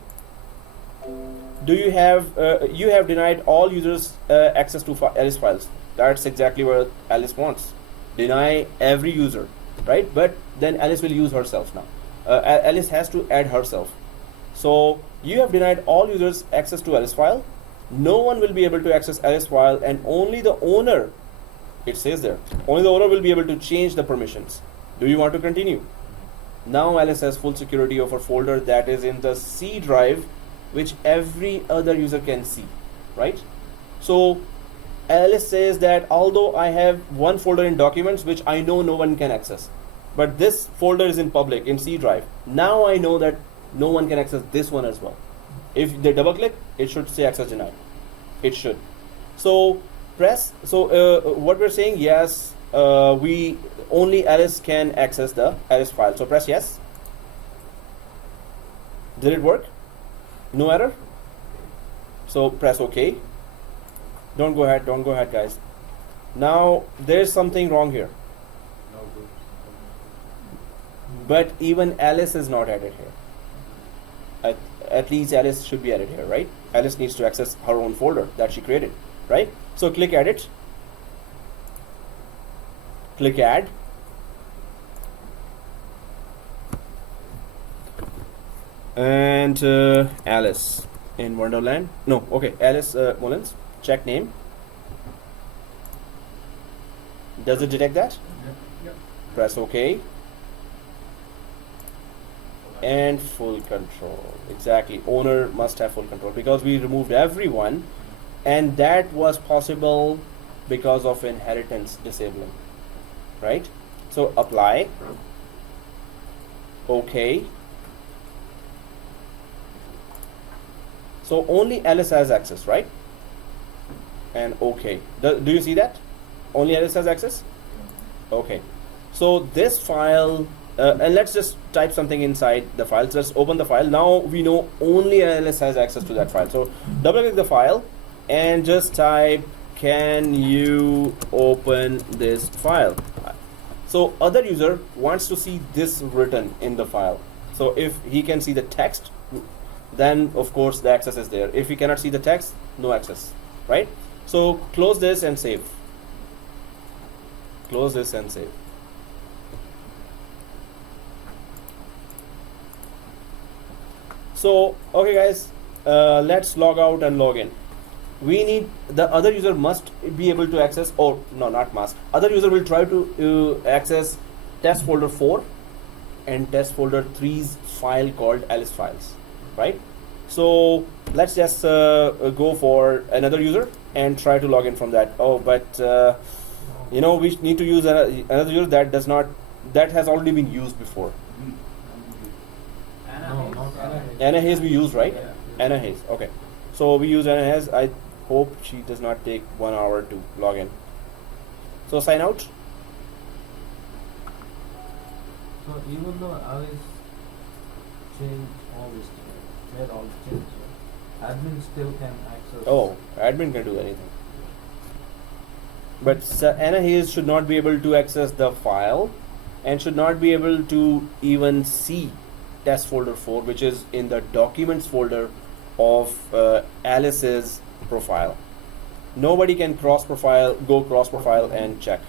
Do you have denied all users access to Alice files? That's exactly what Alice wants. Deny every user, right? But then Alice will use herself now. Alice has to add herself. So you have denied all users access to Alice file. No one will be able to access Alice file, and only the owner, it says there, only the owner will be able to change the permissions. Do you want to continue? Now Alice has full security of her folder that is in the C drive, which every other user can see, right? So Alice says that although I have one folder in documents which I know no one can access, but this folder is in public in C drive, now I know that no one can access this one as well. If they double click, it should say access denied. It should. So press. So what we're saying, yes, we only Alice can access the Alice file. So press yes. Did it work? No error. So press OK. Don't go ahead, guys. Now there's something wrong here. No groups. But even Alice is not added here. At least Alice should be added here, right? Alice needs to access her own folder that she created, right? So click edit. Click add. And Alice in Wonderland. No, okay, Alice Mullins. Check name. Does it detect that? Yep. Press OK. And full control. Exactly. Owner must have full control because we removed everyone, and that was possible because of inheritance disabling, right? So apply. OK. So only Alice has access, right? And OK. Do you see that? Only Alice has access? Okay. So this file, and let's just type something inside the file. So let's open the file. Now we know only Alice has access to that file. So double click the file and just type, can you open this file? So other user wants to see this written in the file. So if he can see the text, then of course the access is there. If he cannot see the text, no access, right? So close this and save. Close this and save. So okay guys, let's log out and log in. We need, the other user must be able to access, or no, not must, other user will try to access test folder 4 and test folder 3's file called Alice files, right? So let's just go for another user and try to log in from that. Oh, but you know, we need to use another user that does not, that has already been used before. No, not Anna. Anna Hayes we use, right? Yeah. Anna Hayes, okay. So we use Anna Hayes. I hope she does not take 1 hour to log in. So sign out. So even though Alice changed all this stuff, made all the changes, admin still can access. Oh, admin can do anything. But Anna Hayes should not be able to access the file and should not be able to even see test folder 4, which is in the documents folder of Alice's profile. Nobody can go cross profile and check.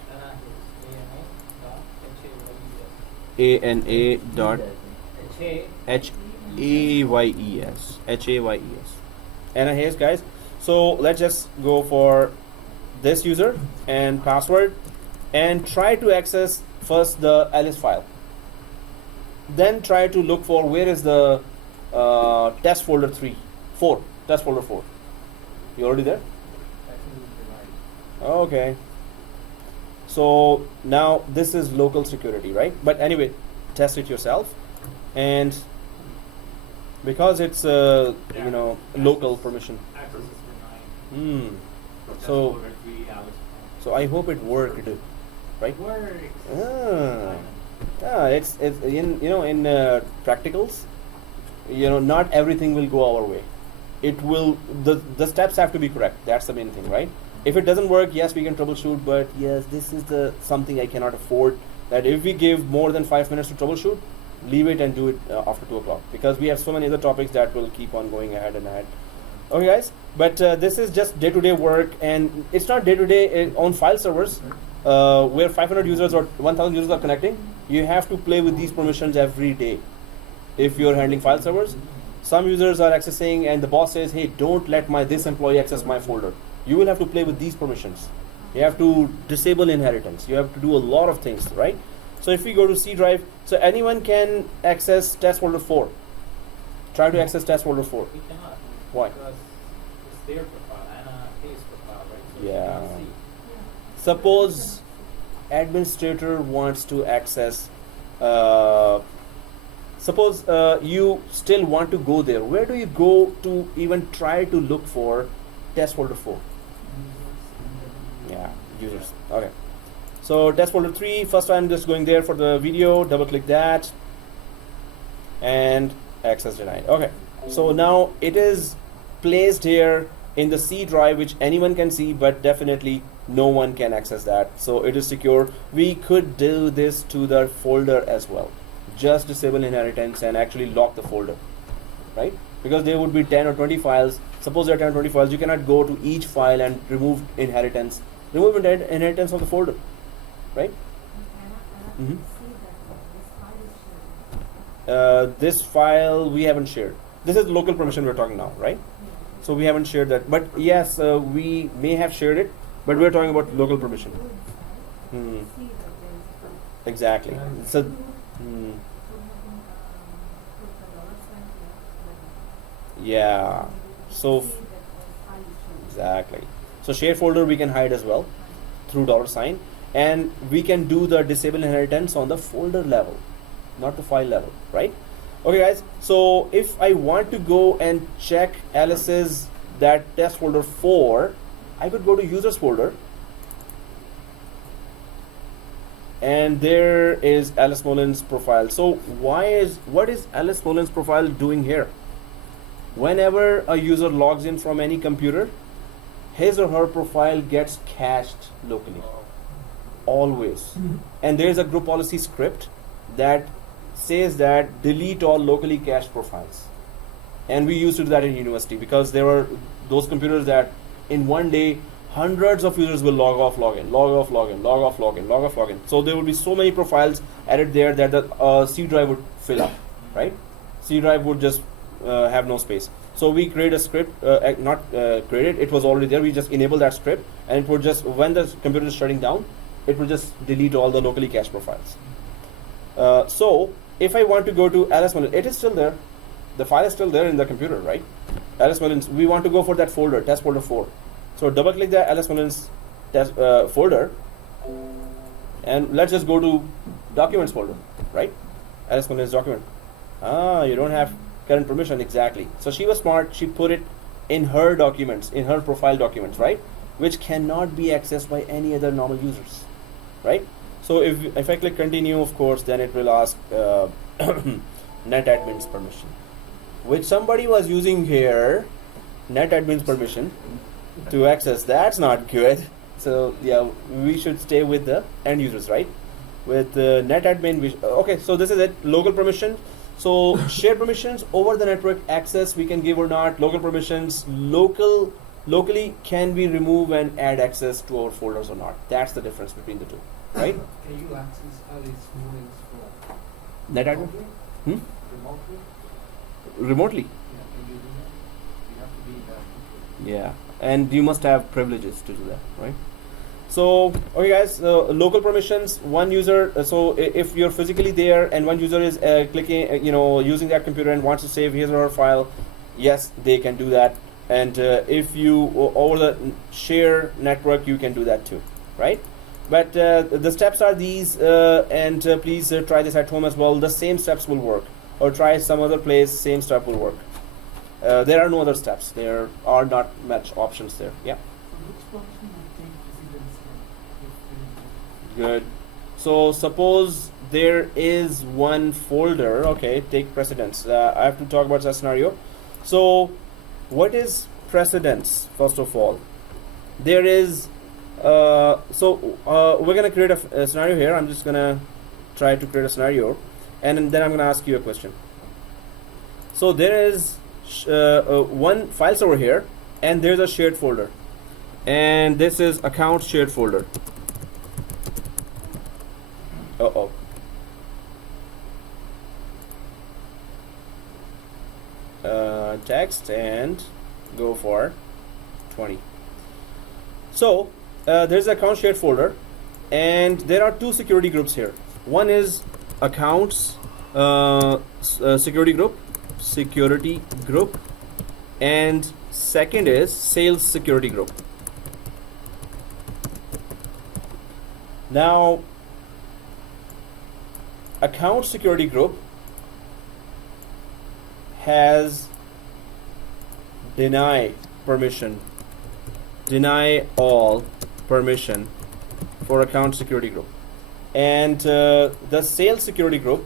ANA dot HAYES. HAYES. And here's guys. So let's just go for this user and password and try to access first the ls file. Then try to look for where is the test folder 4, test folder 4. You already there? Okay. So now this is local security, right? But anyway, test it yourself. And because it's local permission. Access is denied. Test So folder 3, Alice. so I hope it worked, right? Works. It's in practicals, not everything will go our way. It will the steps have to be correct. That's the main thing, right? If it doesn't work, yes, we can troubleshoot, but yes, this is the something I cannot afford. That if we give more than 5 minutes to troubleshoot, leave it and do it after 2 o'clock, because we have so many other topics that will keep on going ahead and ahead. Okay, guys, but this is just day-to-day work, and it's not day-to-day on file servers where 500 users or 1,000 users are connecting. You have to play with these permissions every day. If you're handling file servers, some users are accessing, and the boss says, "Hey, don't let this employee access my folder." You will have to play with these permissions. You have to disable inheritance. You have to do a lot of things, right? So if we go to C drive, so anyone can access test folder 4. Try to access test folder 4. We cannot. Why? Because it's their profile and his profile, right? So we Yeah. cannot see. Suppose administrator wants to access, suppose you still want to go there. Where do you go to even try to look for test folder 4? Yeah, users. Okay. So test folder 3, first I'm just going there for the video, double click that, and access denied. Okay. So now it is placed here in the C drive, which anyone can see, but definitely no one can access that. So it is secure. We could do this to the folder as well. Just disable inheritance and actually lock the folder, right? Because there would be 10 or 20 files. Suppose there are 10 or 20 files, you cannot go to each file and remove inheritance. Remove inheritance of the folder, right? Mhm. This file we haven't shared. This is local permission we're talking now, right? So we haven't shared that. But yes, we may have shared it, but we're talking about local permission. Exactly. So, yeah. So, exactly. So share folder we can hide as well through $, and we can do the disable inheritance on the folder level, not the file level, right? Okay, guys. So if I want to go and check Alice's that test folder 4, I could go to users folder, and there is Alice Mullins profile. So what is Alice Mullins profile doing here? Whenever a user logs in from any computer, his or her profile gets cached locally, always. And there is a group policy script that says that delete all locally cached profiles. And we used to do that in university, because there were those computers that in one day hundreds of users will log off, log in, log off, log in, log off, log in, log off, log in. So there would be so many profiles added there that the C drive would fill up, right? C drive would just have no space. So we create a script, created, it was already there. We just enable that script, and it would just, when the computer is shutting down, it will just delete all the locally cached profiles. So if I want to go to Alice Mullins, it is still there. The file is still there in the computer, right? Alice Mullins, we want to go for that folder, test folder 4. So double click the Alice Mullins test folder, and let's just go to documents folder, right? Alice Mullins document. You don't have current permission, exactly. So she was smart, she put it in her documents, in her profile documents, right? Which cannot be accessed by any other normal users, right? So if I click continue, of course, then it will ask netadmin's permission, which somebody was using here, netadmin's permission to access. That's not good. So yeah, we should stay with the end users, right? With netadmin, okay, so this is it, local permission. So share permissions over the network access we can give or not. Local permissions locally can we remove and add access to our folders or not. That's the difference between the two, right? Can you access Alice Mullins for NetAdmin? remotely? Remotely? Yeah, can you do that? have to be that. Yeah, and you must have privileges to do that, right? So, okay guys, local permissions, one user, if you're physically there and one user is clicking, using that computer and wants to save his or her file, yes, they can do that. And if you, over the share network, you can do that too, right? But the steps are these, and please try this at home as well. The same steps will work, or try some other place, same step will work. There are no other steps. There are not much options there. Yeah. So which permission would take precedence then? If Good. So suppose there is one folder. Okay, take precedence. I have to talk about that scenario. So, what is precedence? First of all, there is. We're gonna create a scenario here. I'm just gonna try to create a scenario, and then I'm gonna ask you a question. So there is one file server here, and there's a shared folder, and this is account shared folder. Text and go for 20. So there's an account shared folder, and there are two security groups here. One is accounts security group, and second is sales security group. Now, account security group has deny all permission for account security group, and the sales security group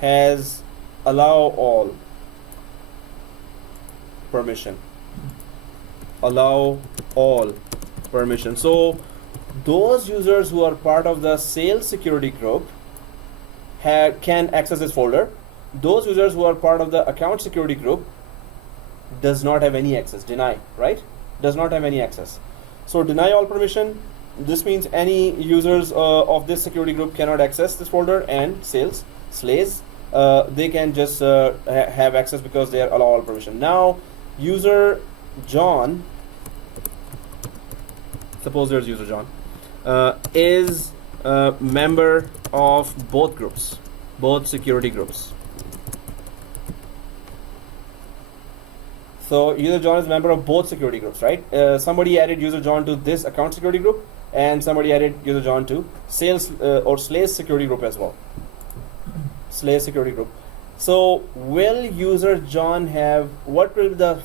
has allow all permission. So those users who are part of the sales security group can access this folder. Those users who are part of the account security group does not have any access. Deny, right? Does not have any access. So deny all permission. This means any users of this security group cannot access this folder, and sales slays they can just have access because they are allow all permission. Now, user John, suppose there's user John, is a member of both groups, both security groups. So user John is a member of both security groups, right? Somebody added user John to this account security group, and somebody added user John to sales or slays security group as well. Slays security group. So will user John have, what will be the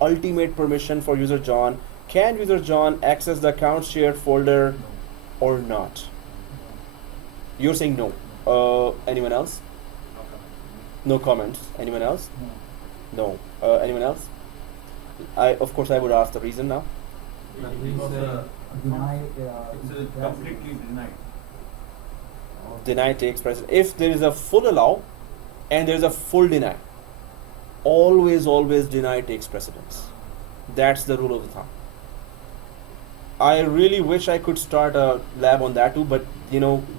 ultimate permission for user John? Can user John access the account shared folder or not? You're saying no. Anyone else? No comments. Anyone else? No. Anyone else? Of course I would ask the reason now. Deny. It's completely denied. Deny takes precedence. If there is a full allow and there is a full deny, always deny takes precedence. That's the rule of the thumb. I really wish I could start a lab on that too, but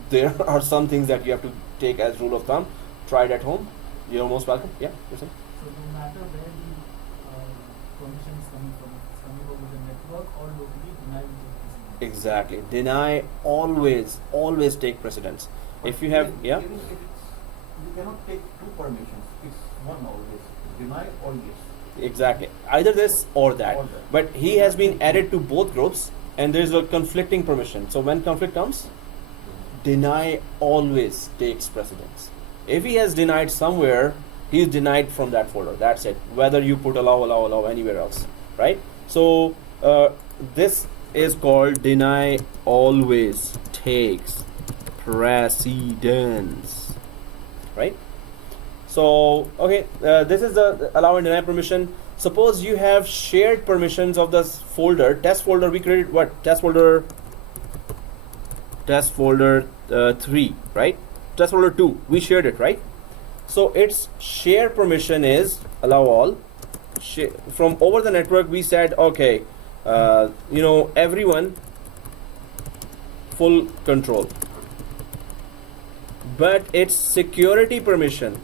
there are some things that you have to take as rule of thumb. Try it at home. You're most welcome. Yeah, you're saying? So no matter where the permission is coming from, if it's coming over the network or locally, deny will take precedence. Exactly. Deny always take precedence. If you have, yeah. Even if you cannot take two permissions. It's one always. Deny or yes. Exactly. Either this or that. But he has been added to both groups, and there's a conflicting permission. So when conflict comes, deny always takes precedence. If he has denied somewhere, he is denied from that folder. That's it. Whether you put allow anywhere else, right? So this is called deny always takes precedence, right? So okay, this is the allow and deny permission. Suppose you have shared permissions of this folder, test folder. We created what? Test folder 3, right? Test folder 2, we shared it, right? So its share permission is allow all. From over the network, we said, okay, everyone full control. But its security permission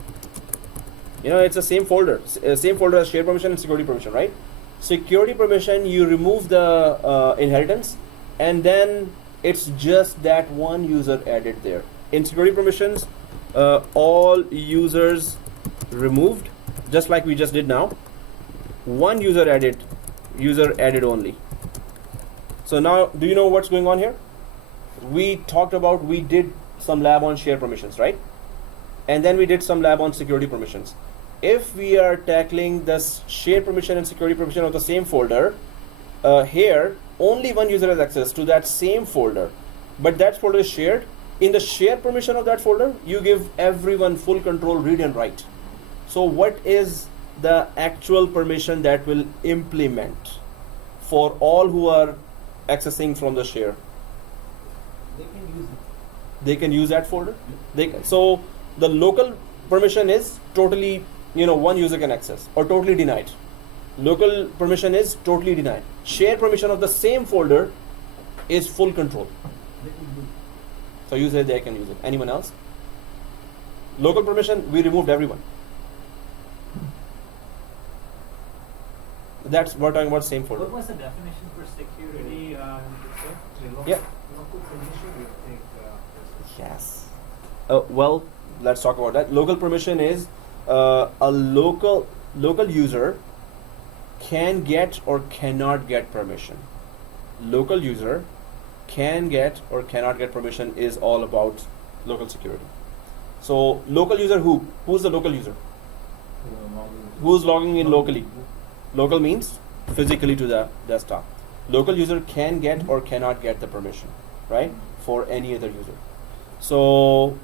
It's the same folder, same folder as share permission and security permission, right? Security permission, you remove the inheritance, and then it's just that one user added there. In security permissions, all users removed, just like we just did now. One user added only. So now, do you know what's going on here? We did some lab on share permissions, right? And then we did some lab on security permissions. If we are tackling the share permission and security permission of the same folder, here only one user has access to that same folder, but that folder is shared. In the share permission of that folder, you give everyone full control, read and write. So what is the actual permission that will implement for all who are accessing from the share? They can use it. They can use that folder. So the local permission is totally, one user can access, or totally denied. Local permission is totally denied. Share permission of the same folder is full control. They can use it. So you say they can use it. Anyone else? Local permission, we removed everyone. That's we're talking about same folder. What was the definition for security? Yeah. Local permission will take Yes. Well, let's talk about that. Local permission is a local user can get or cannot get permission. Local user can get or cannot get permission is all about local security. So local user who's the local user? Who's logging in locally? Local means physically to the desktop. Local user can get or cannot get the permission, right? For any other user. So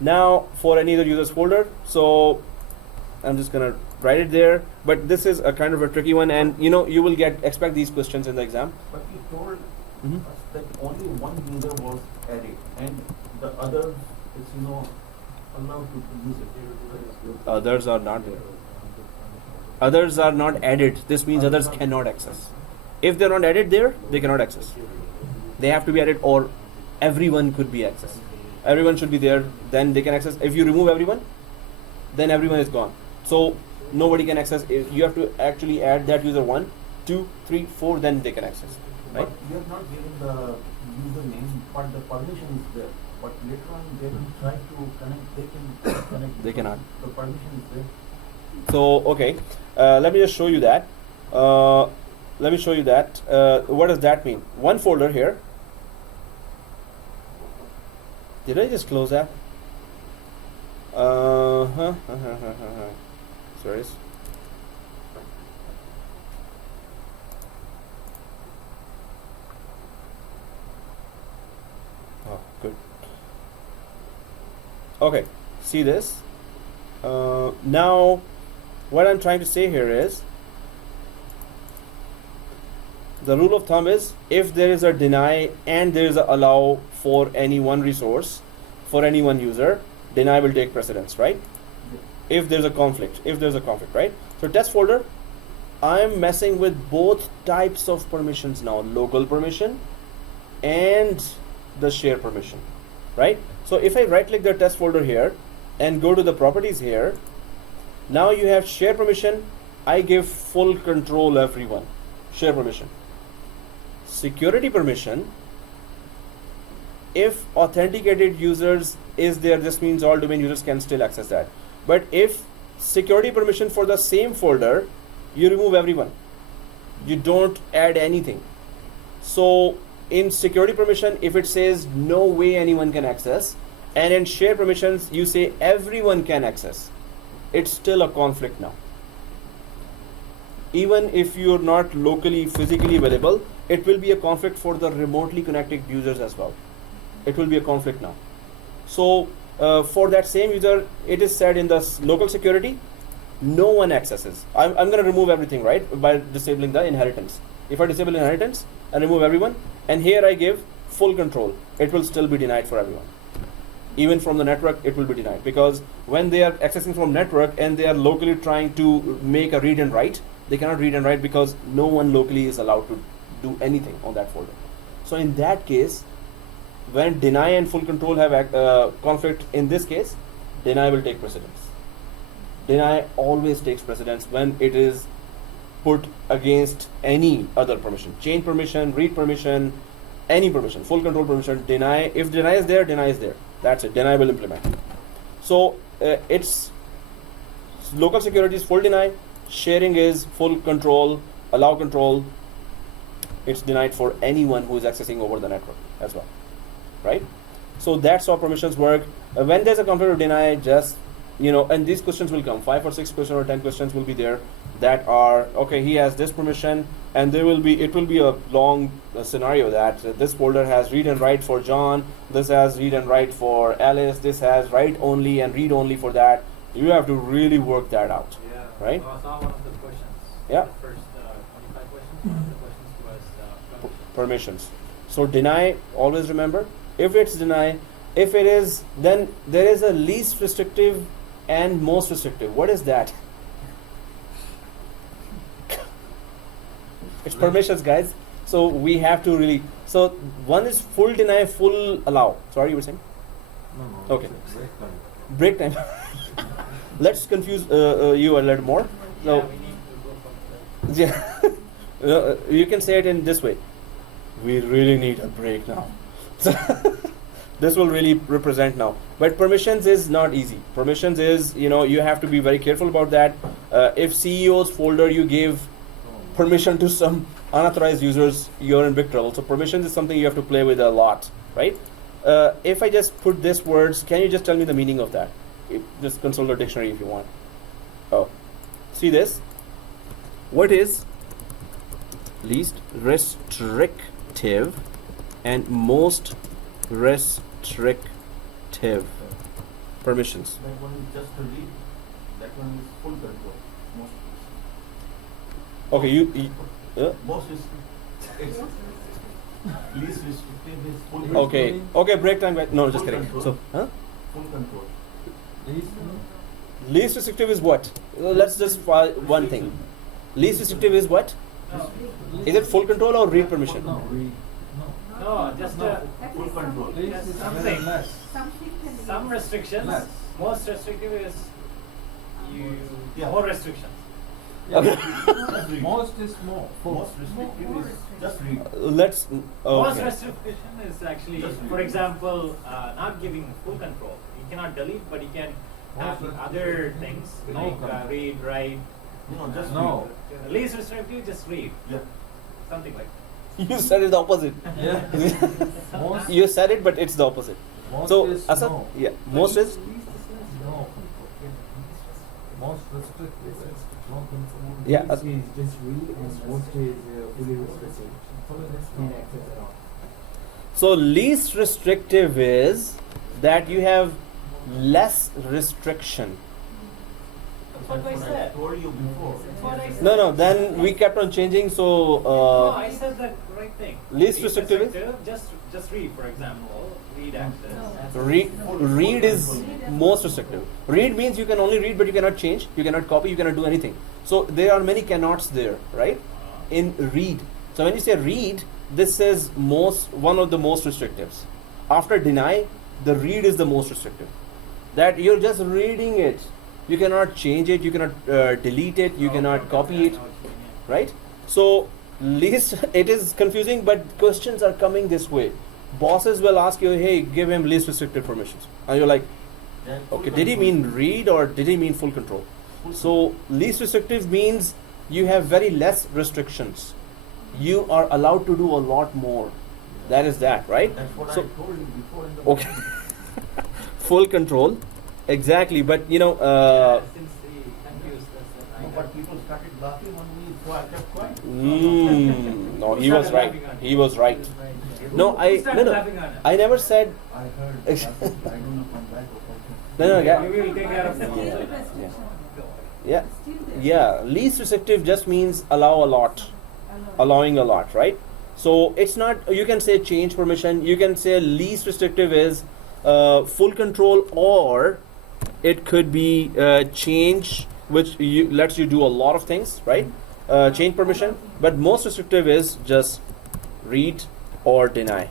now for any other user's folder, so I'm just gonna write it there, but this is a kind of a tricky one, and you will expect these questions in the exam. But you told Mhm. us that only one user was added, and the other is allowed to use it. Others are not there. Others are not added. This means others cannot access. If they're not added there, they cannot access. They have to be added, or everyone could be accessed. Everyone should be there, then they can access. If you remove everyone, then everyone is gone. So nobody can access. You have to actually add that user 1, 2, 3, 4, then they can access. Right? But you have not given the username, but the permission is there. But later on, they will try to connect. They can connect. They cannot. The permission is there. So okay, let me just show you that. What does that mean? One folder here. Did I just close that? Sorry. Oh, good. Okay, see this? Now, what I'm trying to say here is, the rule of thumb is, if there is a deny and there is a allow for any one resource, for any one user, deny will take precedence, right? If there's a conflict, right? So test folder, I'm messing with both types of permissions now, local permission and the share permission, right? So if I right click the test folder here and go to the properties here, now you have share permission. I give full control everyone, share permission. Security permission, if authenticated users is there, this means all domain users can still access that. But if security permission for the same folder, you remove everyone. You don't add anything. So in security permission, if it says no way anyone can access, and in share permissions, you say everyone can access, it's still a conflict now. Even if you're not locally, physically available, it will be a conflict for the remotely connected users as well. It will be a conflict now. So for that same user, it is said in the local security, no one accesses. I'm going to remove everything, right, by disabling the inheritance. If I disable inheritance and remove everyone, and here I give full control, it will still be denied for everyone. Even from the network, it will be denied, because when they are accessing from network and they are locally trying to make a read and write, they cannot read and write because no one locally is allowed to do anything on that folder. So in that case, when deny and full control have conflict, in this case, deny will take precedence. Deny always takes precedence when it is put against any other permission. Change permission, read permission, any permission, full control permission. Deny, if deny is there, deny is there. That's it. Deny will implement. So it's local security is full deny, sharing is full control, allow control. It's denied for anyone who is accessing over the network as well, right? So that's how permissions work. When there's a conflict of deny, just, and these questions will come, 5 or 6 questions or 10 questions will be there that are, okay, he has this permission, and it will be a long scenario that this folder has read and write for John, this has read and write for Alice, this has write only and read only for that. You have to really work that out, Yeah. right? I saw one of the questions. Yeah. The first 25 questions, one of the questions was Permissions. So deny, always remember, if it's deny, if it is, then there is a least restrictive and most restrictive. What is that? It's permissions, guys. So we have to really, so one is full deny, full allow. Sorry, you were saying? No. Okay. It's a Break break time. time. Let's confuse you a little more. yeah, So we need to go from the yeah, you can say it in this way. We really need a break now. So this will really represent now. But permissions is not easy. Permissions is, you have to be very careful about that. If CEO's folder you gave permission to some unauthorized users, you're in big trouble. So permissions is something you have to play with a lot, right? If I just put these words, can you just tell me the meaning of that? Just consult the dictionary if you want. Oh, see this? What is least restrictive and most restrictive permissions? That one is just to read. That one is full control. Okay, Most is it's least restrictive is full control. okay, break time. No, just Full kidding. control. So, Full control. least restrictive is what? Let's just one thing. Least restrictive is what? Is it full control or read permission? No, No, just Full control. Yes, Least is something. very less. some restrictions. Less. Most restrictive is Yeah. more restrictions. Okay. Just read. Most is more. Most restrictive is just read. Let's. Most Okay. restriction is actually, Just for read. example, not giving full control. You cannot delete, but you can have Most other things No like control. read, write. No, just No. Least restrictive, just read. read. Something like You said it the opposite. Yeah. Most, You said it, but it's the opposite. most So, is Asad, no. yeah, most is No. Most restrictive is no control. Yeah, Least is just read and most is fully restricted. Can't access at all. so least restrictive is that you have less restriction. That's what I said. told you before. That's what I said. No, then we kept on changing. So No, I said that right thing. least restrictive is? Just read, for example, read access. read is most restrictive. Read means you can only read, but you cannot change, you cannot copy, you cannot do anything. So there are many cannots there, right? In read. So when you say read, this is one of the most restrictives. After deny, the read is the most restrictive. That you're just reading it. You cannot change it, you cannot delete it, you cannot copy it, right? So least, it is confusing, but questions are coming this way. Bosses will ask you, hey, give him least restricted permissions. And you're like, Then full okay, did he control. mean read or did he mean full control? Full So least restrictive means you have very less restrictions. You are allowed to do a lot more. That is that, right? That's what So- I told you before in the Okay. Full control, exactly. But Since the confused, No, but people started laughing on me, so I kept quiet. no, he was right. He was right. No, no. I never said. I heard. I don't know from back or from. No, yeah. We will take care of Still that. restriction. Yeah, Still there. yeah. Least restrictive just means allow a lot, allowing a lot, right? So it's not. You can say change permission. You can say least restrictive is full control, or it could be change, which lets you do a lot of things, right? Change permission. But most restrictive is just read or deny.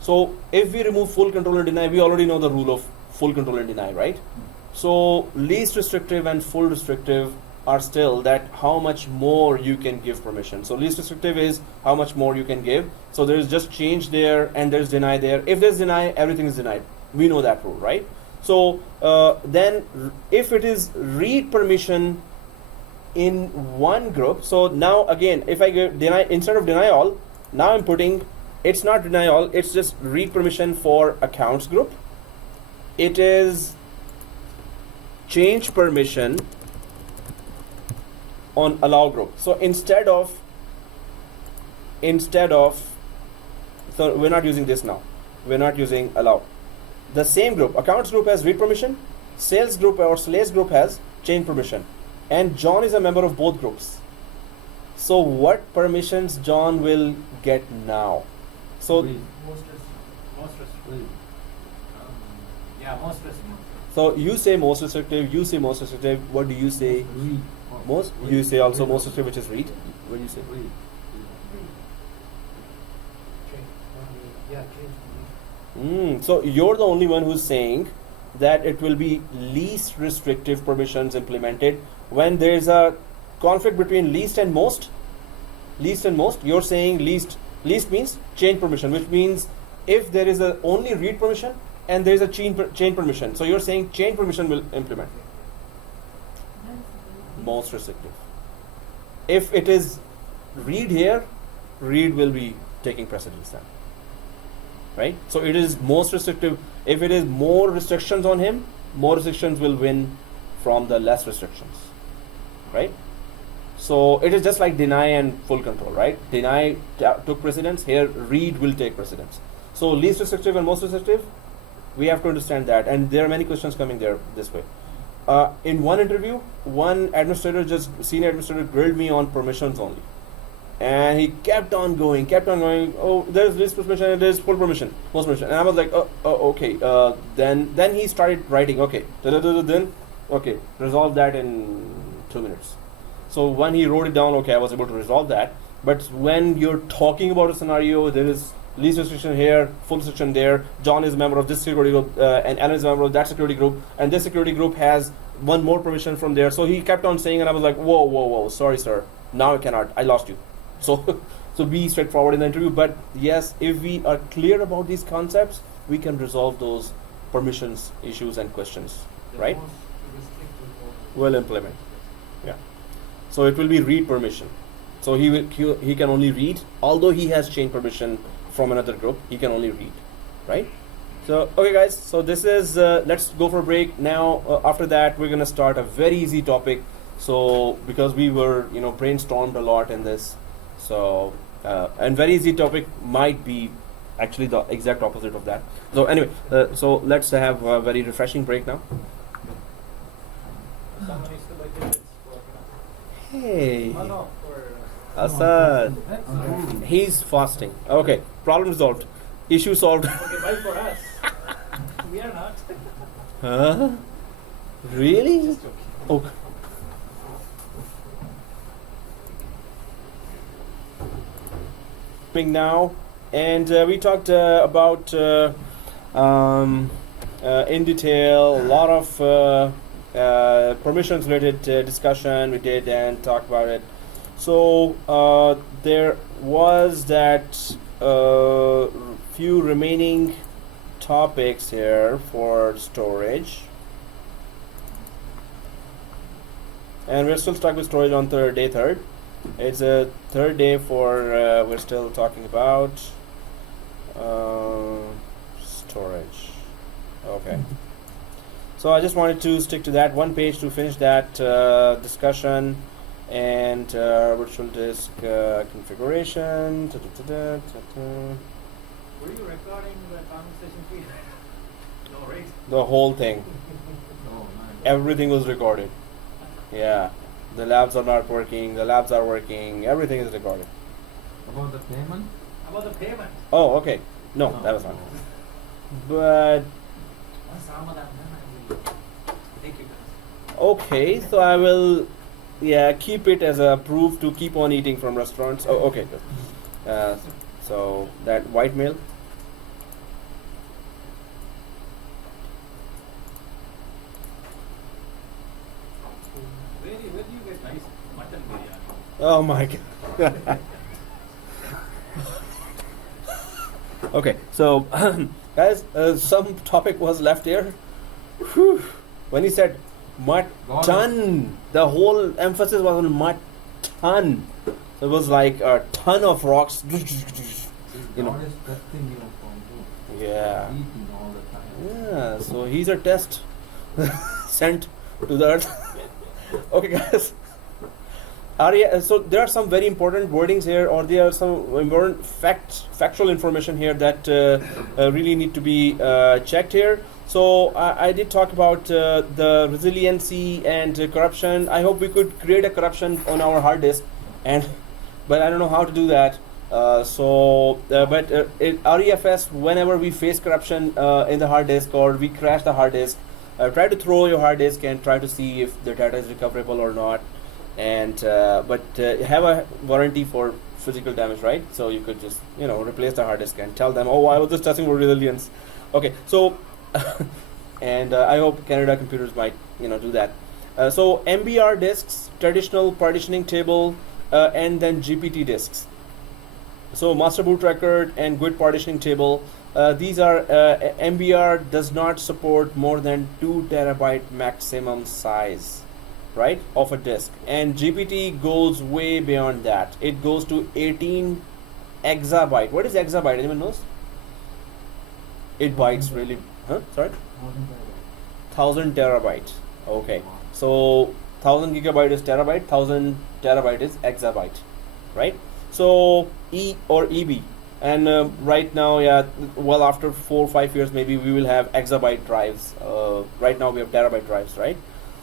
So if we remove full control and deny, we already know the rule of full control and deny, right? So least restrictive and full restrictive are still that how much more you can give permission. So least restrictive is how much more you can give. So there is just change there and there's deny there. If there's deny, everything is denied. We know that rule, right? So then if it is read permission in one group, so now again, if I give deny instead of deny all, now I'm putting, it's not deny all, it's just read permission for accounts group. It is change permission on allow group. So instead of, so we're not using this now. We're not using allow. The same group, accounts group has read permission, sales group or slaves group has change permission. And John is a member of both groups. So what permissions John will get now? So Read. Most restrictive. Read. Yeah, most restrictive. so you say most restrictive, you say most restrictive. What do you say? Read. Most? Read. You say also Read. most restrictive, which is read. What do you say? Read. Change. Yeah, change. So you're the only one who's saying that it will be least restrictive permissions implemented when there's a conflict between least and most. Least and most. You're saying least. Least means change permission, which means if there is a only read permission and there is a change permission. So you're saying change permission will implement most restrictive. If it is read here, read will be taking precedence then. Right? So it is most restrictive. If it is more restrictions on him, more restrictions will win from the less restrictions. Right? So it is just like deny and full control, right? Deny took precedence, here read will take precedence. So least restrictive and most restrictive, we have to understand that, and there are many questions coming there this way. In one interview, one senior administrator grilled me on permissions only. And he kept on going, oh, there's least permission and there's full permission, most permission. And I was like, okay. Then he started writing, okay, then, okay, resolve that in 2 minutes. So when he wrote it down, okay, I was able to resolve that. But when you're talking about a scenario, there is least restriction here, full restriction there. John is a member of this security group, and Alan is a member of that security group, and this security group has one more permission from there. So he kept on saying, and I was like, whoa, sorry, sir. Now I cannot. I lost you. So, so be straightforward in the interview. But yes, if we are clear about these concepts, we can resolve those permissions, issues, and questions, The right? most restrictive or- Will implement. Yeah. So it will be read permission. So he can only read, although he has change permission from another group, he can only read, right? So okay guys, so this is let's go for a break now. After that we're gonna start a very easy topic. So because we were brainstormed a lot in this, so and very easy topic might be actually the exact opposite of that. So anyway, so let's have a very refreshing break now. Someone needs to buy tickets for. Hey, Oh no, for. Assad, That's he's fasting. Okay, problem solved, issue solved. Okay, buy for us. We are not. Huh? Really? Just joking. Okay. Now, and we talked about in detail a lot of permissions related discussion we did and talked about it. So there was that few remaining topics here for storage, and we're still stuck with storage on day 3rd. It's a third day for we're still talking about storage. Okay. So I just wanted to stick to that one page to finish that discussion, and virtual disk configuration. Were you recording the conversation feed? No, right? The whole thing, oh, nice. everything was recorded. Yeah. The labs are not working, the labs are working, everything is recorded. About the payment? How about the payment? Oh, okay. No, that was not. But Thank you guys. okay, so I will, keep it as a proof to keep on eating from restaurants. Oh, okay, good. So that white mail. Oh my god. Okay, so guys, some topic was left here. Whew. When he said mutton, the whole emphasis was on mutton. So it was like a ton of rocks. God You know. is testing you from too. Yeah. Eating all the time. Yeah, so he's a test sent to the earth. Okay, guys. So there are some very important wordings here, or there are some important factual information here that really need to be checked here. So I did talk about the resiliency and corruption. I hope we could create a corruption on our hard disk, but I don't know how to do that. REFS, whenever we face corruption in the hard disk or we crash the hard disk, try to throw your hard disk and try to see if the data is recoverable or not. And have a warranty for physical damage, right? So you could just replace the hard disk and tell them, oh, I was just testing for resilience. Okay, so and I hope Canada Computers might do that. So MBR disks, traditional partitioning table, and then GPT disks. So master boot record and GUID partitioning table. These are MBR does not support more than 2 terabyte maximum size, right, of a disk, and GPT goes way beyond that. It goes to 18 exabyte. What is exabyte? Anyone knows? 8 bytes, really? Huh? Sorry? 1000 terabyte. Okay, so 1000 gigabyte is terabyte, 1000 terabyte is exabyte, right? So E or EB, and right now, well, after 4 or 5 years, maybe we will have exabyte drives. Right now we have terabyte drives, right?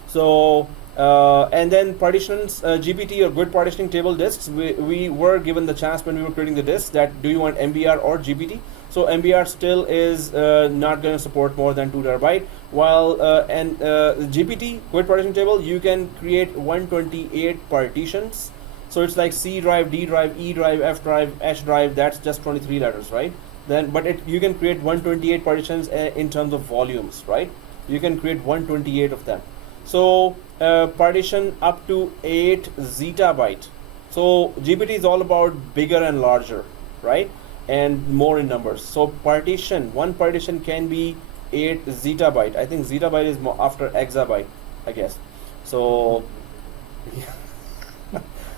So and then partitions, GPT or GUID partitioning table disks. We were given the chance when we were creating the disks that do you want MBR or GPT? So MBR still is not going to support more than 2 terabyte, while GPT, GUID partitioning table, you can create 128 partitions. So it's like C drive, D drive, E drive, F drive, H drive. That's just 23 letters, right? You can create 128 partitions in terms of volumes, right? You can create 128 of them. So partition up to 8 zettabyte. So GPT is all about bigger and larger, right? And more in numbers. So one partition can be 8 zettabyte. I think zettabyte is more after exabyte, I guess. So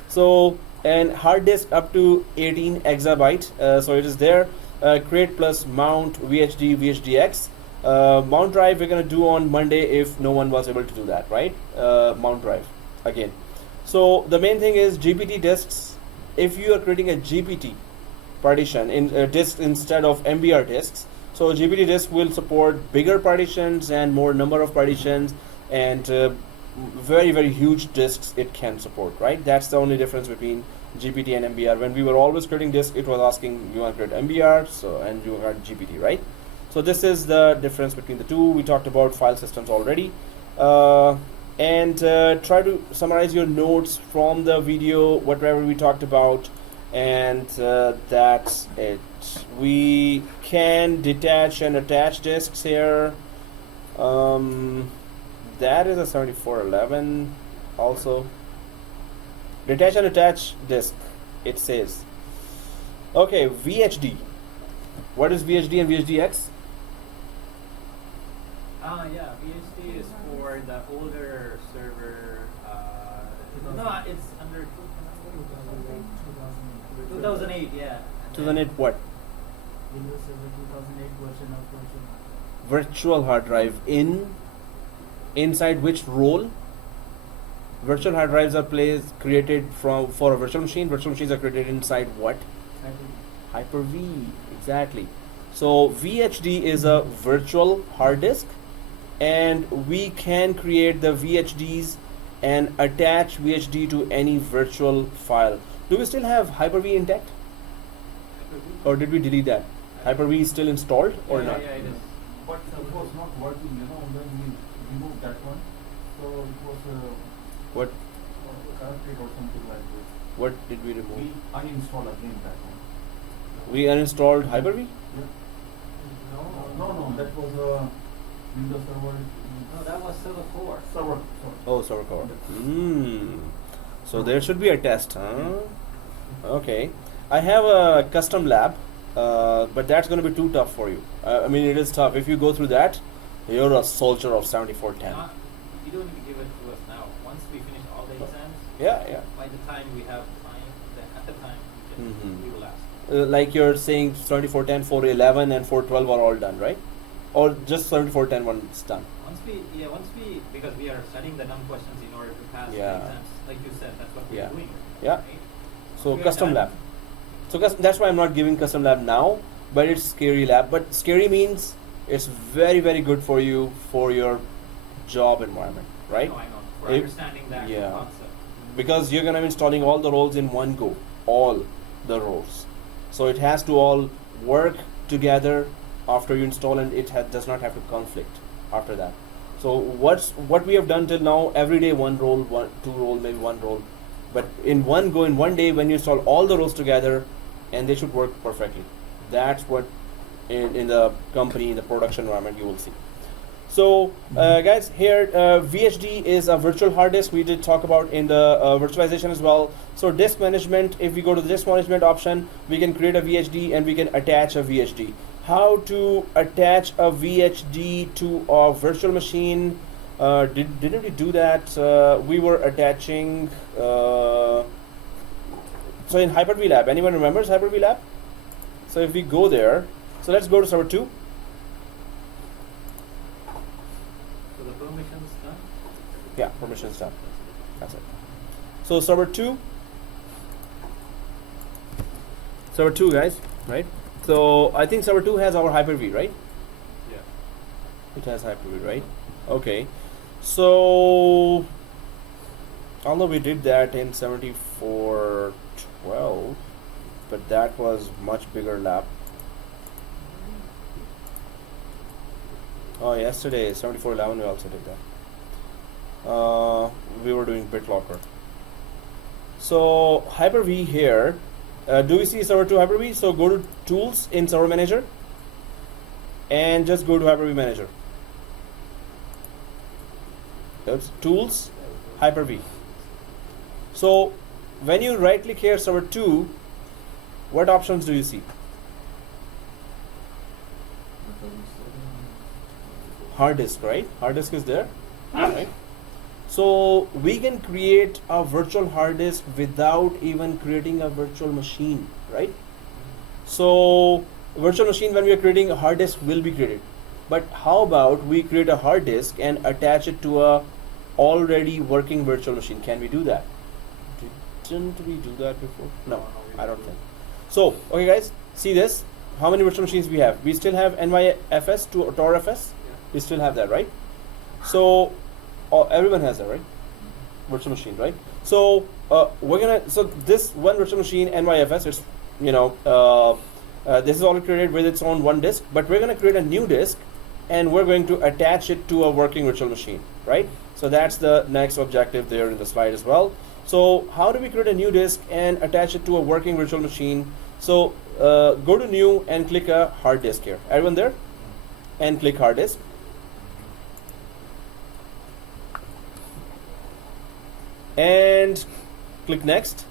so, and hard disk up to 18 exabyte. So it is there. Create plus mount VHD, VHDX. Mount drive we're gonna do on Monday if no one was able to do that, right? Mount drive again. So the main thing is GPT disks. If you are creating a GPT partition in disk instead of MBR disks, so GPT disk will support bigger partitions and more number of partitions, and very, very huge disks it can support, right? That's the only difference between GPT and MBR. When we were always creating disk, it was asking you want to create MBR, and you want GPT, right? So this is the difference between the two. We talked about file systems already. And try to summarize your notes from the video, whatever we talked about, and that's it. We can detach and attach disks here. That is a 7411 also. Detach and attach disk, it says. Okay, VHD. What is VHD and VHDX? VHD is for the older server. No, it's under 2008, yeah. 2008 what? Windows Server 2008 version of Virtual hard drive inside which role? Virtual hard drives are created for a virtual machine. Virtual machines are created inside what? Hyper-V, exactly. So VHD is a virtual hard disk, and we can create the VHDs and attach VHD to any virtual file. Do we still have Hyper-V intact? Or did we delete that? Hyper-V is still installed or not? Yeah, it is. But it was not working, when we removed that one. So it was What corrupted or something like this. What did we We remove? uninstalled again that one. We uninstalled Hyper-V? Yeah. No, that was Windows Server. No, that was server 4. Server. Oh, server cover. So there should be a test, huh? Okay. I have a custom lab, but that's going to be too tough for you. I mean, it is tough. If you go through that, you're a soldier of 7410. You don't need to give it to us now. Once we finish all the exams, Yeah. by the time we have time, then at the time we will ask. Like you're saying 7410, 411 and 412 are all done, right? Or just 7410 one's done? Once we, because we are studying the numb questions in order to pass Yeah. the exams, like you said, that's what Yeah. we're doing. Yeah. Right? So We are custom done. lab. So that's why I'm not giving custom lab now, but it's scary lab. But scary means it's very, very good for you for your job environment, right? I know. For If- understanding that yeah. concept. Because you're gonna be installing all the roles in one go, all the roles. So it has to all work together after you install, and it does not have to conflict after that. So what we have done till now, every day one role, two role, maybe one role, but in one go, in one day, when you install all the roles together, and they should work perfectly. That's what in the company, in the production environment, you will see. So guys, here VHD is a virtual hard disk. We did talk about in the virtualization as well. So disk management, if we go to the disk management option, we can create a VHD and we can attach a VHD. How to attach a VHD to a virtual machine? Didn't we do that? We were attaching. So in Hyper-V Lab, anyone remembers Hyper-V Lab? So if we go there, so let's go to server 2. So the permissions done? Yeah, permissions done. That's it. So server 2. Server 2, guys, right? So I think server 2 has our Hyper-V, right? Yeah. It has Hyper-V, right? Okay. So although we did that in 7412, but that was much bigger lab. Oh, yesterday 7411 we also did that. We were doing BitLocker. So Hyper-V here. Do we see server 2 Hyper-V? So go to tools in server manager and just go to Hyper-V manager. Oops, tools, Hyper-V. So when you right click here server 2, what options do you see? Hard disk, right? Hard disk is there, right? So we can create a virtual hard disk without even creating a virtual machine, right? So virtual machine, when we are creating a hard disk, will be created. But how about we create a hard disk and attach it to a already working virtual machine? Can we do that? Didn't we do that before? No, I don't think. So, okay guys, see this. How many virtual machines we have? We still have NYFS to TORFS. We still have that, right? So everyone has that, right? Virtual machine, right? So we're gonna, so this one virtual machine NYFS, it's, you know, this is already created with its own one disk, but we're gonna create a new disk and we're going to attach it to a working virtual machine, right? So that's the next objective there in the slide as well. So how do we create a new disk and attach it to a working virtual machine? So go to new and click a hard disk here. Everyone there? And click hard disk. And click next.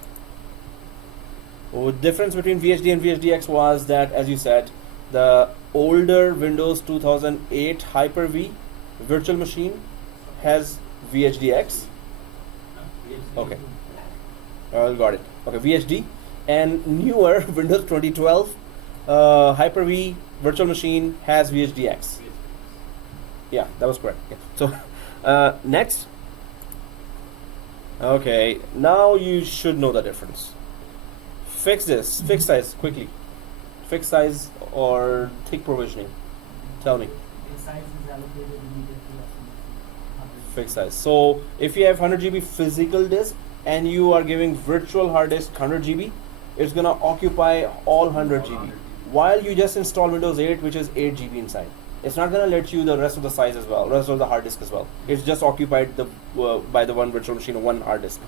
Difference between VHD and VHDX was that, as you said, the older Windows 2008 Hyper-V virtual machine has VHDX. Okay, got it. Okay, VHD, and newer Windows 2012 Hyper-V virtual machine has VHDX. Yeah, that was correct. Yeah. So next. Okay, now you should know the difference. Fix this. Fix size quickly. Fix size or thick provisioning. Tell me. The size is allocated immediately after the Fix size. So if you have 100 GB physical disk and you are giving virtual hard disk 100 GB, it's gonna occupy all 100 GB. While you just install Windows 8, which is 8 GB inside. It's not gonna let you the rest of the size as well, rest of the hard disk as well. It's just occupied by the one virtual machine or one hard disk.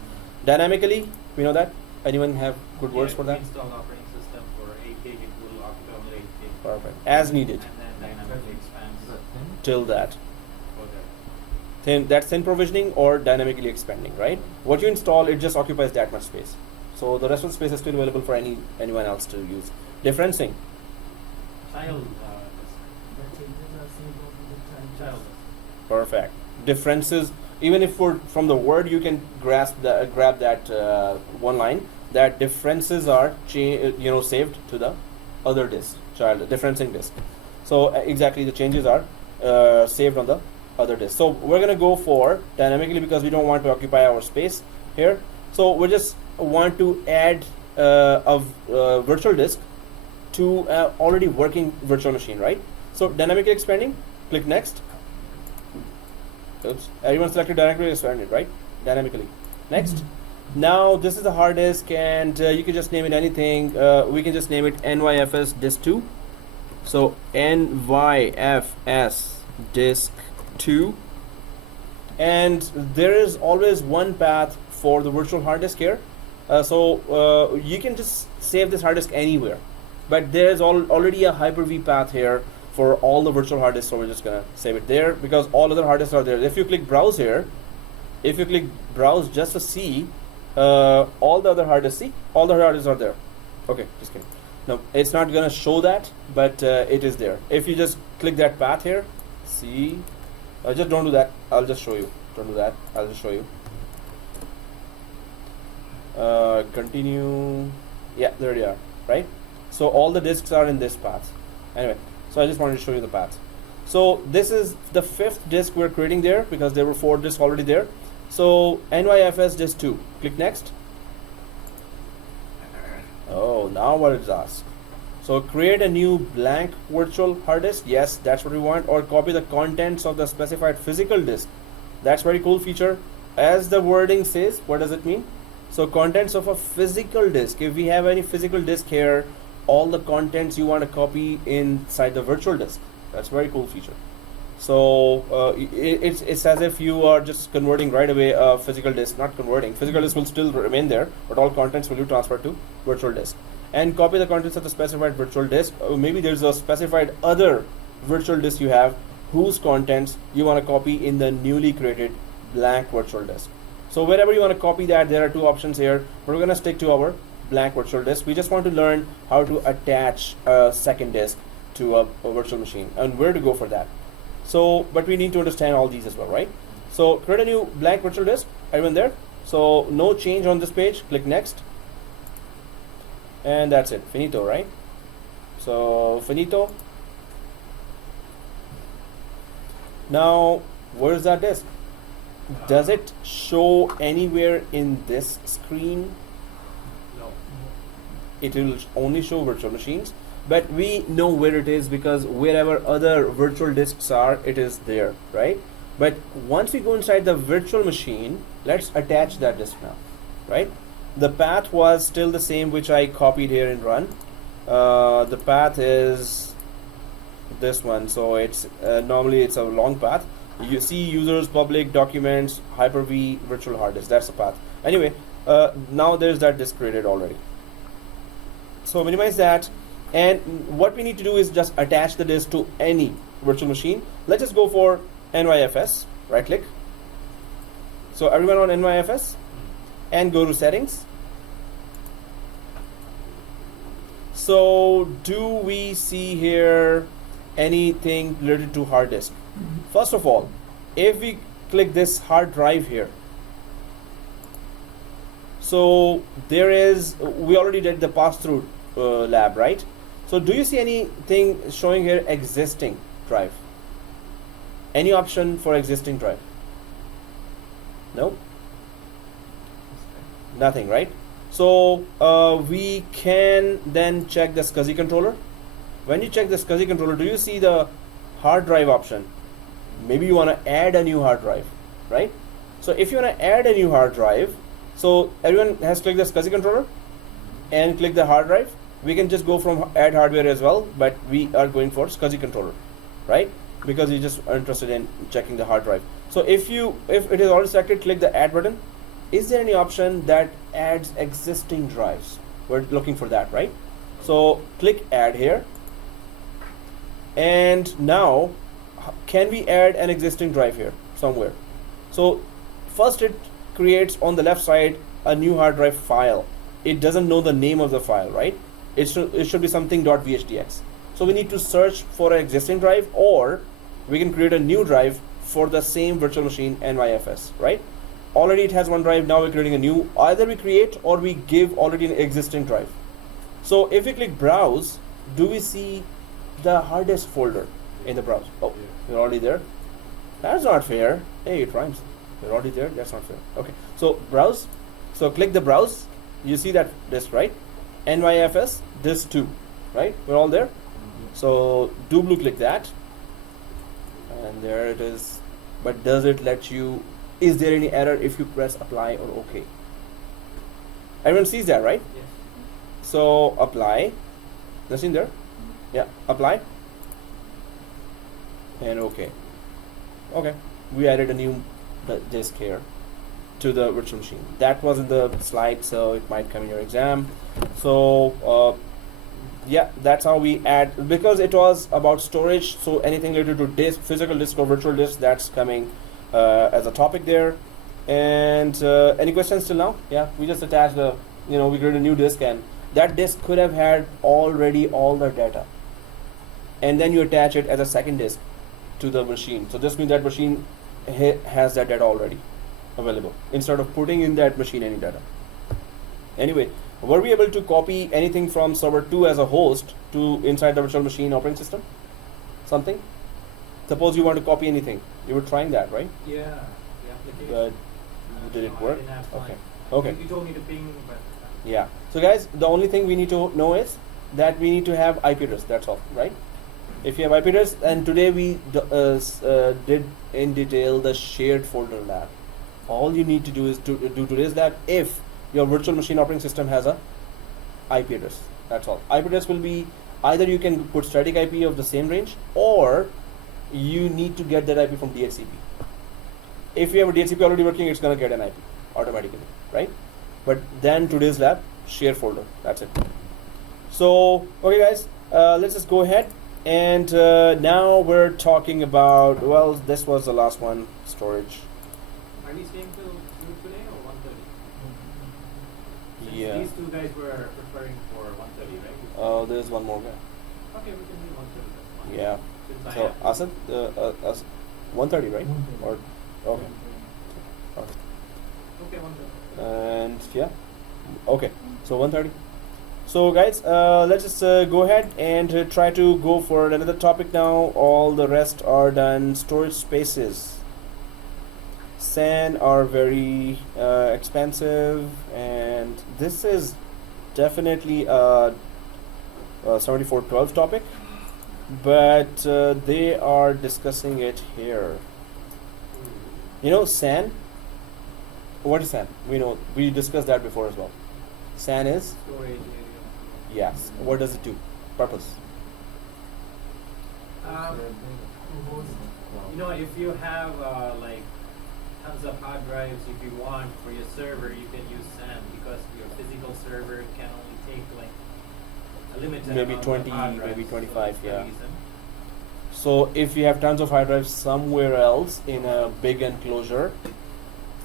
Dynamically, we know that. Anyone have good words for that? Install operating system for 8 gig, it will occupy only 8 gig. Perfect. As needed. And then dynamically expands Till that. further. That's thin provisioning or dynamically expanding, right? What you install, it just occupies that much space. So the rest of the space is still available for anyone else to use. Differencing. Child The changes are saved onto the child. Perfect. Differences, even if from the word you can grab that one line, that differences are saved to the other disk, child differencing disk. So exactly, the changes are saved on the other disk. So we're gonna go for dynamically because we don't want to occupy our space here. So we just want to add a virtual disk to already working virtual machine, right? So dynamically expanding, click next. Oops, everyone selected dynamically expanded, right? Dynamically. Next. Now this is the hard disk, and you can just name it anything. We can just name it NYFS disk 2. So NYFS disk 2, and there is always one path for the virtual hard disk here. So you can just save this hard disk anywhere, but there is already a Hyper-V path here for all the virtual hard disks, so we're just gonna save it there because all other hard disks are there. If you click browse here, if you click browse just to see all the other hard disks, see all the hard disks are there. Okay, just kidding. No, it's not gonna show that, but it is there. If you just click that path here, see, just don't do that. I'll just show you. Don't do that. I'll just show you. Continue. Yeah, there they are. Right. So all the disks are in this path. Anyway. So I just wanted to show you the path. So this is the 5th disk we're creating there because there were 4 disks already there. So NYFS disk 2. Click next. Oh, now what it asks. So create a new blank virtual hard disk. Yes, that's what we want. Or copy the contents of the specified physical disk. That's very cool feature. As the wording says, what does it mean? So contents of a physical disk. If we have any physical disk here, all the contents you want to copy inside the virtual disk. That's a very cool feature. So it's as if you are just converting right away a physical disk. Not converting, physical disk will still remain there, but all contents will be transferred to virtual disk. And copy the contents of the specified virtual disk. Maybe there's a specified other virtual disk you have whose contents you want to copy in the newly created blank virtual disk. So wherever you want to copy that, there are 2 options here. We're going to stick to our blank virtual disk. We just want to learn how to attach a second disk to a virtual machine and where to go for that. So, but we need to understand all these as well, right? So create a new blank virtual disk. Everyone there? So no change on this page. Click next. And that's it. Finito, right? So finito. Now, where's that disk? Does it show anywhere in this screen? No. It will only show virtual machines, but we know where it is because wherever other virtual disks are, it is there, right? But once we go inside the virtual machine, let's attach that disk now, right? The path was still the same, which I copied here in run. The path is this one, so it's normally it's a long path. You see users, public, documents, Hyper-V, virtual hard disk. That's the path. Anyway, now there's that disk created already. So minimize that, and what we need to do is just attach the disk to any virtual machine. Let's just go for NYFS. Right click. So everyone on NYFS, and go to settings. So do we see here anything related to hard disk? First of all, if we click this hard drive here, so there is, we already did the pass-through lab, right? So do you see anything showing here existing drive? Any option for existing drive? No? Nothing, right? So we can then check the SCSI controller. When you check the SCSI controller, do you see the hard drive option? Maybe you want to add a new hard drive, right? So if you want to add a new hard drive, so everyone has clicked the SCSI controller and click the hard drive. We can just go from add hardware as well, but we are going for SCSI controller, right? Because you just are interested in checking the hard drive. So if it is already selected, click the add button. Is there any option that adds existing drives? We're looking for that, right? So click add here. And now, can we add an existing drive here somewhere? So first it creates on the left side a new hard drive file. It doesn't know the name of the file, right? It should be something .vhdx. So we need to search for an existing drive, or we can create a new drive for the same virtual machine NYFS, right? Already it has one drive, now we're creating a new. Either we create or we give already an existing drive. So if we click browse, do we see the hard disk folder in the browse? Oh, we're already there. That's not fair. Hey, it rhymes. We're already there. That's not fair. Okay, so browse. So click the browse. You see that disk, right? NYFS disk 2, right? We're all there. So do blue click that, and there it is. But does it let you? Is there any error if you press apply or OK? Everyone sees that, right? Yes. So apply. Nothing there? Yeah, apply. And OK. Okay, we added a new disk here to the virtual machine. That was in the slide, so it might come in your exam. So yeah, that's how we add, because it was about storage, so anything related to disk, physical disk or virtual disk, that's coming as a topic there. And any questions till now? Yeah, we just attached the, we created a new disk, and that disk could have had already all the data, and then you attach it as a second disk to the machine. So this means that machine has that data already available, instead of putting in that machine any data. Anyway, were we able to copy anything from server 2 as a host to inside the virtual machine operating system? Something? Suppose you want to copy anything. You were trying that, right? Yeah, the application. But did it No, I work? didn't have time. Okay. Okay. You told me to ping, but Yeah. So guys, the only thing we need to know is that we need to have IP address. That's all, right? If you have IP address, and today we did in detail the shared folder lab. All you need to do is to do today's lab if your virtual machine operating system has a IP address. That's all. IP address will be either you can put static IP of the same range, or you need to get that IP from DHCP. If you have a DHCP already working, it's gonna get an IP automatically, right? But then today's lab, share folder. That's it. So okay, guys, let's just go ahead. And now we're talking about, well, this was the last one, storage. are we staying till 2 today or 1:30? Yeah. These two guys were preparing for 1:30, right? There's one more guy. Okay, we can do 1:30. That's fine. Yeah. Since I So have- Asad, 1:30, right? 1:30. Or okay. Okay. Okay, 1:30. And yeah, okay. So 1:30. So guys, let's just go ahead and try to go for another topic now. All the rest are done. Storage spaces. SAN are very expensive, and this is definitely a 7412 topic, but they are discussing it here. SAN. What is SAN? We discussed that before as well. SAN is, Storage area. yes. What does it do? Purpose. If you have like tons of hard drives, if you want for your server, you can use SAN, because your physical server can only take like a limited Maybe amount 20, of hard drives. maybe So 25, that's the yeah. reason. So if you have tons of hard drives somewhere else in a big enclosure,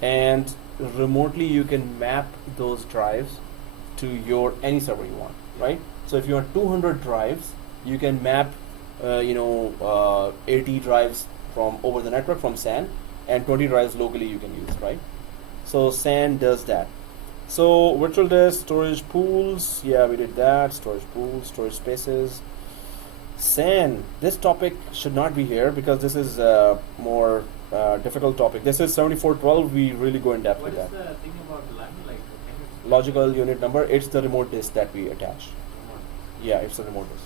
and remotely you can map those drives to your any server you want, right? So if you want 200 drives, you can map 80 drives from over the network from SAN, and 20 drives locally you can use, right? So SAN does that. So virtual disk, storage pools, yeah, we did that. Storage pools, storage spaces. SAN, this topic should not be here because this is a more difficult topic. This is 7412, we really go in depth What with is that. the thing about LAN? Like, can you Logical unit number, it's the remote disk that we attach. Yeah, it's a remote disk.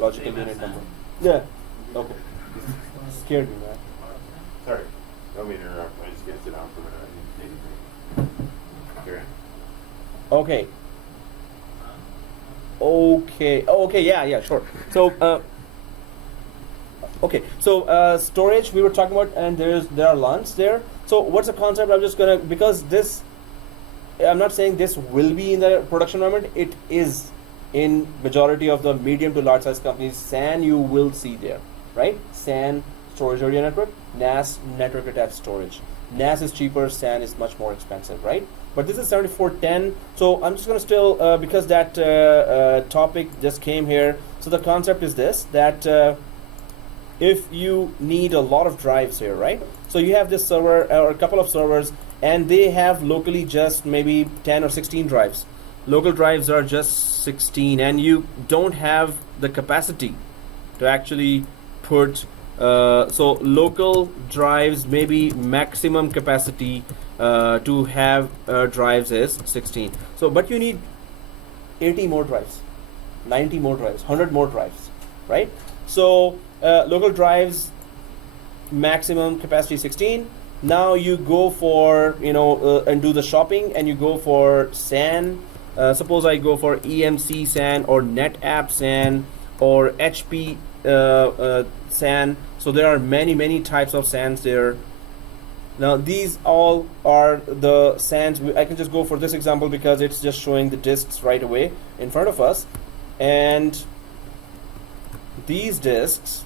Logical Same as unit SAN? number. Yeah. Okay. Scared me, man. Sorry, don't mean to interrupt. I just gotta sit down for a minute. I need to take a drink. Okay. Okay. Oh, okay. Yeah. Sure. So, okay. So, storage we were talking about, and there are LANs there. So, what's the concept? I'm just gonna, because this, I'm not saying this will be in the production environment. It is in majority of the medium to large size companies. SAN you will see there, right? SAN, storage area network. NAS, network attached storage. NAS is cheaper, SAN is much more expensive, right? But this is 7410. So I'm just going to still, because that topic just came here. So the concept is this, that if you need a lot of drives here, right? So you have this server or a couple of servers, and they have locally just maybe 10 or 16 drives. Local drives are just 16, and you don't have the capacity to actually put so local drives, maybe maximum capacity to have drives is 16. So but you need 80 more drives, 90 more drives, 100 more drives, right? So local drives maximum capacity 16. Now you go for and do the shopping, and you go for SAN. Suppose I go for EMC SAN or NetApp SAN or HP SAN. So there are many types of SANs there. Now these all are the SANs. I can just go for this example because it's just showing the disks right away in front of us. And these disks,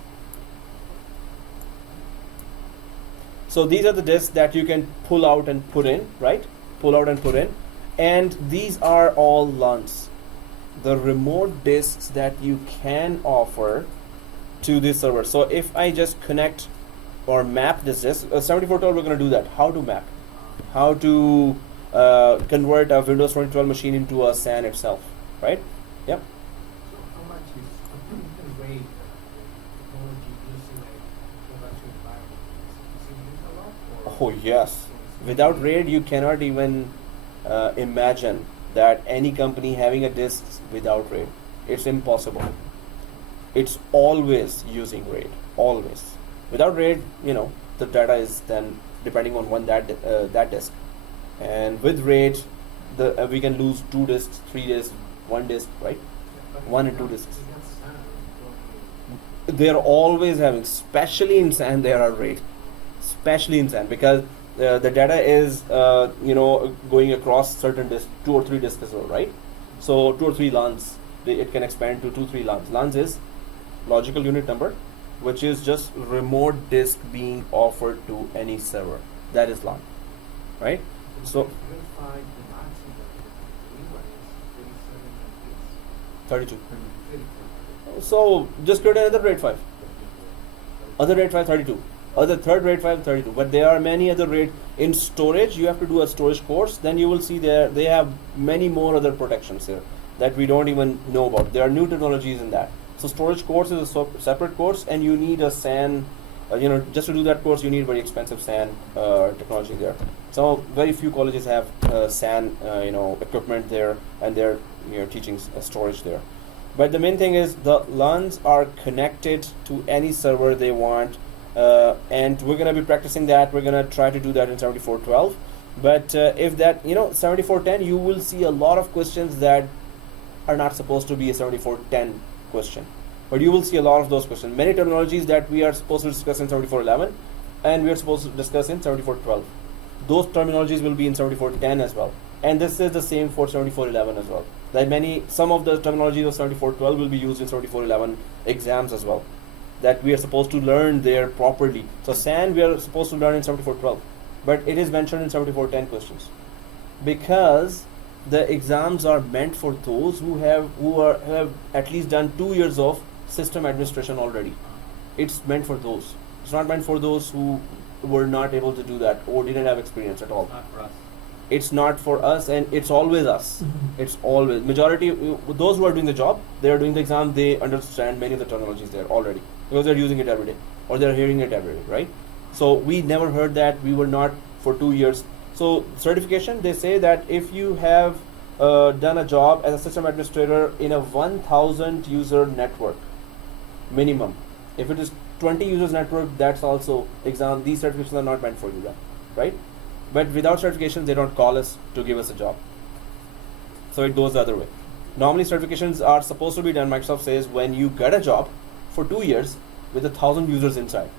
so these are the disks that you can pull out and put in, right? Pull out and put in. And these are all LUNs, the remote disks that you can offer to this server. So if I just connect or map this disk, 7412, we're going to do that. How to map, how to convert a Windows 2012 machine into a SAN itself, right? Yep. So how much is the rate technology using a production environment? Is it used a lot? Or Oh yes. Without RAID, you cannot even imagine that any company having a disk without RAID. It's impossible. It's always using RAID, always. Without RAID, the data is then depending on when that disk. And with RAID, we can lose 2 disks, 3 disks, 1 disk, right? but 1 and 2 disks. it gets SAN, don't They're always having, especially in SAN, there are RAID, especially in SAN, because the data is going across certain disks, 2 or 3 disks as well, right? So 2 or 3 LUNs, it can expand to 2, 3 LUNs. LUNs is logical unit number, which is just remote disk being offered to any server. That is LUN, right? you? So Verify the maximum anyway is 32. 32. So just create another RAID 5. Other RAID 5 32. Other third RAID 5 32. But there are many other RAID in storage. You have to do a storage course. Then you will see they have many more other protections here that we don't even know about. There are new technologies in that. So storage course is a separate course, and you need a SAN. Just to do that course, you need very expensive SAN technology there. So very few colleges have SAN, equipment there, and they're teaching storage there. But the main thing is the LUNs are connected to any server they want, and we're going to be practicing that. We're going to try to do that in 7412. But if that, 7410, you will see a lot of questions that are not supposed to be a 7410 question. But you will see a lot of those questions. Many terminologies that we are supposed to discuss in 7411 and we are supposed to discuss in 7412. Those terminologies will be in 7410 as well. And this is the same for 7411 as well. Some of the terminologies of 7412 will be used in 7411 exams as well, that we are supposed to learn there properly. So SAN we are supposed to learn in 7412, but it is mentioned in 7410 questions, because the exams are meant for those who have at least done 2 years of system administration already. It's meant for those. It's not meant for those who were not able to do that or didn't have experience at all. Not for us. It's not for us, and it's always us. It's always majority. Those who are doing the job, they are doing the exam. They understand many of the terminologies there already because they're using it every day or they're hearing it every day, right? So we never heard that. We were not for 2 years. So certification, they say that if you have done a job as a system administrator in a 1,000 user network minimum, if it is 20 users network, that's also exam. These certifications are not meant for you, right? But without certifications, they don't call us to give us a job. So it goes the other way. Normally certifications are supposed to be done, Microsoft says, when you get a job for 2 years with 1,000 users inside.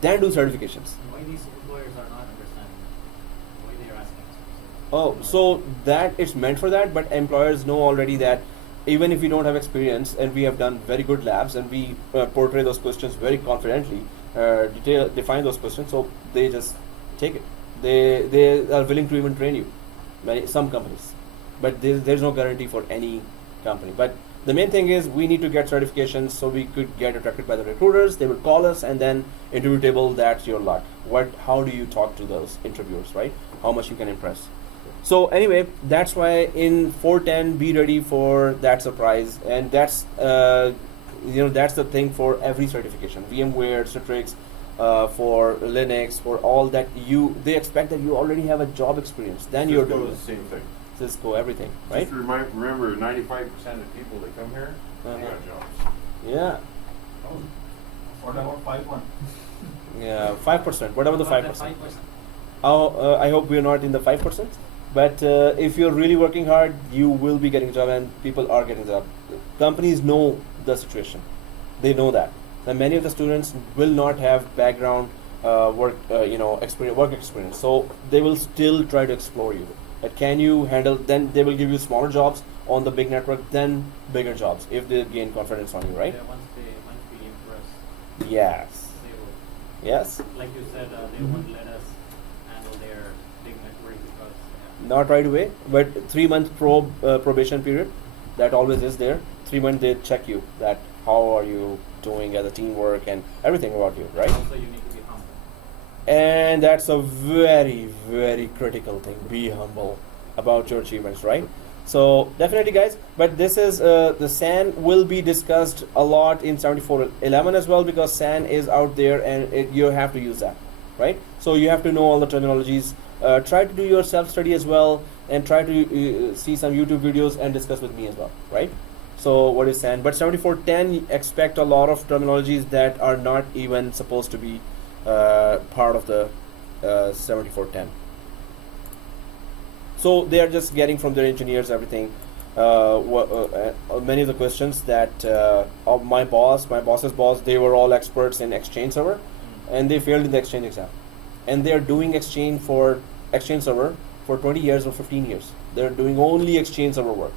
Then do certifications. Why these employers are not understanding why they are asking us? Oh, so that it's meant for that, but employers know already that even if we don't have experience and we have done very good labs and we portray those questions very confidently, define those questions, so they just take it. They are willing to even train you. Some companies, but there's no guarantee for any company. But the main thing is we need to get certifications so we could get attracted by the recruiters. They would call us, and then interview table. That's your luck. How do you talk to those interviewers, right? How much you can impress. So anyway, that's why in 410 be ready for that surprise, and that's that's the thing for every certification. VMware, Citrix, for Linux, for all that they expect that you already have a job experience. Then you're Cisco doing is the same thing. Cisco, everything, right? Just remember, 95% of people that come here, they Uh-huh. got jobs. Yeah, What about 5-1? yeah, 5%. Whatever the About that 5%. 5%. I hope we're not in the 5%. But if you're really working hard, you will be getting a job, and people are getting a job. Companies know the situation; they know that. And many of the students will not have background work experience, so they will still try to explore you. But can you handle? Then they will give you smaller jobs on the big network, then bigger jobs if they gain confidence on you, right? Yeah, once we impress, Yes. they will. Yes. Like you said, they won't let us handle their big network because Not right away, but 3 month probation period, that always is there. 3 months they check you that how are you doing as a teamwork and everything about you, right? also you need to be humble. And that's a very, very critical thing. Be humble about your achievements, right? So definitely, guys. But this is the SAN will be discussed a lot in 7411 as well, because SAN is out there and you have to use that, right? So you have to know all the terminologies. Try to do your self-study as well, and try to see some YouTube videos and discuss with me as well, right? So what is SAN? But 7410 expect a lot of terminologies that are not even supposed to be part of the 7410. So they are just getting from their engineers everything. Many of the questions that of my boss's boss, they were all experts in Exchange server, and they failed in the Exchange exam, and they are doing Exchange server for 20 years or 15 years. They're doing only Exchange server work.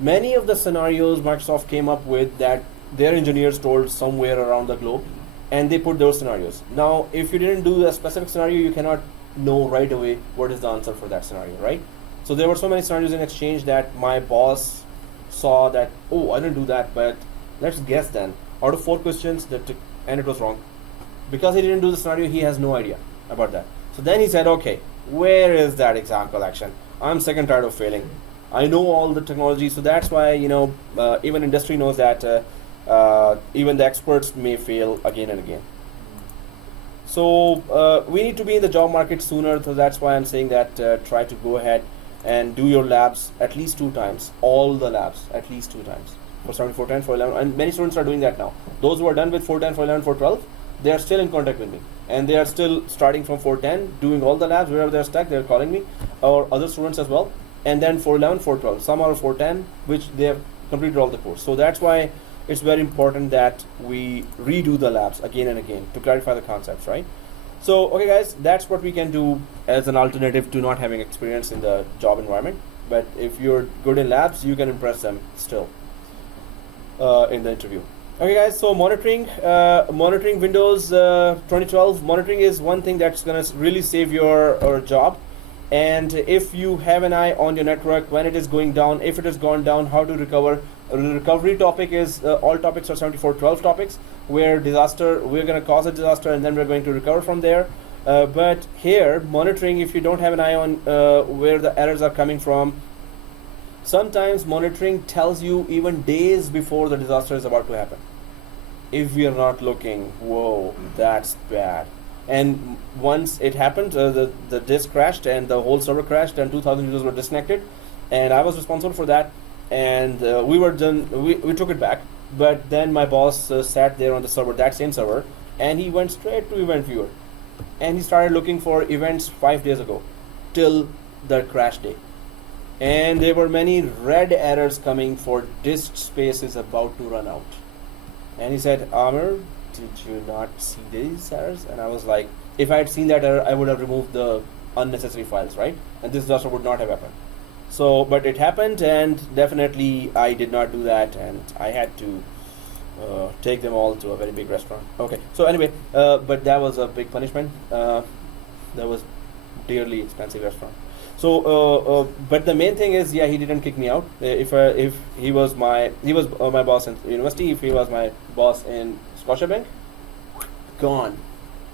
Many of the scenarios Microsoft came up with that their engineers told somewhere around the globe, and they put those scenarios. Now, if you didn't do a specific scenario, you cannot know right away what is the answer for that scenario, right? So there were so many scenarios in Exchange that my boss saw that, oh, I didn't do that, but let's guess then. Out of 4 questions, and it was wrong. Because he didn't do the scenario, he has no idea about that. So then he said, okay, where is that exam collection? I'm sick and tired of failing. I know all the technology, so that's why, even industry knows that even the experts may fail again and again. So we need to be in the job market sooner, so that's why I'm saying that try to go ahead and do your labs at least 2 times, all the labs at least 2 times for 7410, for 11, and many students are doing that now. Those who are done with 410, 411, 412, they are still in contact with me, and they are still starting from 410, doing all the labs. Wherever they're stuck, they're calling me, or other students as well. And then 411, 412, some are 410, which they have completed all the course. So that's why it's very important that we redo the labs again and again to clarify the concepts, right? So, okay guys, that's what we can do as an alternative to not having experience in the job environment. But if you're good in labs, you can impress them still in the interview. Okay guys, so monitoring Windows 2012, monitoring is one thing that's going to really save your job. And if you have an eye on your network when it is going down, if it has gone down, how to recover. The recovery topic is all topics are 7412 topics, where we're going to cause a disaster and then we're going to recover from there. But here, monitoring, if you don't have an eye on where the errors are coming from, sometimes monitoring tells you even days before the disaster is about to happen. If we are not looking, whoa, that's bad. And once it happened, the disk crashed and the whole server crashed and 2,000 users were disconnected, and I was responsible for that. And we were done. We took it back, but then my boss sat there on the server, that same server, and he went straight to EventViewer, and he started looking for events 5 days ago, till the crash day, and there were many red errors coming for disk space is about to run out. And he said, Amir, did you not see these errors? And I was like, if I had seen that error, I would have removed the unnecessary files, right? And this disaster would not have happened. So, but it happened, and definitely I did not do that, and I had to take them all to a very big restaurant. Okay, so anyway, but that was a big punishment. That was dearly expensive restaurant. So, but the main thing is, yeah, he didn't kick me out. If he was my boss in university, if he was my boss in Scotiabank, gone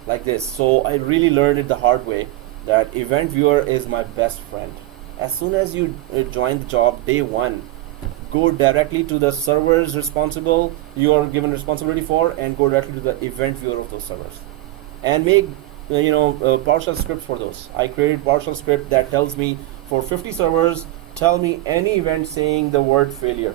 like this. So I really learned it the hard way that EventViewer is my best friend. As soon as you join the job, day one, go directly to the servers responsible you are given responsibility for, and go directly to the EventViewer of those servers, and make PowerShell script for those. I created PowerShell script that tells me for 50 servers, tell me any event saying the word failure.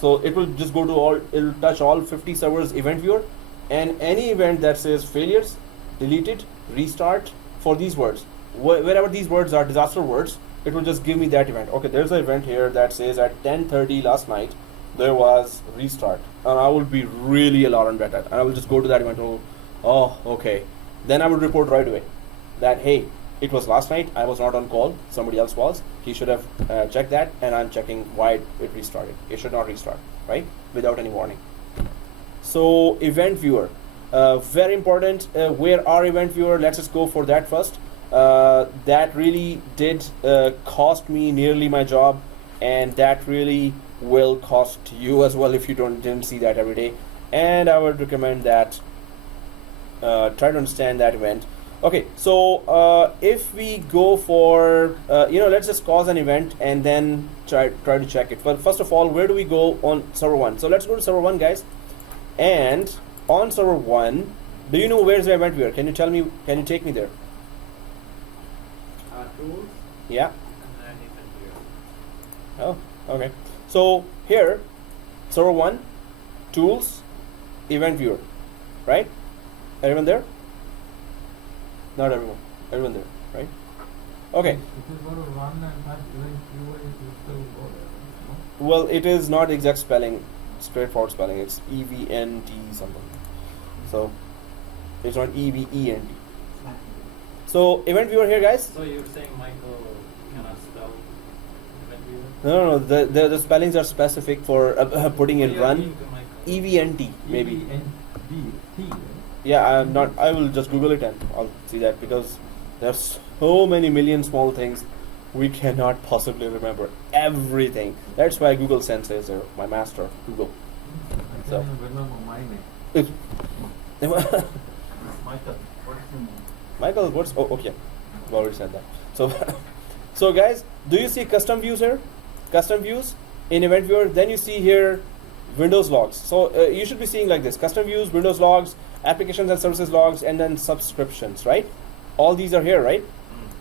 So it will just go to all, it'll touch all 50 servers EventViewer, and any event that says failures, delete it, restart for these words. Wherever these words are disaster words, it will just give me that event. Okay, there's an event here that says at 10:30 last night there was restart, and I will be really alarmed at that, and I will just go to that event. Oh, okay. Then I would report right away that, hey, it was last night, I was not on call, somebody else was, he should have checked that, and I'm checking why it restarted. It should not restart, right? Without any warning. So EventViewer, very important. Where are EventViewer? Let's just go for that first. That really did cost me nearly my job, and that really will cost you as well if you didn't see that every day. And I would recommend that try to understand that event. Okay, so if we go for let's just cause an event and then try to check it. But first of all, where do we go on server 1? So let's go to server 1, guys. And on server 1, do you know where's the event viewer? Can you tell me, can you take me there? Tools, Yeah. and then EventViewer. Oh, okay. So here, server 1, tools, event viewer, right? Everyone there? Not everyone. Everyone there, right? Okay. If you go to run and type EventViewer, you still go there, no? Well, it is not exact spelling, straightforward spelling. It's EVNT something. So it's not EVENT. So event viewer here, guys. So you're saying Michael cannot spell EventViewer? No. The spellings are specific for putting in run. EVNT maybe. EVNT, right? Yeah, I'm not. I will just Google it and I'll see that, because there's so many million small things we cannot possibly remember everything. That's why Google Sense is my master, Google. I can't So. even remember my name. Michael, what's your name? Michael, what's okay? I've already said that. So, so guys, do you see custom views here? Custom views in Event Viewer. Then you see here Windows logs. So you should be seeing like this: custom views, Windows logs, applications and services logs, and then subscriptions. Right? All these are here, right?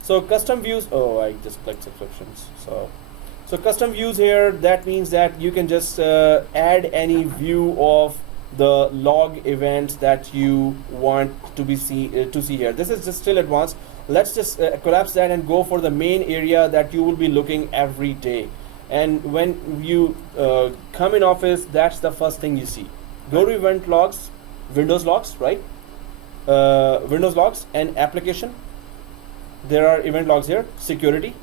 So custom views. Oh, I just clicked subscriptions. So custom views here. That means that you can just add any view of the log events that you want to be to see here. This is just still advanced. Let's just collapse that and go for the main area that you will be looking every day. And when you come in Office, that's the first thing you see. Go to event logs, Windows logs, right? Windows logs and application. There are event logs here, security,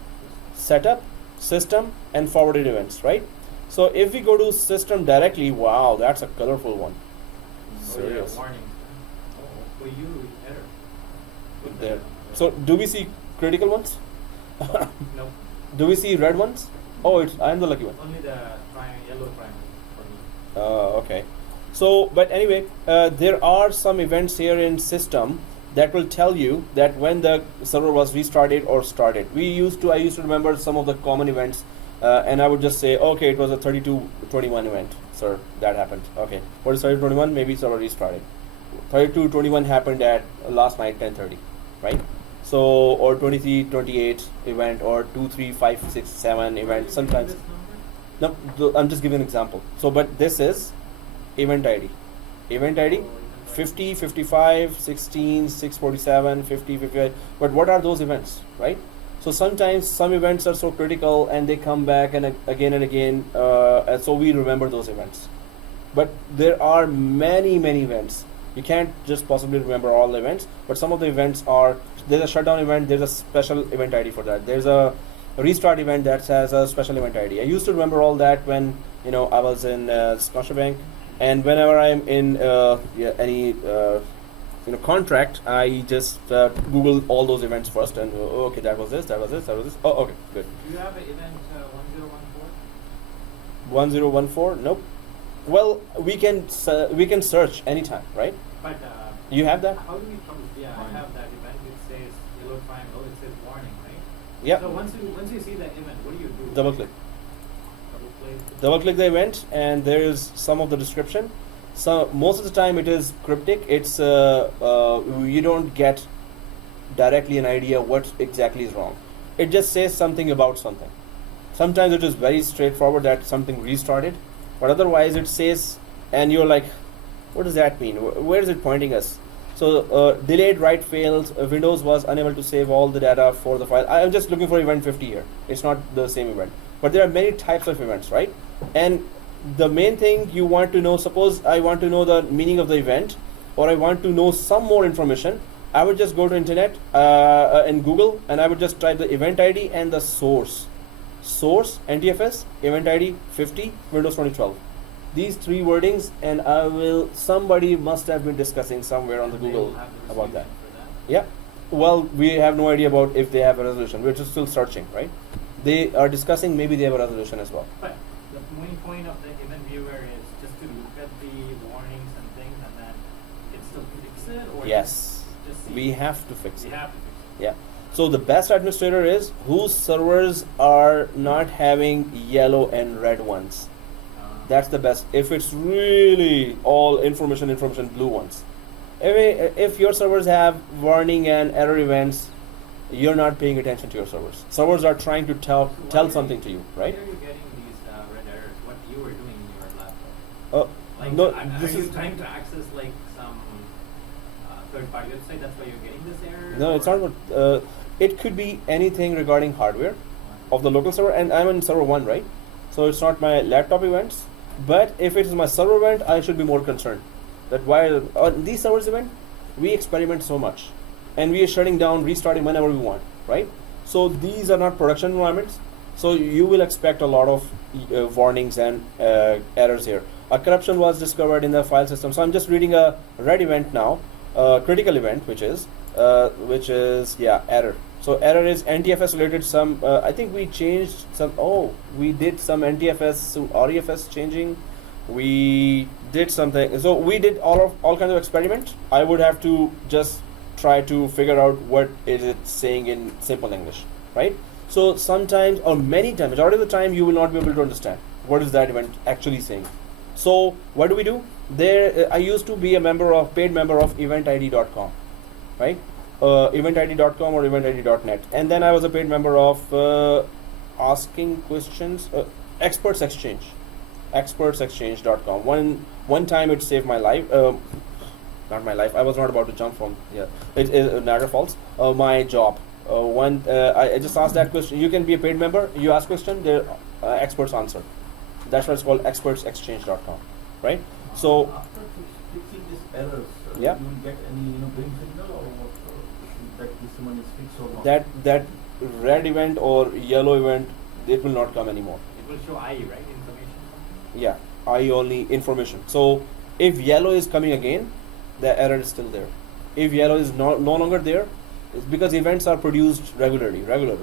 setup, system, and forwarded events, right? So if we go to system directly, wow, that's a colorful one. Serious. Warning. For you, error. There. So do we see critical ones? Nope. Do we see red ones? Oh, I'm the lucky one. Only the yellow triangle for me. Okay. So, but anyway, there are some events here in system that will tell you that when the server was restarted or started. I used to remember some of the common events, and I would just say, okay, it was a 32:21 event, sir, that happened. Okay, what is 32:21? Maybe server restarted. 32:21 happened at last night 10:30, right? So, or 23:28 event, or 23567 event. Sometimes. No, I'm just giving an example. So, but this is event ID. Event ID 50, 55, 16, 647, 50, 55. But what are those events, right? So sometimes some events are so critical and they come back and again and again, and so we remember those events. But there are many events. You can't just possibly remember all the events, but some of the events are, there's a shutdown event, there's a special event ID for that. There's a restart event that has a special event ID. I used to remember all that when I was in Scotiabank, and whenever I'm in any contract, I just Google all those events first, and okay, that was this. Oh, okay, good. Do you have an event 1014? 1014? Nope. Well, we can search anytime, right? But You have that? how do we troubleshoot? Yeah, I have that event. It says yellow triangle. It says warning, right? Yeah. So once you see that event, what do you do? Double click. Double click. The event, and there is some of the description. So most of the time it is cryptic. It's you don't get directly an idea what exactly is wrong. It just says something about something. Sometimes it is very straightforward that something restarted, but otherwise it says, and you're like, what does that mean? Where is it pointing us? So delayed write fails. Windows was unable to save all the data for the file. I'm just looking for event 50 here. It's not the same event, but there are many types of events, right? And the main thing you want to know, suppose I want to know the meaning of the event, or I want to know some more information, I would just go to internet and Google, and I would just type the event ID and the source NTFS event ID 50 Windows 2012. These three wordings, and somebody must have been discussing somewhere on the And they Google will have the about that. resolution for that. Yeah. Well, we have no idea about if they have a resolution. We're just still searching, right? They are discussing, maybe they have a resolution as well. But the main point of the event viewer is just to look at the warnings and things, and then you can still fix it, or Yes. just see. We have to fix We it. have to fix it. Yeah. So the best administrator is whose servers are not having yellow and red ones. That's the best. If it's really all information, blue ones. If your servers have warning and error events, you're not paying attention to your servers. Servers are trying to tell something to you, right? Where are you getting these red errors? What you were doing in your laptop? Like, No, are this you is trying to access like some third-party website? That's why you're getting this error? no, it's not. It could be anything regarding hardware of the local server, and I'm on server 1, right? So it's not my laptop events. But if it is my server event, I should be more concerned. That while on these servers event, we experiment so much, and we are shutting down, restarting whenever we want, right? So these are not production environments. So you will expect a lot of warnings and errors here. A corruption was discovered in the file system. So I'm just reading a red event now, critical event, which is error. So error is NTFS related. I think we changed some. Oh, we did some NTFS to REFS changing. We did something. So we did all kinds of experiment. I would have to just try to figure out what is it saying in simple English, right? So sometimes, or many times, majority of the time, you will not be able to understand what is that event actually saying. So what do? There, I used to be a paid member of EventID.com, right? EventID.com or EventID.net, and then I was a paid member of Asking Questions, ExpertsExchange.com. One time it saved my life. Not my life. I was not about to jump from here. It is Niagara Falls. My job. I just asked that question. You can be a paid member. You ask question, the experts answer. That's why it's called ExpertsExchange.com, right? So after fixing these errors, yeah. you will get any green signal or what, that this one is fixed or not? that red event or yellow event, it will not come anymore. It will show IE, right? Information. Yeah, I only information. So if yellow is coming again, the error is still there. If yellow is no longer there, it's because events are produced regularly, regular.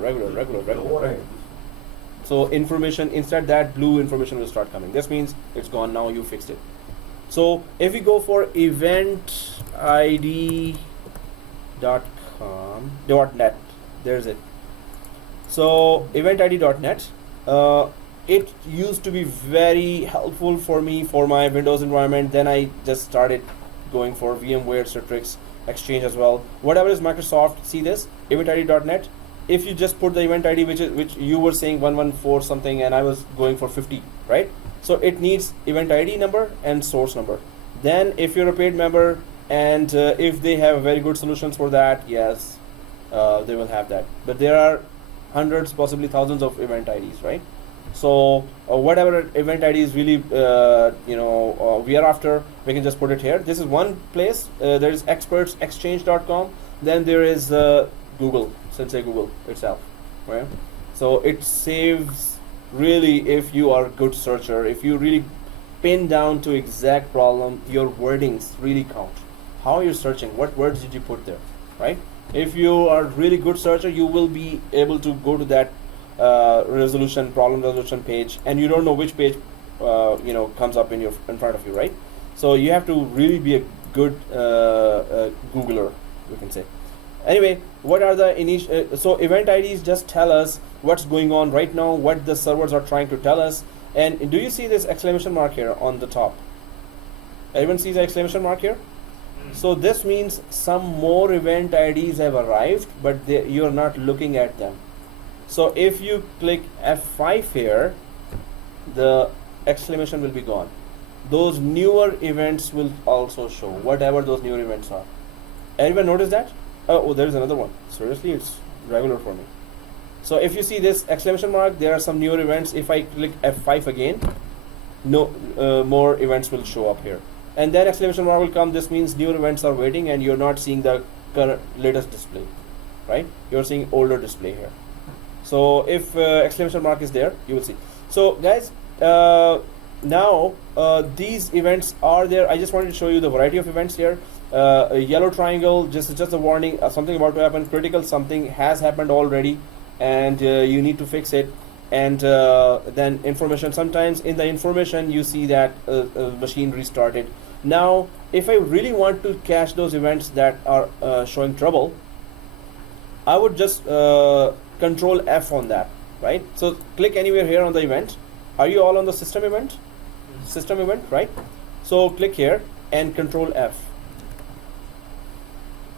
So information, instead that blue information will start coming. This means it's gone now, you fixed it. So if we go for eventid.com.net, there's it. So eventid.net, it used to be very helpful for me for my Windows environment. Then I just started going for VMware, Citrix, Exchange as well. Whatever is Microsoft, see this, eventid.net. If you just put the event ID, which you were saying 114 something, and I was going for 50, right? So it needs event ID number and source number. Then if you're a paid member, and if they have very good solutions for that, yes, they will have that. But there are hundreds, possibly thousands of event IDs, right? So whatever event ID is really, we are after, we can just put it here. This is one place. There is expertsexchange.com. Then there is Google, Sensei Google itself, right? So it saves really, if you are a good searcher, if you really pin down to exact problem, your wordings really count. how you're searching, what words did you put there, right? If you are really good searcher, you will be able to go to that problem resolution page, and you don't know which page comes up in front of you, right? So you have to really be a good Googler, you can say. Anyway, what are the initial? So event IDs just tell us what's going on right now, what the servers are trying to tell us. And do you see this exclamation mark here on the top? Everyone sees the exclamation mark here? So this means some more event IDs have arrived, but you're not looking at them. So if you click F5 here, the exclamation will be gone. Those newer events will also show, whatever those newer events are. Anyone notice that? Oh, there's another one. Seriously, it's regular for me. So if you see this exclamation mark, there are some newer events. If I click F5 again, no more events will show up here. And then exclamation mark will come. This means newer events are waiting, and you're not seeing the current latest display, right? You're seeing older display here. So if exclamation mark is there, you will see. So guys, now these events are there. I just wanted to show you the variety of events here. A yellow triangle, just a warning, something about to happen, critical, something has happened already, and you need to fix it. And then information, sometimes in the information you see that machine restarted. Now if I really want to cache those events that are showing trouble, I would just control F on that, right? So click anywhere here on the event. Are you all on the system event? System event, right? So click here and control F.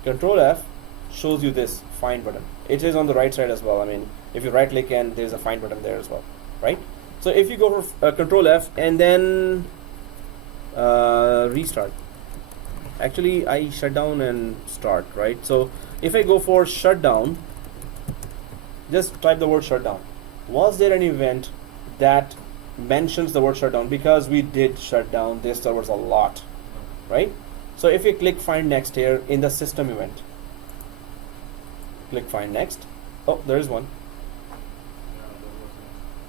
Control F shows you this find button. It is on the right side as well. I mean, if you right click, and there's a find button there as well, right? So if you go for control F and then restart. Actually, I shut down and start, right? So if I go for shutdown, just type the word shutdown. Was there an event that mentions the word shutdown? Because we did shut down this servers a lot, right? So if you click find next here in the system event, click find next. Oh, there is one.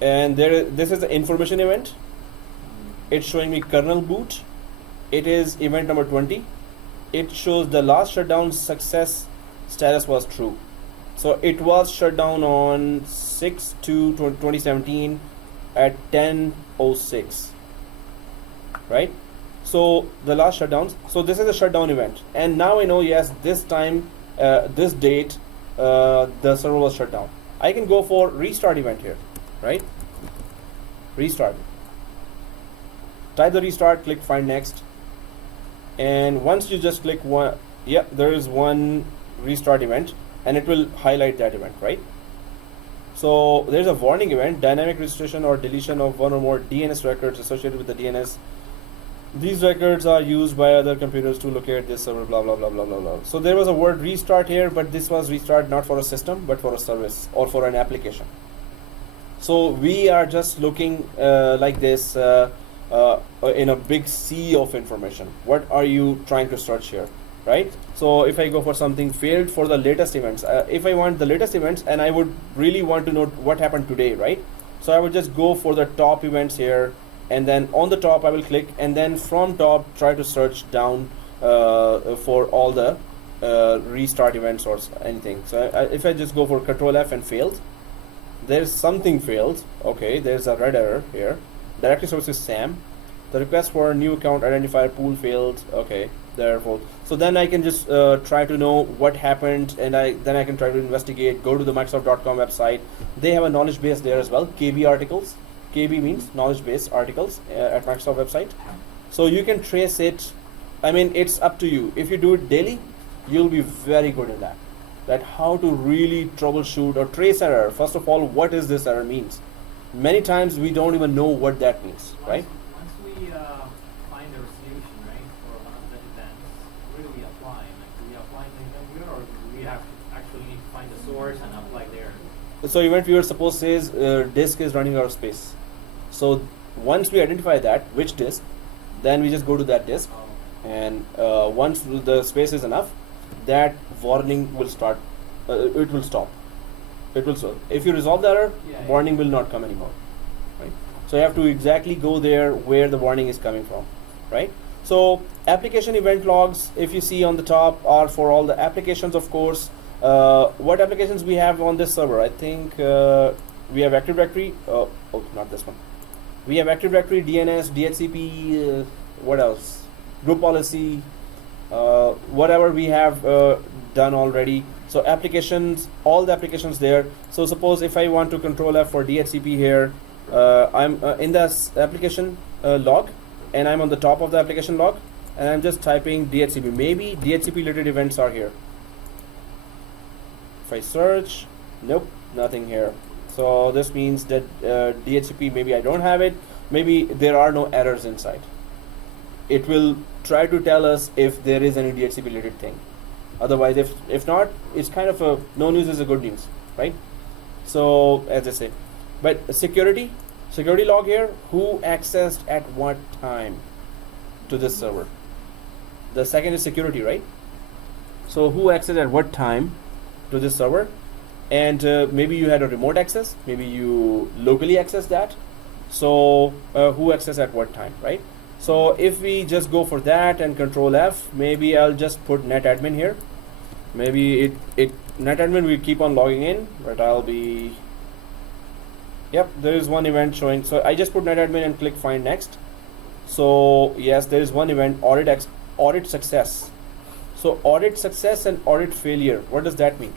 And this is the information event. It's showing me kernel boot. It is event number 20. It shows the last shutdown success status was true. So it was shut down on 6/2/2017 at 10:06, right? So the last shutdowns. So this is a shutdown event, and now I know, yes, this time, this date, the server was shut down. I can go for restart event here, right? Restart. Type the restart, click find next, and once you just click one, yeah, there is one restart event, and it will highlight that event, right? So there's a warning event, dynamic registration or deletion of one or more DNS records associated with the DNS. These records are used by other computers to locate this server, blah, blah, blah, blah, blah, blah. So there was a word restart here, but this was restart not for a system, but for a service or for an application. So we are just looking like this in a big sea of information. What are you trying to search here, right? So if I go for something failed for the latest events, if I want the latest events and I would really want to know what happened today, right? So I would just go for the top events here, and then on the top I will click, and then from top try to search down for all the restart events or anything. So if I just go for control F and failed, there's something failed. Okay, there's a red error here. Directory services SAM. The request for a new account identifier pool failed. Okay, therefore. So then I can just try to know what happened, and then I can try to investigate. Go to the Microsoft.com website. They have a knowledge base there as well. KB articles. KB means knowledge base articles at Microsoft website. So you can trace it. I mean, it's up to you. If you do it daily, you'll be very good in that. That how to really troubleshoot or trace error. First of all, what is this error means? Many times we don't even know what that means, right? Once we find a solution, right, for one of the events, where do we apply? Like, do we apply to EventViewer, or do we have to actually find the source and apply there? So EventViewer suppose says disk is running out of space. So once we identify that, which disk, then we just go to that disk, and once the space is enough, that warning will start. It will stop. It will stop. If you resolve the error, warning will not come anymore, right? So you have to exactly go there where the warning is coming from, right? So application event logs, if you see on the top, are for all the applications, of course. What applications we have on this server? I think we have Active Directory. Oh, not this one. We have Active Directory, DNS, DHCP. What else? Group policy. Whatever we have done already. So applications, all the applications there. So suppose if I want to control F for DHCP here, I'm in this application log, and I'm on the top of the application log, and I'm just typing DHCP. Maybe DHCP related events are here. If I search, nope, nothing here. So this means that DHCP, maybe I don't have it. Maybe there are no errors inside. It will try to tell us if there is any DHCP related thing. Otherwise, if not, it's kind of a no news is a good news, right? So as I say, but security log here, who accessed at what time to this server? The second is security, right? So who accessed at what time to this server? And maybe you had a remote access, maybe you locally accessed that. So who accessed at what time, right? So if we just go for that and control F, maybe I'll just put netadmin here. Maybe netadmin will keep on logging in, but I'll be, yep, there is one event showing. So I just put netadmin and click find next. So yes, there is one event, audit success. So audit success and audit failure, what does that mean?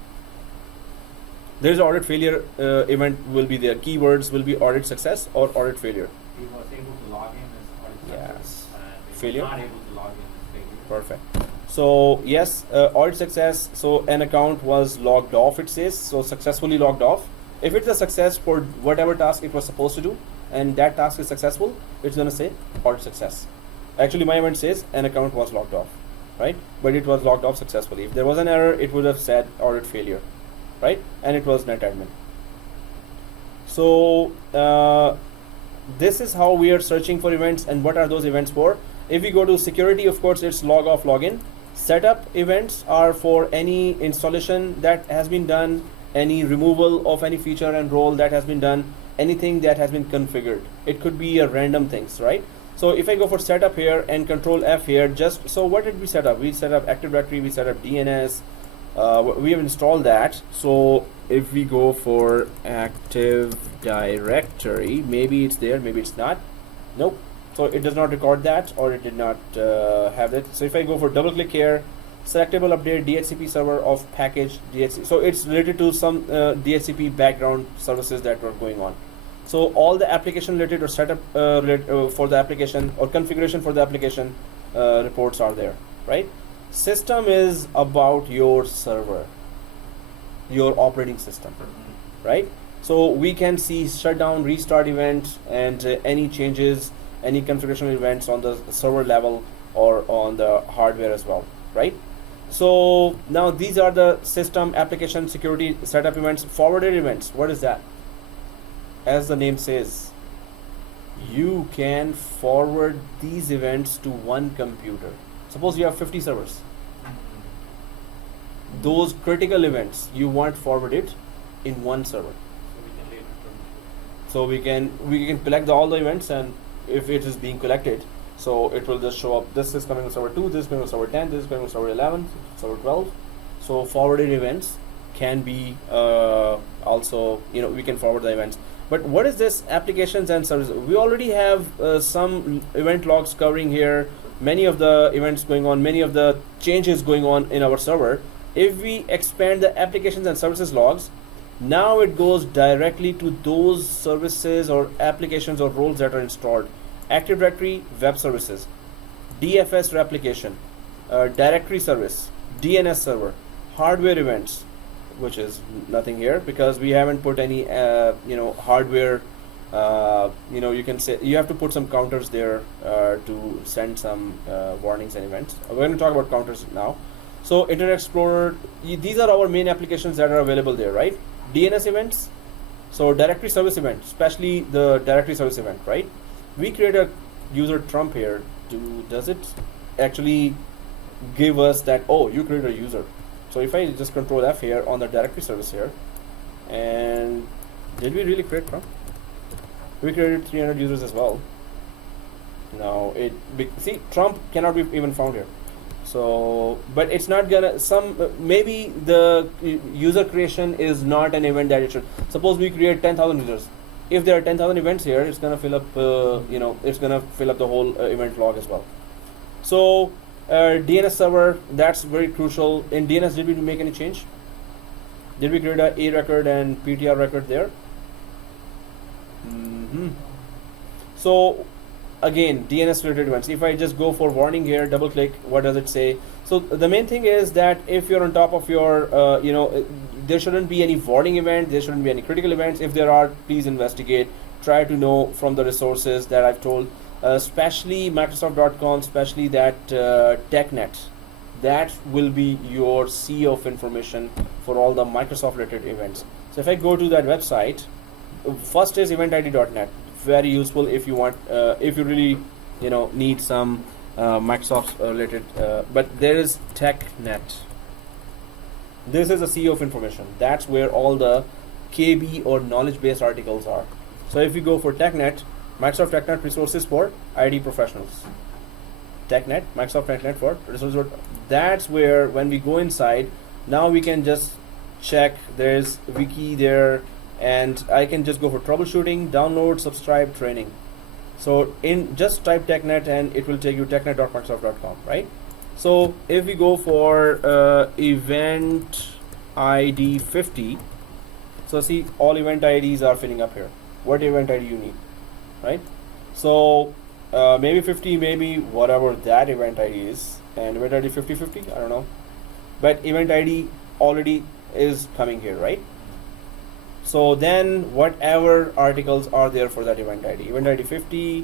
There is audit failure event will be there. Keywords will be audit success or audit failure. He was able to log in as audit Yes. success, and he was Failure? not able to log in as failure. Perfect. So yes, audit success. So an account was logged off, it says. So successfully logged off. If it's a success for whatever task it was supposed to do, and that task is successful, it's gonna say audit success. Actually, my event says an account was logged off, right? But it was logged off successfully. If there was an error, it would have said audit failure, right? And it was netadmin. So this is how we are searching for events, and what are those events for? If we go to security, of course, it's log off, login. Setup events are for any installation that has been done, any removal of any feature and role that has been done, anything that has been configured. It could be a random things, right? So if I go for setup here and control F here, just so what did we set up? We set up Active Directory, we set up DNS, we have installed that. So if we go for Active Directory, maybe it's there, maybe it's not. Nope. So it does not record that, or it did not have it. So if I go for double click here, selectable update DHCP server of package DHCP. So it's related to some DHCP background services that were going on. So all the application related or setup for the application or configuration for the application reports are there, right? System is about your server, your operating system, right? So we can see shutdown, restart event, and any changes, any configuration events on the server level or on the hardware as well, right? So now these are the system application security setup events. Forwarded events, what is that? As the name says, you can forward these events to one computer. Suppose you have 50 servers. Those critical events you want forwarded in one server. So we can later troubleshoot. So we can collect all the events, and if it is being collected, so it will just show up, this is coming to server 2, this is going to server 10, this is going to server 11, server 12. So forwarded events can be also, we can forward the events. But what is this applications and services? We already have some event logs covering here, many of the events going on, many of the changes going on in our server. If we expand the applications and services logs, now it goes directly to those services or applications or roles that are installed. Active Directory web services, DFS replication, directory service, DNS server, hardware events, which is nothing here because we haven't put any hardware. You can say you have to put some counters there to send some warnings and events. We're going to talk about counters now. So Internet Explorer, these are our main applications that are available there, right? DNS events, so directory service event, especially the directory service event, right? We create a user trump here. Does it actually give us that, oh, you create a user? So if I just control F here on the directory service here, and did we really create trump? We created 300 users as well. No, see, Trump cannot be even found here. So, but it's not gonna. Maybe the user creation is not an event that it should. Suppose we create 10,000 users. If there are 10,000 events here, it's gonna fill up. It's gonna fill up the whole event log as well. So, DNS server, that's very crucial. In DNS, did we make any change? Did we create a record and PTR record there? So again, DNS related events. If I just go for warning here, double click, what does it say? So the main thing is that if you're on top of your, there shouldn't be any warning event, there shouldn't be any critical events. If there are, please investigate. Try to know from the resources that I've told, especially Microsoft.com, especially that TechNet. That will be your sea of information for all the Microsoft related events. So if I go to that website, first is eventid.net. Very useful if you want, if you really, need some Microsoft related. But there is TechNet. This is a sea of information. That's where all the KB or knowledge-based articles are. So if you go for TechNet, Microsoft TechNet resources for IT professionals. TechNet, Microsoft TechNet for resources. That's where when we go inside, now we can just check. There's wiki there. And I can just go for troubleshooting, download, subscribe, training. So just type TechNet and it will take you technet.microsoft.com, right? So if we go for event ID 50, so see all event IDs are filling up here. What event ID you need, right? So maybe 50, maybe whatever that event ID is, and event ID 5050, I don't know. But event ID already is coming here, right? So then whatever articles are there for that event ID. Event ID 50,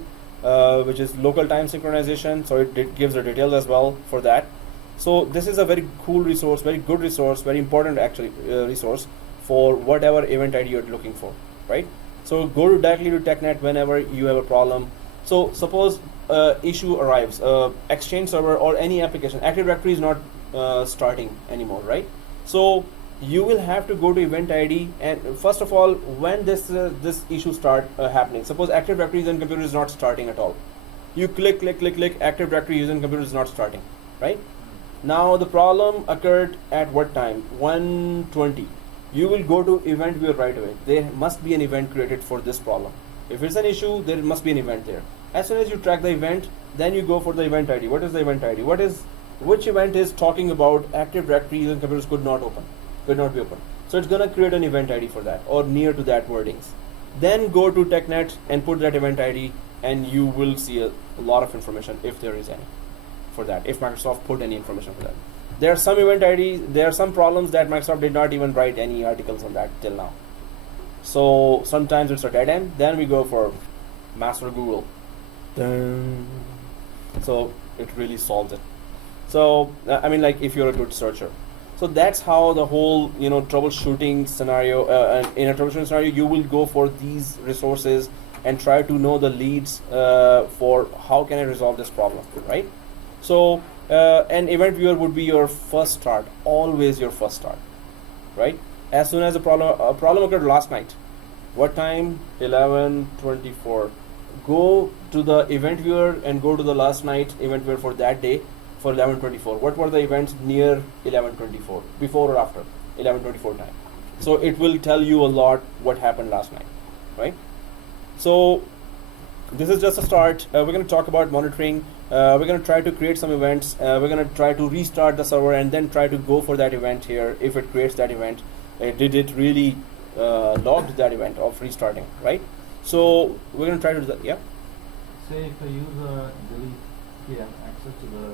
which is local time synchronization. So it gives the details as well for that. So this is a very cool resource, very good resource, very important actually resource for whatever event ID you're looking for, right? So go directly to TechNet whenever you have a problem. So suppose issue arrives, Exchange server or any application, Active Directory is not starting anymore, right? So you will have to go to event ID, and first of all, when this issue start happening, suppose Active Directory user computer is not starting at all, you click Active Directory user computer is not starting, right? Now the problem occurred at what time? 1:20. You will go to EventViewer right away. There must be an event created for this problem. If it's an issue, there must be an event there. As soon as you track the event, then you go for the event ID. What is the event ID? Which event is talking about Active Directory user computers could not be open. So it's gonna create an event ID for that or near to that wordings. Then go to TechNet and put that event ID, and you will see a lot of information if there is any for that. If Microsoft put any information for that, there are some event IDs. There are some problems that Microsoft did not even write any articles on that till now. So sometimes it's a dead end. Then we go for Master Google. Dun. So it really solves it. So I mean, like if you're a good searcher. So that's how the whole troubleshooting scenario. And in a troubleshooting scenario, you will go for these resources and try to know the leads for how can I resolve this problem, right? So an event viewer would be your first start, always your first start, right? As soon as a problem occurred last night, what time? 11:24. Go to the event viewer and go to the last night event viewer for that day. For 11:24, what were the events near 11:24, before or after 11:24 time? So it will tell you a lot what happened last night, right? So this is just a start. We're going to talk about monitoring. We're going to try to create some events. We're going to try to restart the server and then try to go for that event here. If it creates that event, did it really logged that event of restarting, right? So we're going to try to do that. Yeah. Say if a user access to the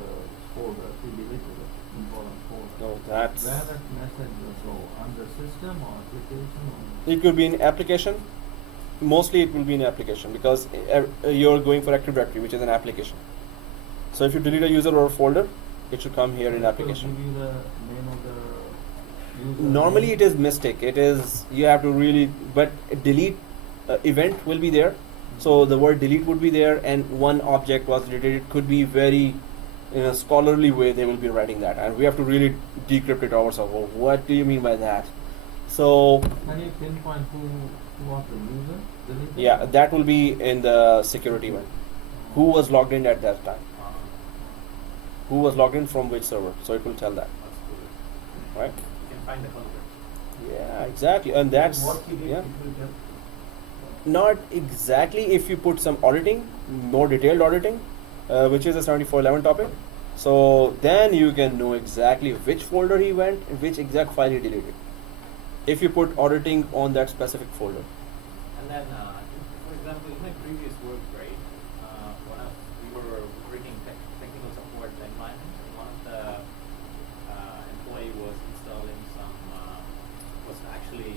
folder, he deleted it, important folder. No, that's. Where that message will go? Under system or application? Or It could be in application. Mostly it will be in application because you're going for Active Directory, which is an application. So if you delete a user or a folder, it should come here in it will application. give you the name of the user. Normally it is mystic. It is, you have to really, but delete event will be there. So the word delete would be there, and one object was deleted. It could be very, in a scholarly way, they will be writing that, and we have to really decrypt it ourselves. Oh, what do you mean by that? So Can you pinpoint who was the user? Deleted? yeah, that will be in the security one. who was logged in at that time, Uh, who was logged in from which server. So it will tell that, that's cool. right? You can find the culprit. Yeah, exactly. And that's What he did, yeah. it will tell. Not exactly if you put some auditing, more detailed auditing, which is a 7411 topic. So then you can know exactly which folder he went and which exact file he deleted. If you put auditing on that specific folder. And then, for example, in my previous work, right, we were bringing technical support environment. One of the employee was installing some, was actually,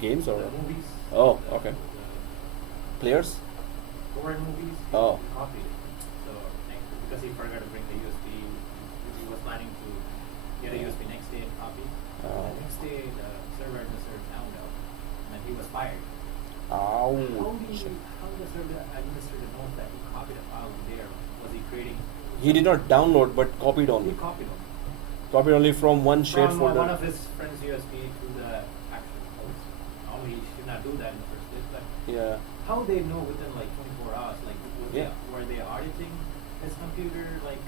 Games or the movies. Oh, the- okay. the Players? foreign movies. Oh. He copied it. So, because he forgot to bring the USB, he was planning to get a USB next day and copy. Oh. The next day, the server administrator found out, and then he was fired. Ow. How the server administrator knows that he copied a file there? Was he creating? He did not download but copied He only. copied it Copied only from one shared from folder. one of his friend's USB to the actual host. Normally, he should not do that in the first place. But Yeah. how they know within like 24 hours? Like, Yeah. were they auditing his computer? Like,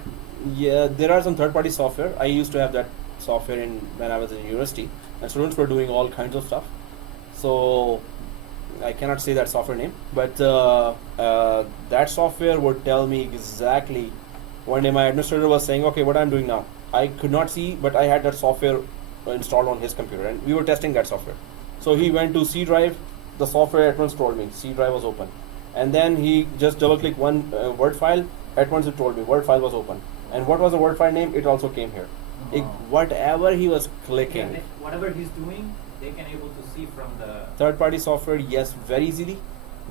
Yeah, there are some third-party software. I used to have that software in when I was in university, and students were doing all kinds of stuff. So I cannot say that software name, but that software would tell me exactly. One day, my administrator was saying, "Okay, what I'm doing now." I could not see, but I had that software installed on his computer, and we were testing that software. So he went to C drive. The software at once told me C drive was open, and then he just double-clicked one Word file. At once it told me Word file was open, and what was the Word file name? It also came here. Whatever he was clicking. yeah, whatever he's doing, they can able to see from the. Third-party software, yes, very easily.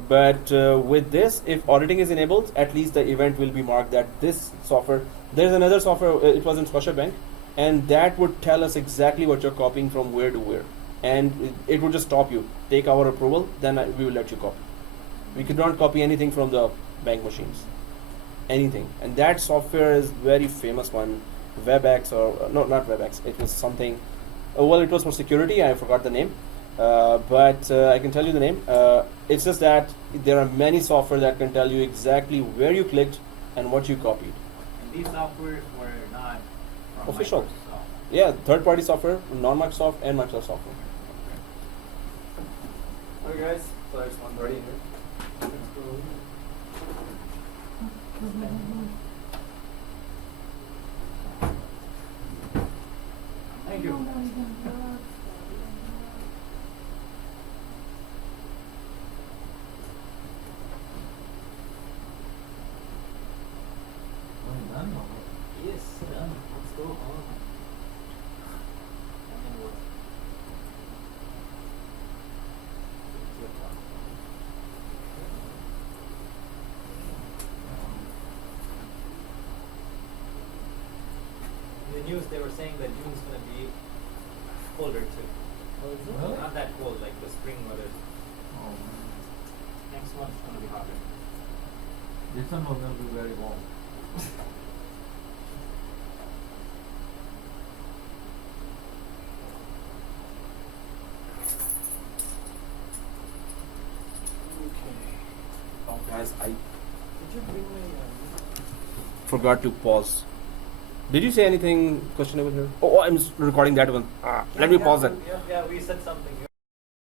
But with this, if auditing is enabled, at least the event will be marked that this software. There's another software. It was in Scotiabank, and that would tell us exactly what you're copying from where to where, and it would just stop you. Take our approval, then we will let you copy. We could not copy anything from the bank machines, anything. And that software is very famous one, WebEx or no, not WebEx. It was something. Well, it was for security. I forgot the name. But I can tell you the name. It's just that there are many software that can tell you exactly where you clicked and what you copied. And these softwares were not from Official. Microsoft. Yeah, third-party software, non-Microsoft and Microsoft software. Okay, guys. So it's 1:30 here. Let's go. Thank you. Oh, done now. Yes, done. Let's go on. And then what? It's your turn. In the news, they were saying that June's gonna be colder too. Oh, is it? Really? Not that cold, like the spring weather. Oh, man. Next month's gonna be hotter. December will be very warm. Oh, guys, I Did you bring my forgot to pause. Did you say anything questionable here? Oh, I'm recording that one. Let me pause it. Yeah, we said something.